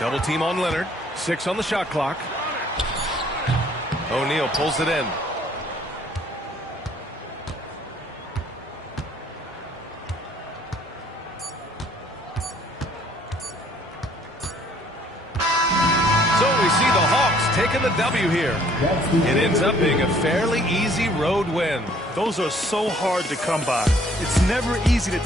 Double team on Leonard. 6 on the shot clock. O'Neal pulls it in. Taking the W here. It ends up being a fairly easy road win. Those are so hard to come by. It's never easy to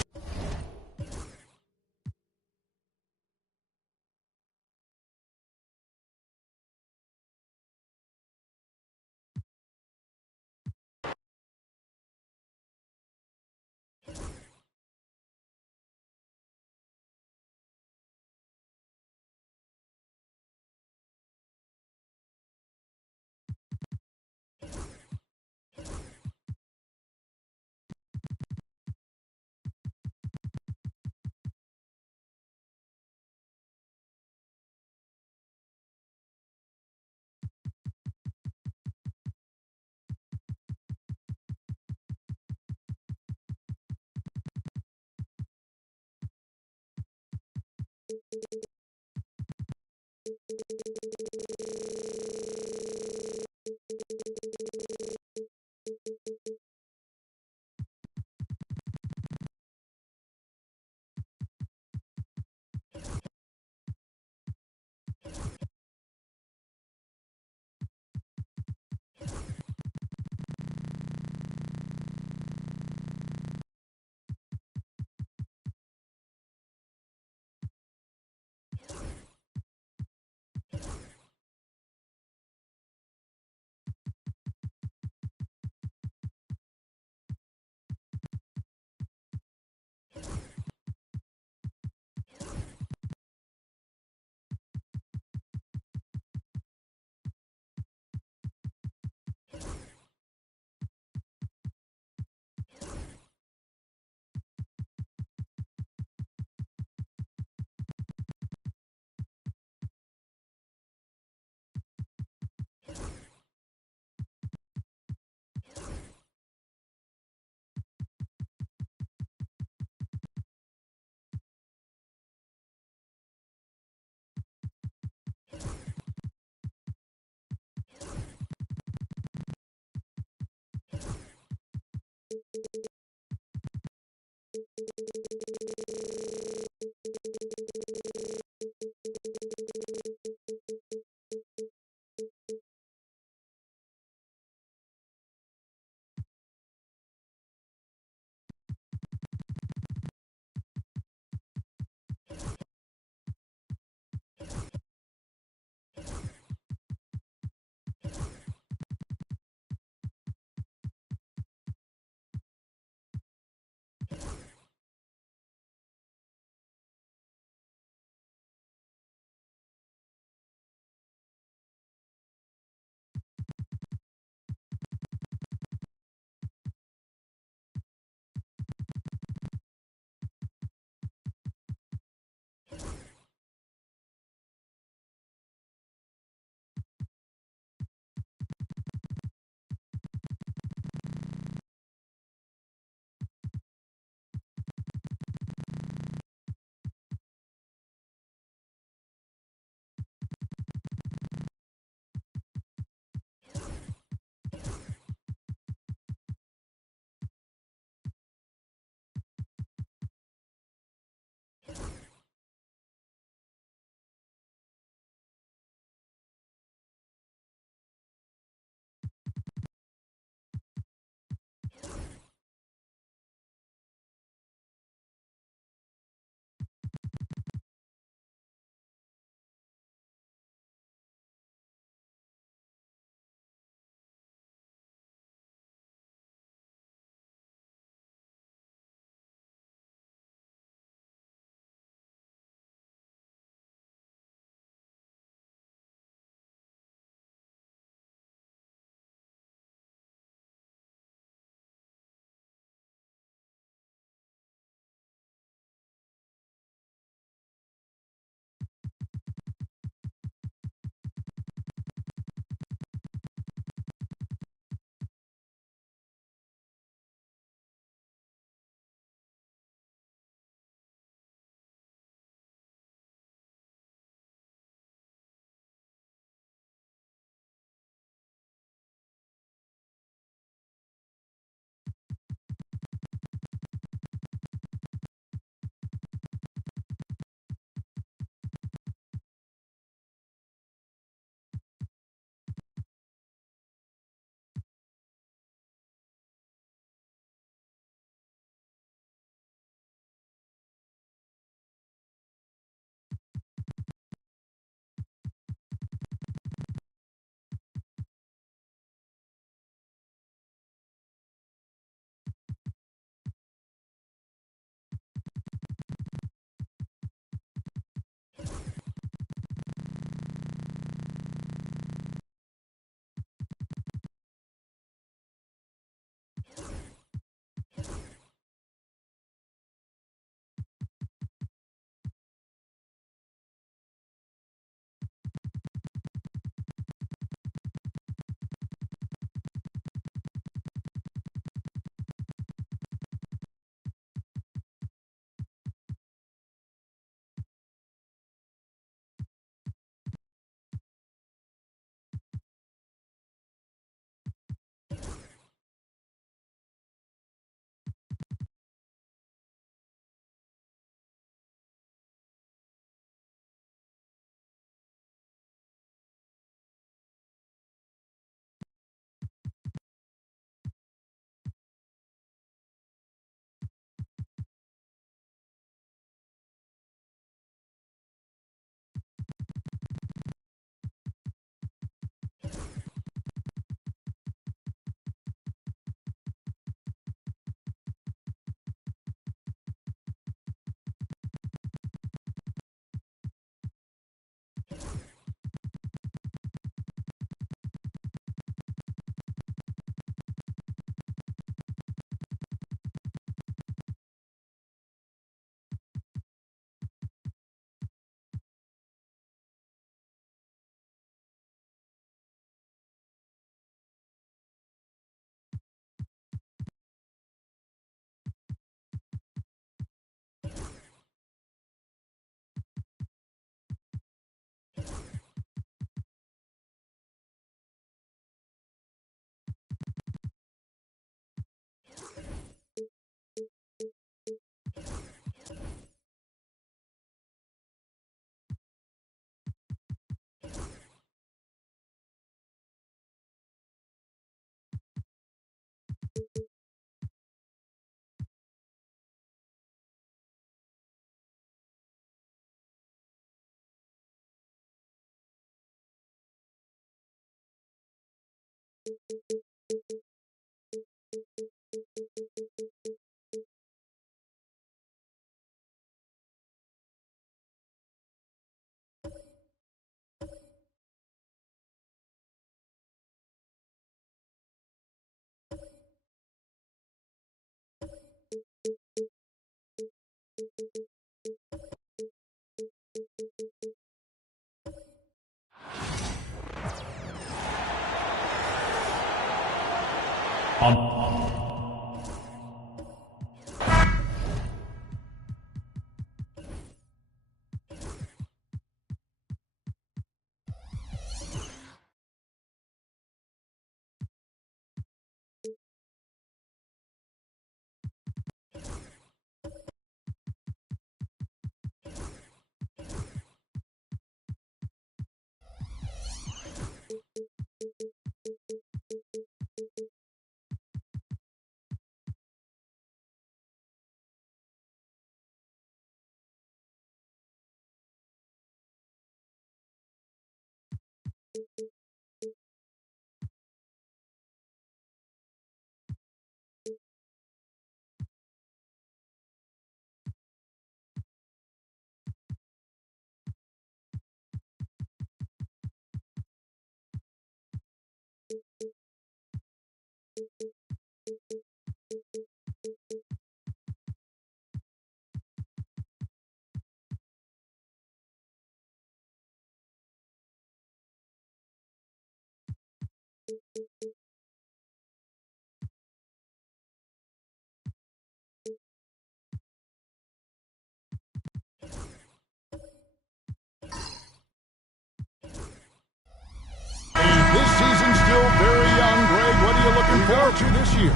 This season's still very young, Greg. What are you looking forward to this year?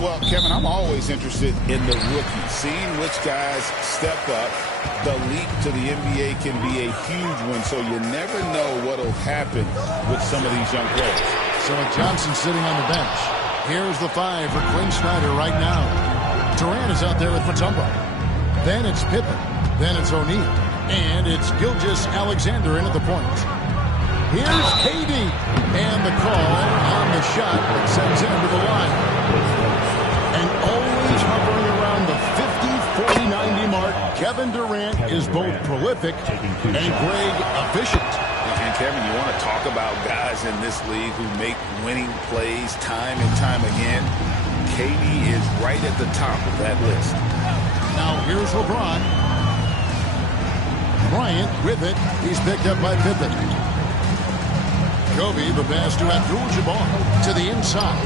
Well, Kevin, I'm always interested in the rookies, seeing which guys step up. The leap to the NBA can be a huge one, so you never know what will happen with some of these young players. So Johnson sitting on the bench. Here's the 5 for Quinn Snyder right now. Durant is out there with Mutombo. Then it's Pippen. Then it's O'Neal. And it's Gilgeous-Alexander in at the point. Here's KD. And the call on the shot that sends him to the line. And always hovering around the 50, 40, 90 mark, Kevin Durant is both prolific and Greg efficient. And Kevin, you want to talk about guys in this league who make winning plays time and time again. KD is right at the top of that list. Now here's LeBron. Bryant with it. He's picked up by Pippen. Kobe, the pass to Abdul-Jabbar to the inside.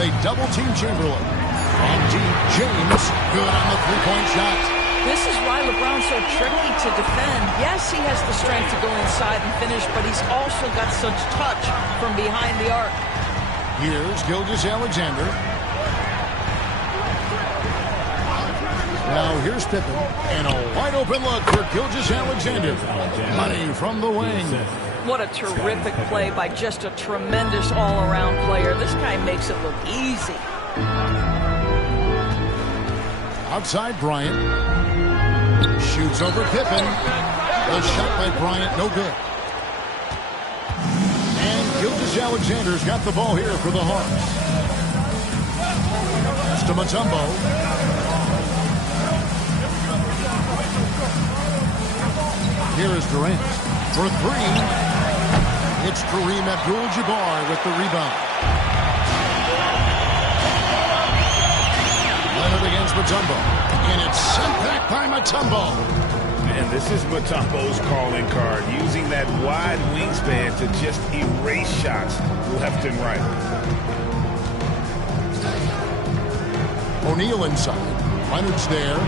They double-team Chamberlain. On deep, James, good on the three-point shot. This is why LeBron's so tricky to defend. Yes, he has the strength to go inside and finish, but he's also got such touch from behind the arc. Here's Gilgeous-Alexander. Now here's Pippen. And a wide-open look for Gilgeous-Alexander. Money from the wing. What a terrific play by just a tremendous all-around player. This guy makes it look easy. Outside Bryant. Shoots over Pippen. The shot by Bryant, no good. And Gilgeous-Alexander's got the ball here for the Hawks. Pass to Mutombo. Here is Durant for three. It's Kareem Abdul-Jabbar with the rebound. Leonard against Mutombo. And it's sent back by Mutombo. And this is Mutombo's calling card, using that wide wingspan to just erase shots left and right. O'Neal inside. Leonard's there.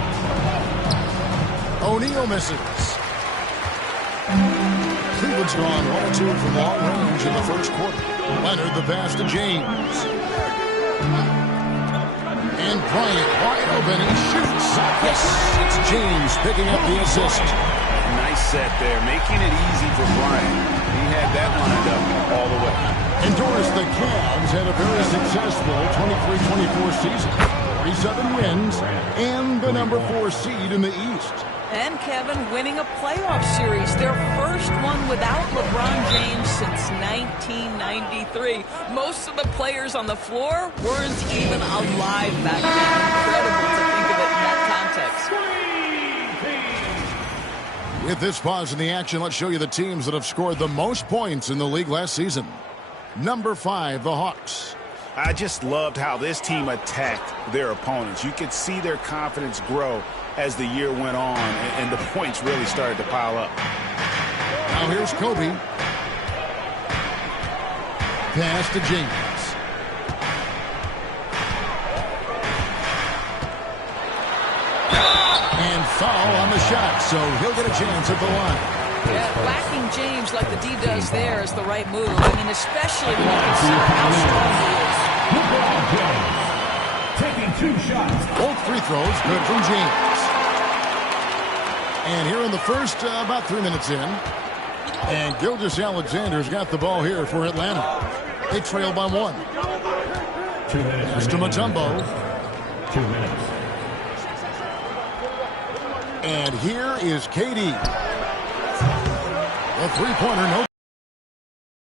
O'Neal misses. Cleveland's gone 1-2 from long range in the first quarter. Leonard the pass to James. And Bryant wide open. He shoots. Yes, it's James picking up the assist. Nice set there, making it easy for Bryant. He had that lined up all the way. Endorse, the Cavs had a very successful 23-24 season. 47 wins and the number 4 seed in the East. And Kevin winning a playoff series, their first one without LeBron James since 1993. Most of the players on the floor weren't even alive back then. Incredible to think of it in that context. With this pause in the action, let's show you the teams that have scored the most points in the league last season. Number 5, the Hawks. I just loved how this team attacked their opponents. You could see their confidence grow as the year went on, and the points really started to pile up. Now here's Kobe. Pass to James. And foul on the shot, so he'll get a chance at the line. Yeah, whacking James like the D does there is the right move. I mean, especially when you consider how strong he is. LeBron James taking 2 shots. Both free throws good from James. And here in the first, about 3 minutes in. And Gilgeous-Alexander's got the ball here for Atlanta. They trail by 1. 2 minutes. Pass to Mutombo. 2 minutes. And here is KD. A three-pointer, no.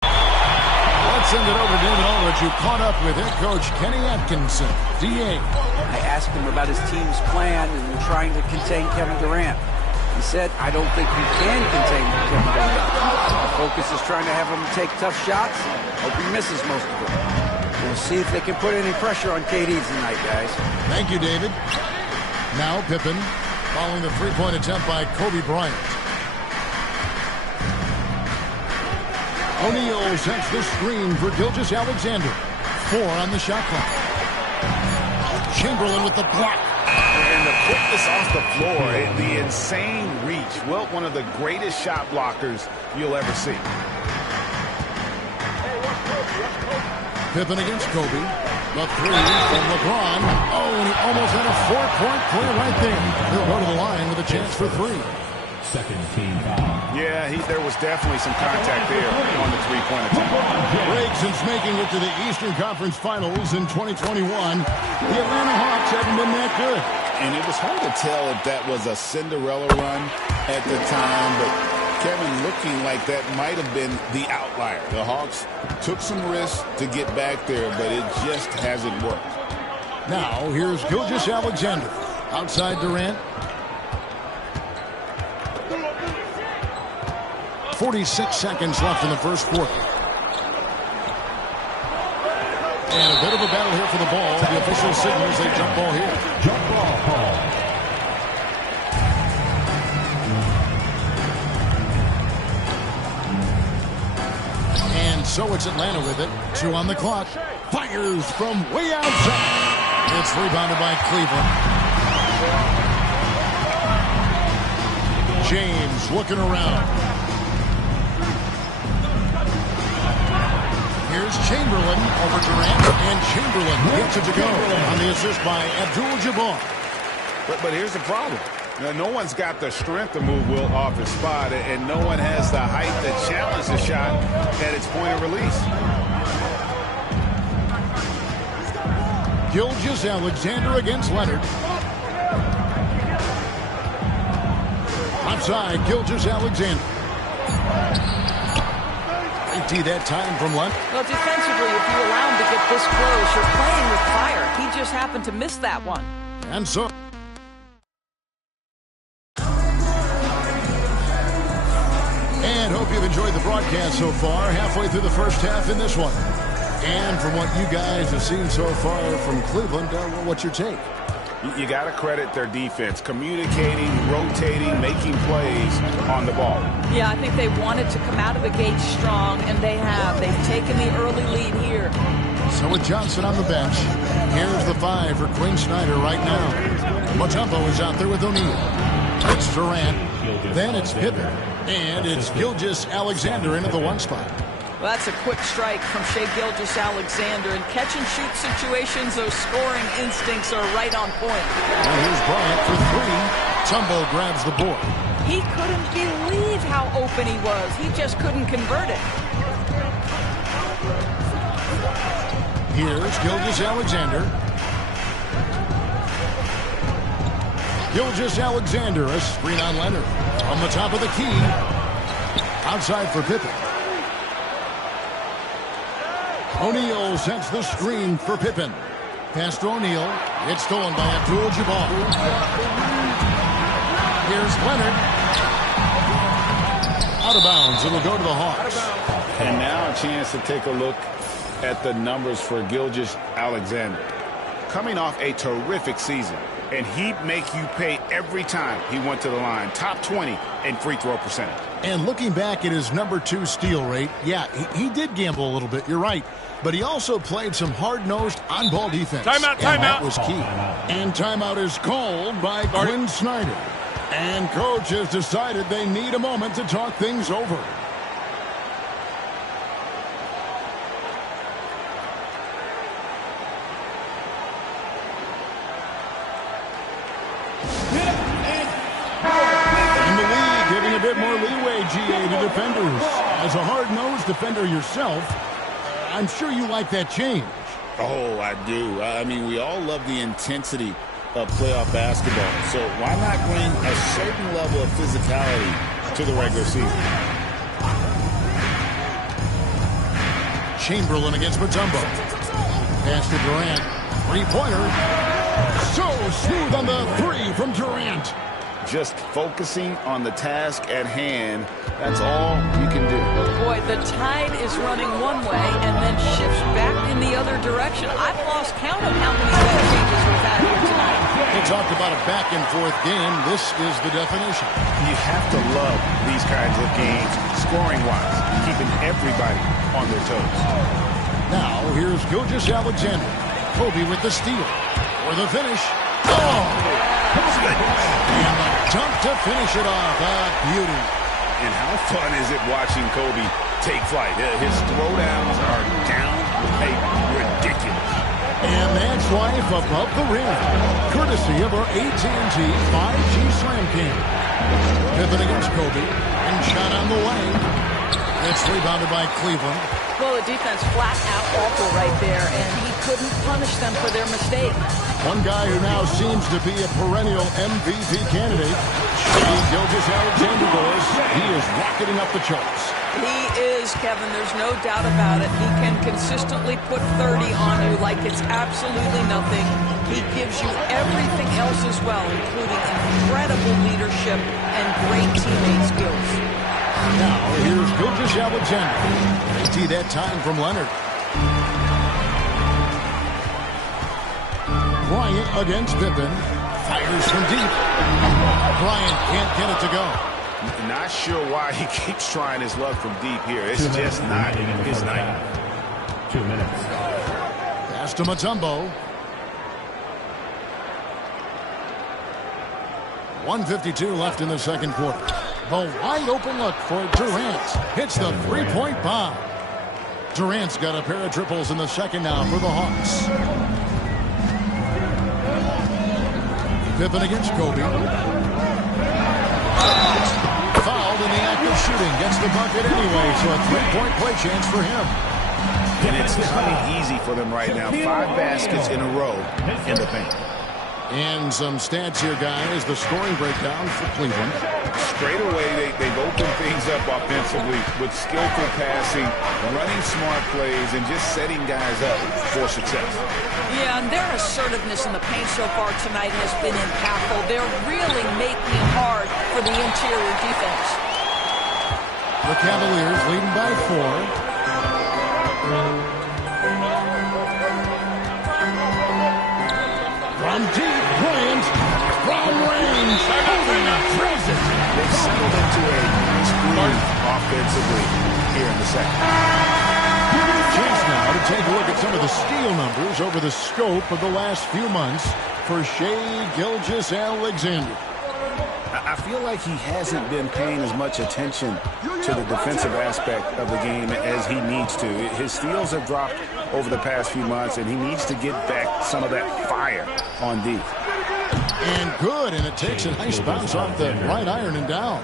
Let's send it over to David Aldridge, who caught up with head coach Kenny Atkinson. DA. I asked him about his team's plan and trying to contain Kevin Durant. He said, I don't think you can contain Kevin Durant. The focus is trying to have him take tough shots. Hope he misses most of them. We'll see if they can put any pressure on KD tonight, guys. Thank you, David. Now Pippen, following the three-point attempt by Kobe Bryant. O'Neal sets the screen for Gilgeous-Alexander. 4 on the shot clock. Chamberlain with the block. And the quickness off the floor, the insane reach. Well, one of the greatest shot blockers you'll ever see. Pippen against Kobe. The 3 from LeBron. Oh, and he almost had a 4-point play right there. He'll go to the line with a chance for 3. Second team foul. Yeah, there was definitely some contact there on the three-point attempt. Greg, since making it to the Eastern Conference Finals in 2021, the Atlanta Hawks haven't been that good. And it was hard to tell if that was a Cinderella run at the time, but Kevin looking like that might have been the outlier. The Hawks took some risks to get back there, but it just hasn't worked. Now, here's Gilgeous-Alexander. Outside Durant. 46 seconds left in the first quarter. And a bit of a battle here for the ball. The official signals a jump ball here. Jump ball call. And so it's Atlanta with it. 2 on the clock. Fires from way outside. It's rebounded by Cleveland. James looking around. Here's Chamberlain over Durant, and Chamberlain gets it to go on the assist by Abdul-Jabbar. But here's the problem. No one's got the strength to move Wilt off his spot, and no one has the height to challenge the shot at its point of release. Gilgeous-Alexander against Leonard. Outside, Gilgeous-Alexander. Great that time from Leonard. Well, defensively, if you allow him to get this close, you're playing with fire. He just happened to miss that one. And so Hope you've enjoyed the broadcast so far. Halfway through the first half in this one. And from what you guys have seen so far from Cleveland, what's your take? You got to credit their defense, communicating, rotating, making plays on the ball. Yeah, I think they wanted to come out of the gate strong, and they have. They've taken the early lead here. So with Johnson on the bench, here's the 5 for Quinn Snyder right now. Mutombo is out there with O'Neal. It's Durant. Then it's Pippen. And it's Gilgeous-Alexander into the 1 spot. Well, that's a quick strike from Shai Gilgeous-Alexander. In catch-and-shoot situations, those scoring instincts are right on point. And here's Bryant for 3. Tumbo grabs the board. He couldn't believe how open he was. He just couldn't convert it. Here's Gilgeous-Alexander. Gilgeous-Alexander, a screen on Leonard. On the top of the key. Outside for Pippen. O'Neal sets the screen for Pippen. Pass to O'Neal. It's stolen by Abdul-Jabbar. Here's Leonard. Out of bounds. It'll go to the Hawks. And now a chance to take a look at the numbers for Gilgeous-Alexander. Coming off a terrific season, and he'd make you pay every time he went to the line. Top 20 in free throw percentage. And looking back at his #2 steal rate, yeah, he did gamble a little bit. You're right. But he also played some hard-nosed on-ball defense. Timeout, timeout. And that was key. And timeout is called by Quinn Snyder. And coach has decided they need a moment to talk things over. A bit more leeway, GA, to defenders. As a hard-nosed defender yourself, I'm sure you like that change. Oh, I do. I mean, we all love the intensity of playoff basketball. So why not bring a certain level of physicality to the regular season? Chamberlain against Mutombo. Pass to Durant. Three-pointer. So smooth on the 3 from Durant. Just focusing on the task at hand, that's all you can do. Boy, the tide is running one way and then shifts back in the other direction. I've lost count of how many bad changes we've had here tonight. They talked about a back-and-forth game. This is the definition. You have to love these kinds of games, scoring-wise, keeping everybody on their toes. Now, here's Gilgeous-Alexander. Kobe with the steal. For the finish. Oh! That was good. And the dunk to finish it off. Beauty. And how fun is it watching Kobe take flight? His throwdowns are downright ridiculous. And that's life above the rim. Courtesy of our AT&T 5G Slam King. Pippen against Kobe. And shot on the way. It's rebounded by Cleveland. Well, the defense flat out awful right there, and he couldn't punish them for their mistake. One guy who now seems to be a perennial MVP candidate, Shai Gilgeous-Alexander, boys. He is rocketing up the charts. He is, Kevin. There's no doubt about it. He can consistently put 30 on you like it's absolutely nothing. He gives you everything else as well, including incredible leadership and great teammate skills. Now, here's Gilgeous-Alexander. They tee that time from Leonard. Bryant against Pippen. Fires from deep. Bryant can't get it to go. Not sure why he keeps trying his luck from deep here. It's just not his night. 2 minutes. Pass to Mutombo. 1:52 left in the second quarter. The wide open look for Durant. Hits the three-point bomb. Durant's got a pair of triples in the second now for the Hawks. Pippen against Kobe. Fouled in the act of shooting. Gets the bucket anyway, so a three-point play chance for him. And it's coming easy for them right now. 5 baskets in a row in the paint. And some stats here, guys. The scoring breakdown for Cleveland. Straight away, they've opened things up offensively with skillful passing, running smart plays, and just setting guys up for success. Yeah, and their assertiveness in the paint so far tonight has been impactful. They're really making it hard for the interior defense. The Cavaliers leading by 4. From deep, Bryant. From range. They've settled into a nice groove offensively here in the second. Chance now to take a look at some of the steal numbers over the scope of the last few months for Shai Gilgeous-Alexander. I feel like he hasn't been paying as much attention to the defensive aspect of the game as he needs to. His steals have dropped over the past few months, and he needs to get back some of that fire on D. And good, and it takes a nice bounce off the right iron and down.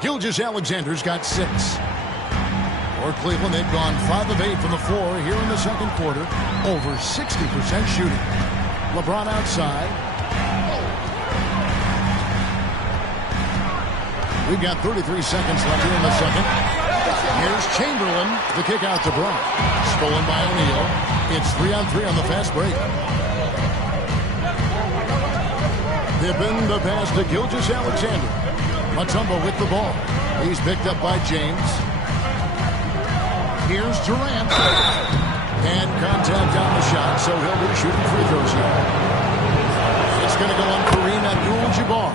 Gilgeous-Alexander's got 6. For Cleveland, they've gone 5 of 8 from the floor here in the second quarter. Over 60% shooting. LeBron outside. We've got 33 seconds left here in the second. Here's Chamberlain. The kick out to Brown. Stolen by O'Neal. It's 3-on-3 on the fast break. Pippen, the pass to Gilgeous-Alexander. Mutombo with the ball. He's picked up by James. Here's Durant. And contact on the shot, so he'll be shooting free throws here. It's going to go on Kareem Abdul-Jabbar.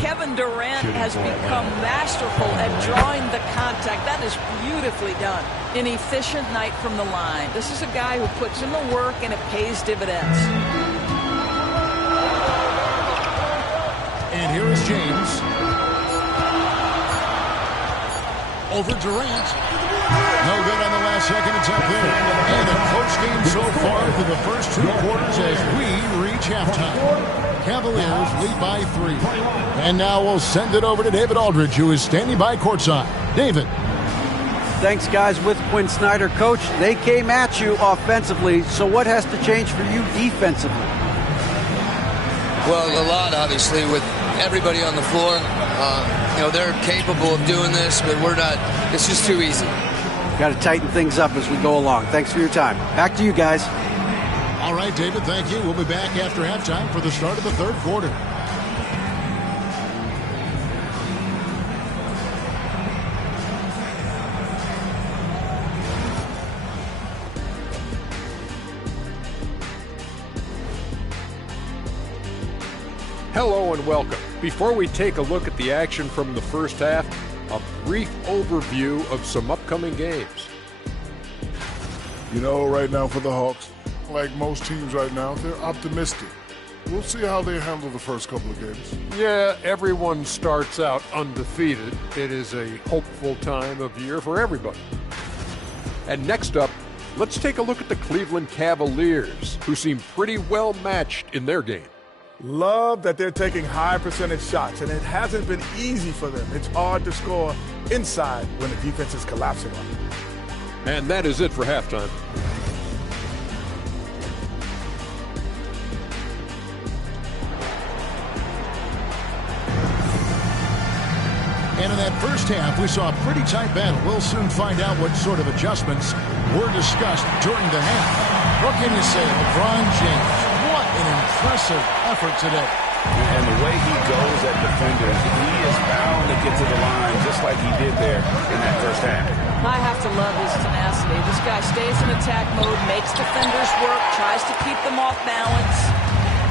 Kevin Durant has become masterful at drawing the contact. That is beautifully done. An efficient night from the line. This is a guy who puts in the work, and it pays dividends. And here is James. Over Durant. No good on the last second attempt there. And a close game so far through the first 2 quarters as we reach halftime. Cavaliers lead by 3. And now we'll send it over to David Aldridge, who is standing by courtside. David. Thanks, guys. With Quinn Snyder, Coach, they came at you offensively. So what has to change for you defensively? Well, a lot, obviously, with everybody on the floor. They're capable of doing this, but we're not. It's just too easy. Got to tighten things up as we go along. Thanks for your time. Back to you guys. All right, David, thank you. We'll be back after halftime for the start of the third quarter. Hello and welcome. Before we take a look at the action from the first half, a brief overview of some upcoming games. Right now for the Hawks, like most teams right now, they're optimistic. We'll see how they handle the first couple of games. Yeah, everyone starts out undefeated. It is a hopeful time of year for everybody. And next up, let's take a look at the Cleveland Cavaliers, who seem pretty well matched in their game. Love that they're taking high percentage shots, and it hasn't been easy for them. It's hard to score inside when the defense is collapsing on them. And that is it for halftime. And in that first half, we saw a pretty tight battle. We'll soon find out what sort of adjustments were discussed during the half. What can you say, LeBron James? What an impressive effort today. And the way he goes at defenders, he is bound to get to the line just like he did there in that first half. I have to love his tenacity. This guy stays in attack mode, makes defenders work, tries to keep them off balance.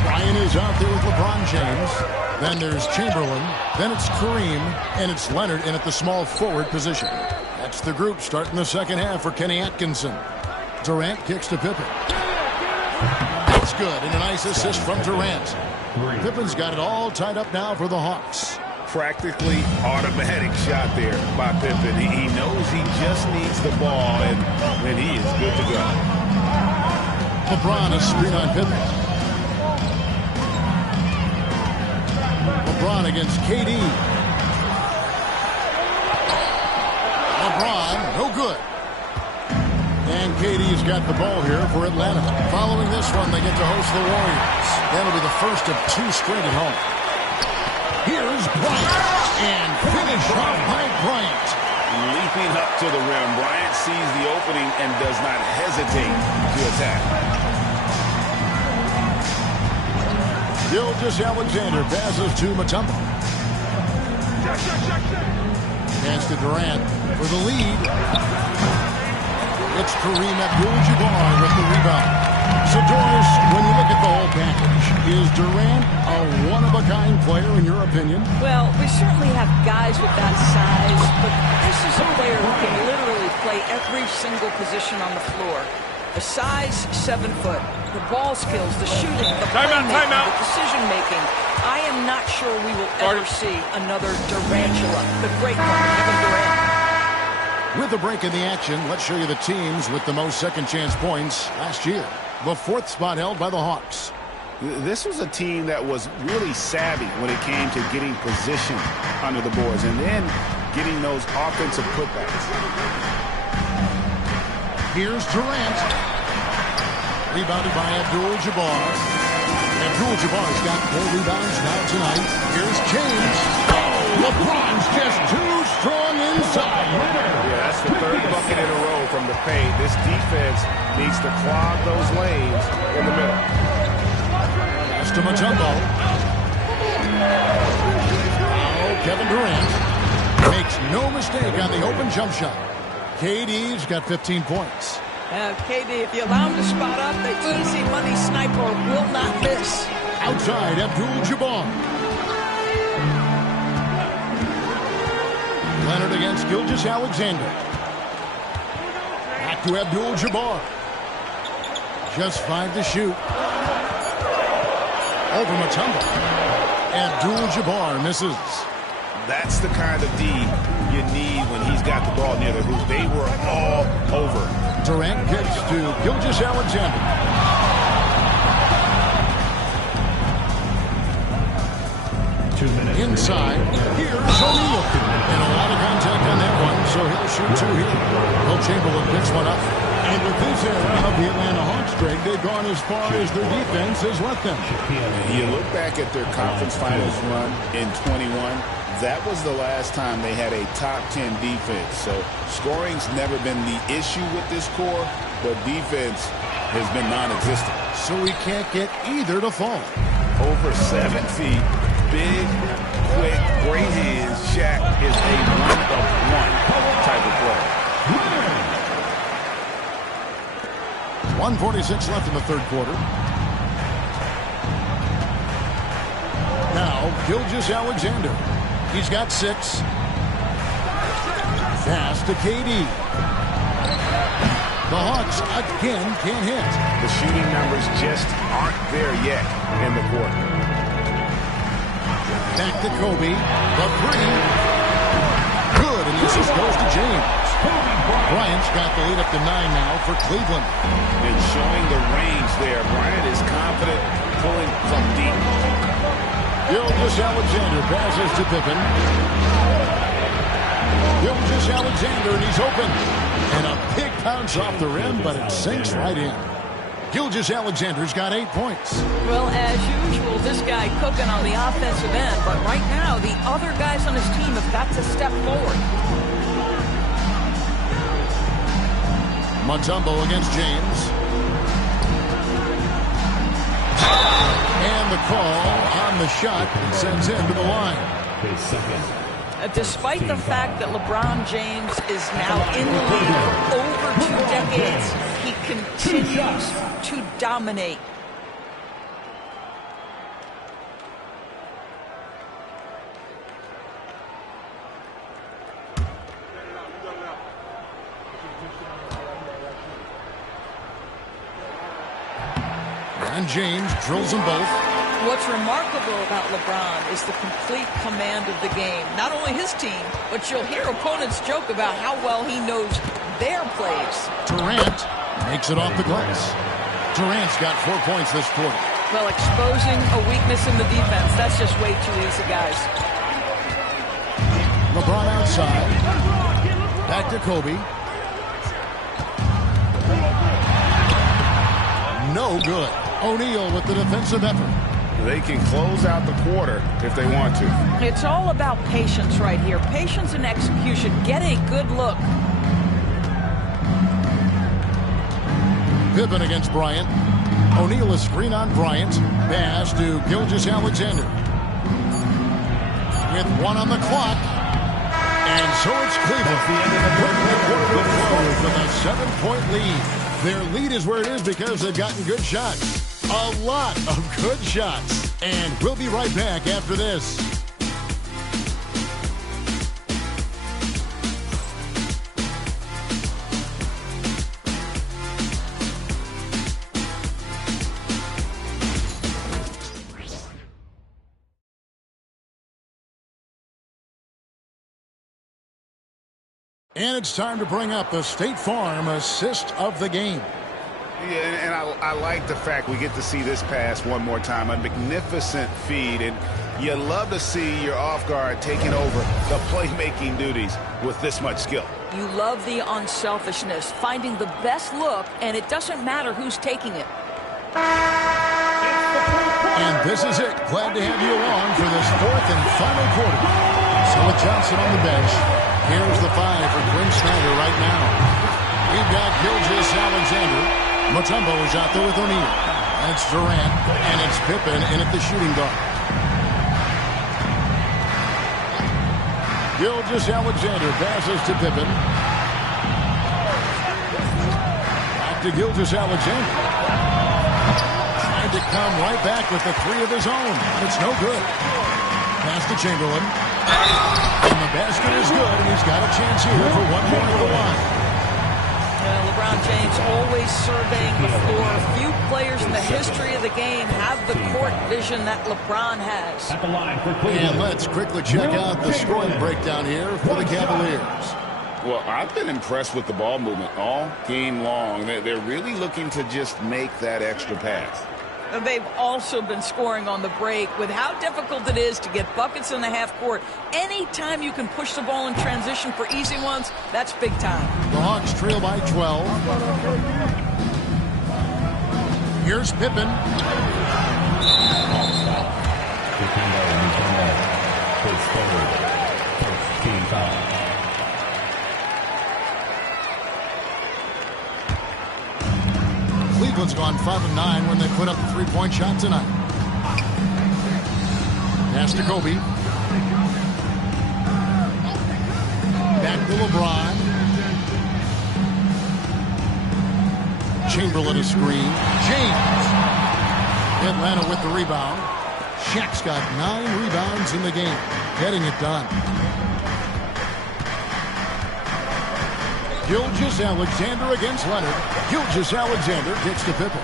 Ryan is out there with LeBron James. Then there's Chamberlain. Then it's Kareem. And it's Leonard in at the small forward position. That's the group starting the second half for Kenny Atkinson. Durant kicks to Pippen. That's good. And a nice assist from Durant. Pippen's got it all tied up now for the Hawks. Practically automatic shot there by Pippen. He knows he just needs the ball, and he is good to go. LeBron is screen on Pippen. LeBron against KD. LeBron, no good. And KD's got the ball here for Atlanta. Following this one, they get to host the Warriors. That'll be the first of 2 straight at home. Here's Bryant. And finish off by Bryant. Leaping up to the rim. Bryant sees the opening and does not hesitate to attack. Gilgeous-Alexander passes to Mutombo. Pass to Durant for the lead. It's Kareem Abdul-Jabbar with the rebound. So, Doris, when you look at the whole package, is Durant a one-of-a-kind player in your opinion? Well, we certainly have guys with that size, but this is a player who can literally play every single position on the floor. The size, 7 foot. The ball skills, the shooting, the playmaking, the decision-making. I am not sure we will ever see another Durantula, the great one, Kevin Durant. With the break in the action, let's show you the teams with the most second-chance points last year. The 4th spot held by the Hawks. This was a team that was really savvy when it came to getting position under the boards and then getting those offensive putbacks. Here's Durant. Rebounded by Abdul-Jabbar. Abdul-Jabbar's got 4 rebounds now tonight. Here's James. Oh, LeBron's just too strong inside. Yeah, that's the 3rd bucket in a row from the paint. This defense needs to clog those lanes in the middle. Pass to Mutombo. Oh, Kevin Durant makes no mistake on the open jump shot. KD's got 15 points. KD, if you allow him to spot up, the easy money sniper will not miss. Outside, Abdul-Jabbar. Leonard against Gilgeous-Alexander. Back to Abdul-Jabbar. Just 5 to shoot. Over Mutombo. Abdul-Jabbar misses. That's the kind of D you need when he's got the ball near the hoop. They were all over. Durant kicks to Gilgeous-Alexander. Inside, here's O'Neal. And a lot of contact on that one, so he'll shoot 2 here. Will Chamberlain picks one up. And with this era of the Atlanta Hawks, Greg, they've gone as far as their defense has let them. You look back at their conference finals run in 21. That was the last time they had a top 10 defense. So scoring's never been the issue with this core, but defense has been non-existent. So we can't get either to fall. Over 7 feet, big, quick, great hands. Shaq is a one-of-one type of player. 1:46 left in the 3rd quarter. Now, Gilgeous-Alexander. He's got 6. Pass to KD. The Hawks again can't hit. The shooting numbers just aren't there yet in the quarter. Back to Kobe. The 3. Good, and the assist goes to James. Bryant's got the lead up to 9 now for Cleveland. And showing the range there. Bryant is confident pulling from deep. Gilgeous-Alexander passes to Pippen. Gilgeous-Alexander, and he's open. And a big bounce off the rim, but it sinks right in. Gilgeous-Alexander's got 8 points. Well, as usual, this guy cooking on the offensive end. But right now, the other guys on his team have got to step forward. Mutombo against James. And the call on the shot sends him to the line. Despite the fact that LeBron James is now in the league for over 2 decades, he continues to dominate. And James drills them both. What's remarkable about LeBron is the complete command of the game. Not only his team, but you'll hear opponents joke about how well he knows their plays. Durant makes it off the glass. Durant's got 4 points this quarter. Well, exposing a weakness in the defense, that's just way too easy, guys. LeBron outside. Back to Kobe. No good. O'Neal with the defensive effort. They can close out the quarter if they want to. It's all about patience right here. Patience and execution. Get a good look. Pippen against Bryant. O'Neal is screen on Bryant. Pass to Gilgeous-Alexander. With 1 on the clock. And so it's Cleveland. With a 7-point lead. Their lead is where it is because they've gotten good shots. A lot of good shots. And we'll be right back after this. And it's time to bring up the State Farm assist of the game. Yeah, and I like the fact we get to see this pass one more time. A magnificent feed, and you love to see your off guard taking over the playmaking duties with this much skill. You love the unselfishness, finding the best look, and it doesn't matter who's taking it. And this is it. Glad to have you along for this fourth and final quarter. Silla Johnson on the bench. Here's the 5 for Quinn Snyder right now. We've got Gilgeous-Alexander. Mutombo is out there with O'Neal. And it's Durant, and it's Pippen in at the shooting guard. Gilgeous-Alexander passes to Pippen. Back to Gilgeous-Alexander. Trying to come right back with the 3 of his own. It's no good. Pass to Chamberlain. And the basket is good, and he's got a chance here for one more at the line. LeBron James always surveying the floor. Few players in the history of the game have the court vision that LeBron has. And let's quickly check out the scoring breakdown here for the Cavaliers. Well, I've been impressed with the ball movement all game long. They're really looking to just make that extra pass. They've also been scoring on the break with how difficult it is to get buckets in the half court. Anytime you can push the ball in transition for easy ones, that's big time. The Hawks trail by 12. Here's Pippen. Cleveland's gone 5 of 9 when they put up a 3-point shot tonight. Pass to Kobe. Back to LeBron. Chamberlain a screen. James. Atlanta with the rebound. Shaq's got 9 rebounds in the game. Getting it done. Gilgeous-Alexander against Leonard. Gilgeous-Alexander gets to Pippen.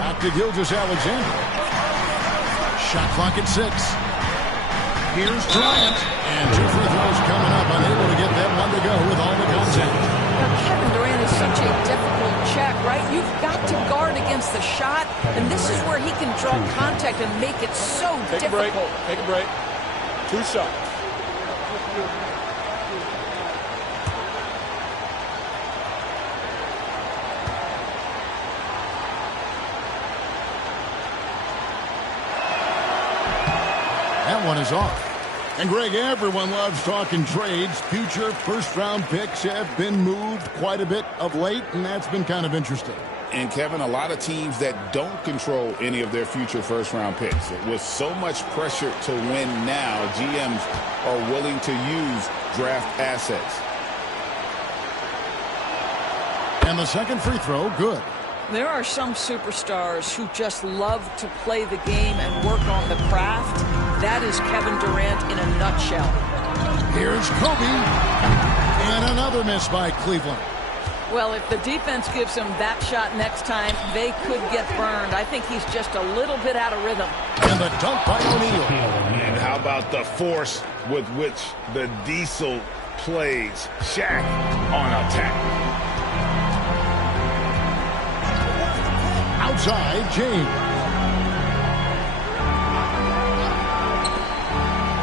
Back to Gilgeous-Alexander. Shot clock at 6. Here's Durant. And 2 free throws coming up. Unable to get that one to go with all the contact. Now, Kevin Durant is such a difficult check, right? You've got to guard against the shot, and this is where he can draw contact and make it so difficult. Take a break. 2 shots. That one is off. And Greg, everyone loves talking trades. Future first-round picks have been moved quite a bit of late, and that's been kind of interesting. And, Kevin, a lot of teams that don't control any of their future first-round picks. With so much pressure to win now, GMs are willing to use draft assets. And the second free throw, good. There are some superstars who just love to play the game and work on the craft. That is Kevin Durant in a nutshell. Here's Kobe. And another miss by Cleveland. Well, if the defense gives him that shot next time, they could get burned. I think he's just a little bit out of rhythm. And the dunk by O'Neal. And how about the force with which the Diesel plays Shaq on attack? Outside, James.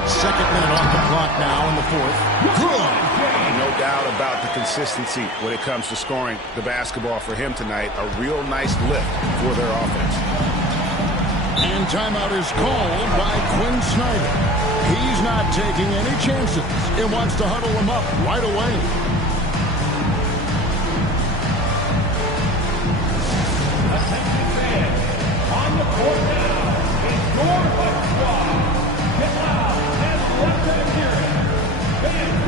Second minute off the clock now in the fourth. Good. No doubt about the consistency when it comes to scoring the basketball for him tonight. A real nice lift for their offense. And timeout is called by Quinn Snyder. He's not taking any chances and wants to huddle him up right away. Attention fans, on the court now is your Buck Squad. Get loud and let them hear it. Fans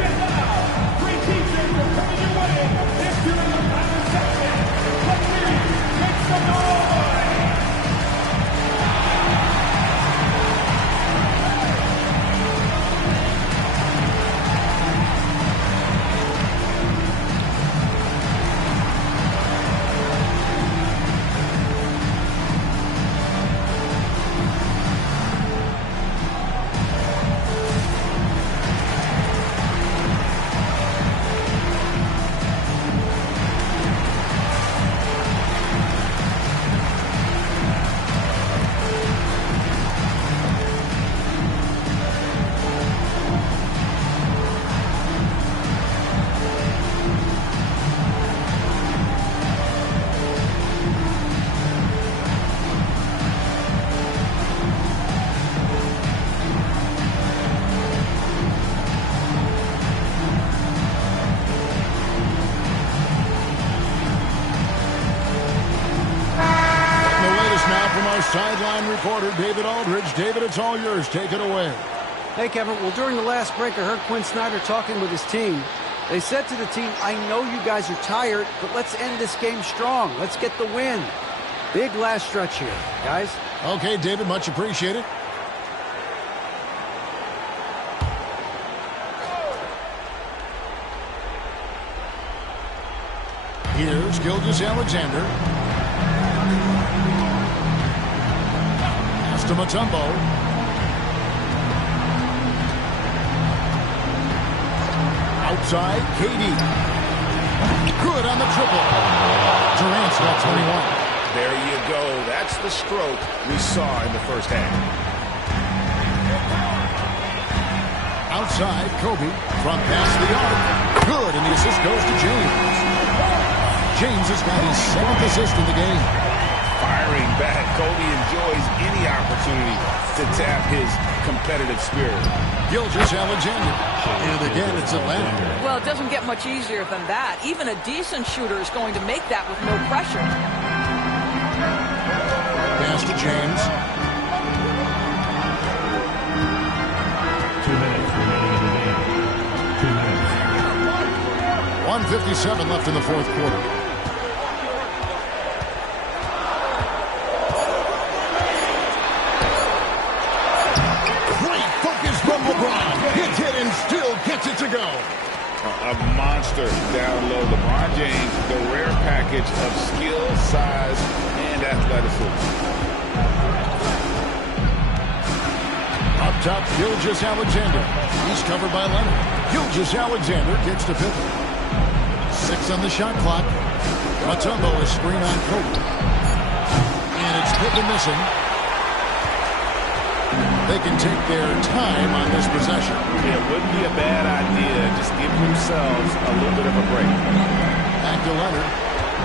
sideline reporter, David Aldridge. David, it's all yours. Take it away. Hey, Kevin. Well, during the last break, I heard Quinn Snyder talking with his team. They said to the team, I know you guys are tired, but let's end this game strong. Let's get the win. Big last stretch here, guys. Okay, David, much appreciated. Here's Gilgeous-Alexander. Pass to Mutombo. Outside, KD. Good on the triple. Durant's got 21. There you go. That's the stroke we saw in the first half. Outside, Kobe. From past the arc. Good, and the assist goes to James. James has got his 7th assist in the game. Firing back, Kobe enjoys any opportunity to tap his competitive spirit. Gilgeous-Alexander. And again, it's Atlanta. Well, it doesn't get much easier than that. Even a decent shooter is going to make that with no pressure. Pass to James. 2 minutes remaining in the game. 2 minutes. 1:57 left in the fourth quarter. Great focus from LeBron. Hits it and still gets it to go. A monster down low. LeBron James, the rare package of skill, size, and athleticism. Up top, Gilgeous-Alexander. He's covered by Leonard. Gilgeous-Alexander gets to Pippen. 6 on the shot clock. Mutombo is screen on Kobe. And it's Pippen missing. They can take their time on this possession. It wouldn't be a bad idea. Just give themselves a little bit of a break. Back to Leonard.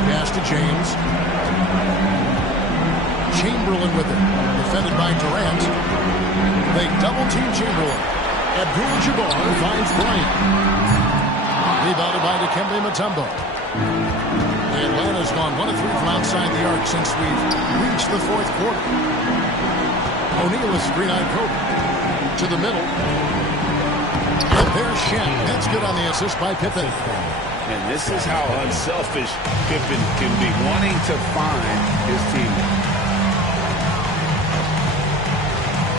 Pass to James. Chamberlain with it. Defended by Durant. They double-team Chamberlain. Abdul-Jabbar finds Bryant. Rebounded by Dikembe Mutombo. Atlanta's gone 1 of 3 from outside the arc since we've reached the fourth quarter. O'Neal is screen on Kobe. To the middle. And there's Shaq. That's good on the assist by Pippen. And this is how unselfish Pippen can be, wanting to find his teammate.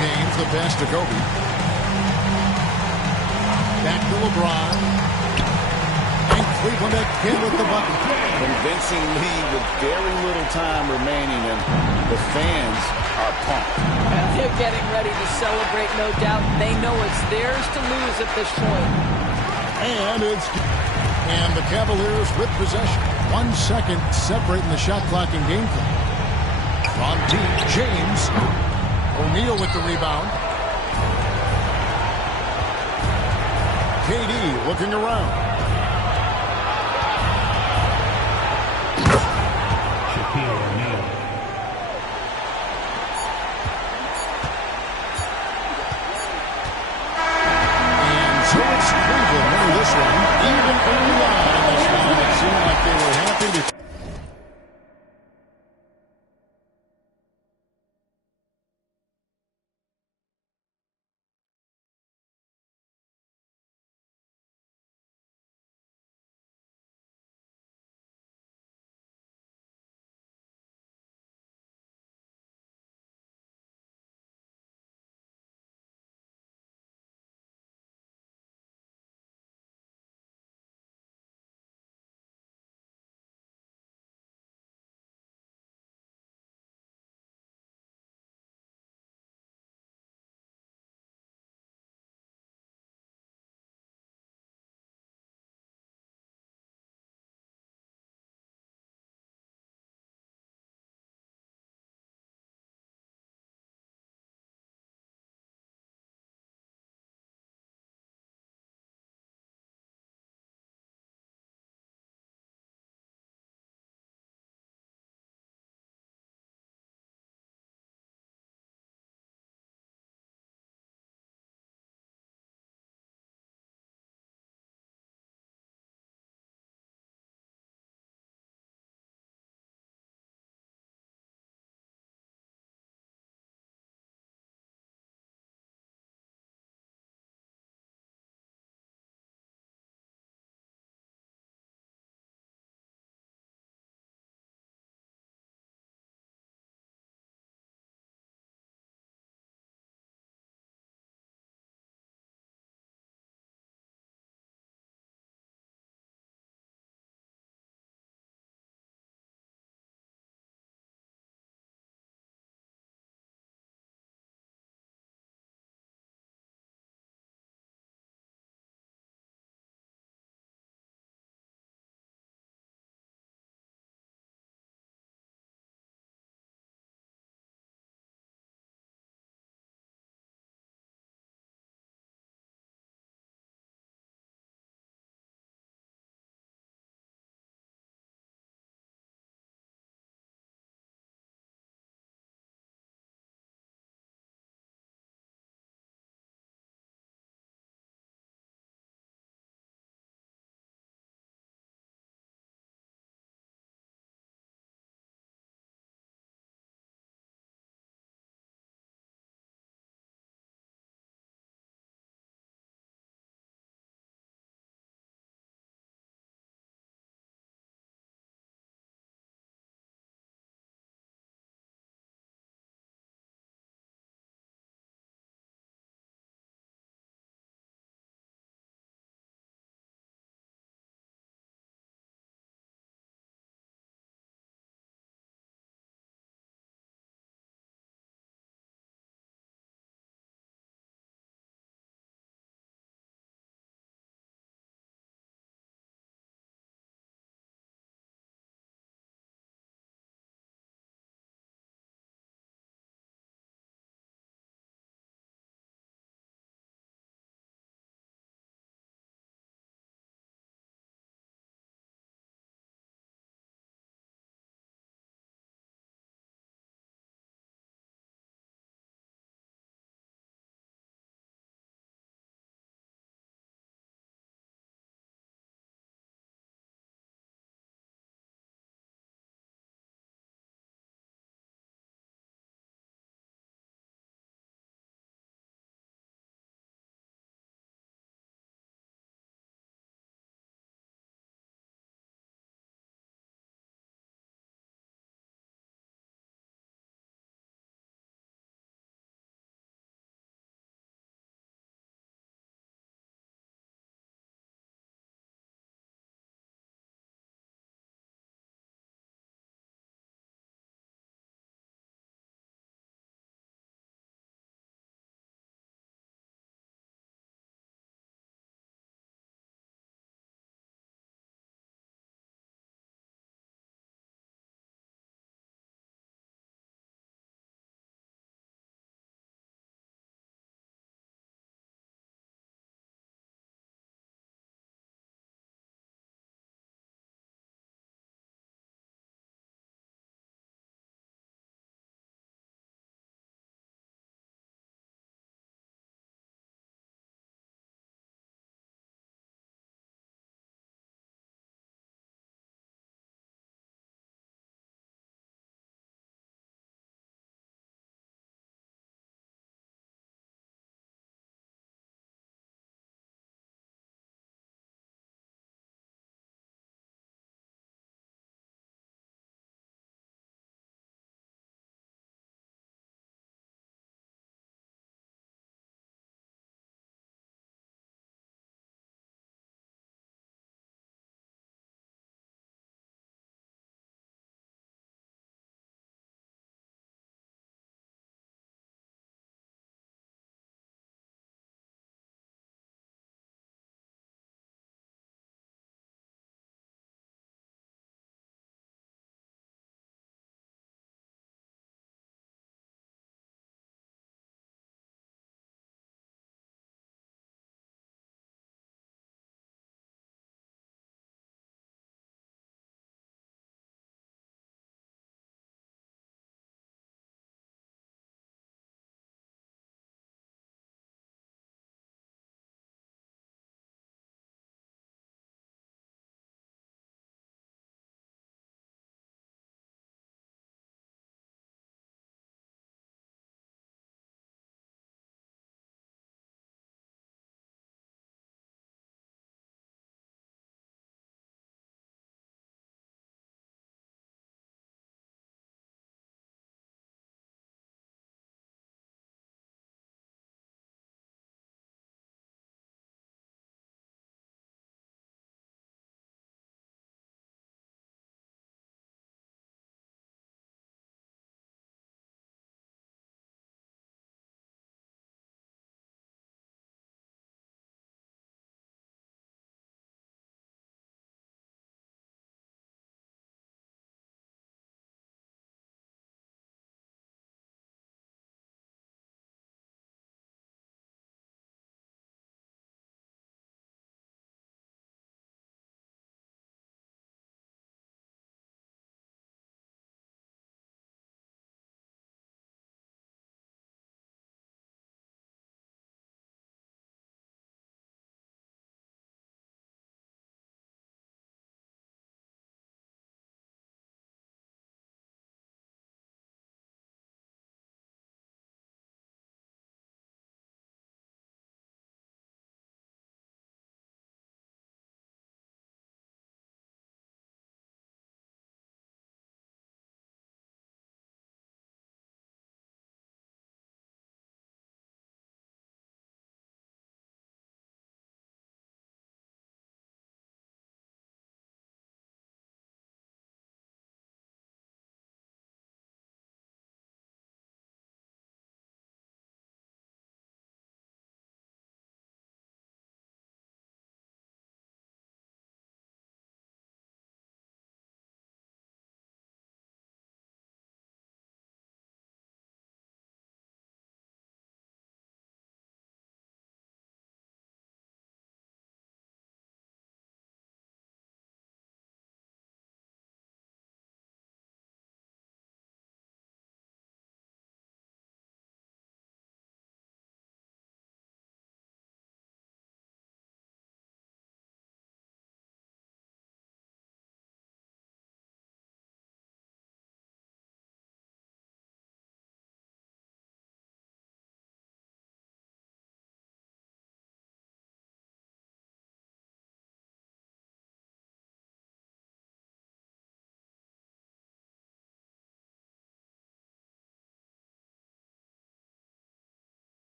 James, the pass to Kobe. Back to LeBron. And Cleveland again with the bucket. Convincing lead with very little time remaining, and the fans are pumped. And they're getting ready to celebrate, no doubt. They know it's theirs to lose at this point. And the Cavaliers with possession. 1 second separating the shot clock and game clock. From deep, James. O'Neal with the rebound. KD looking around.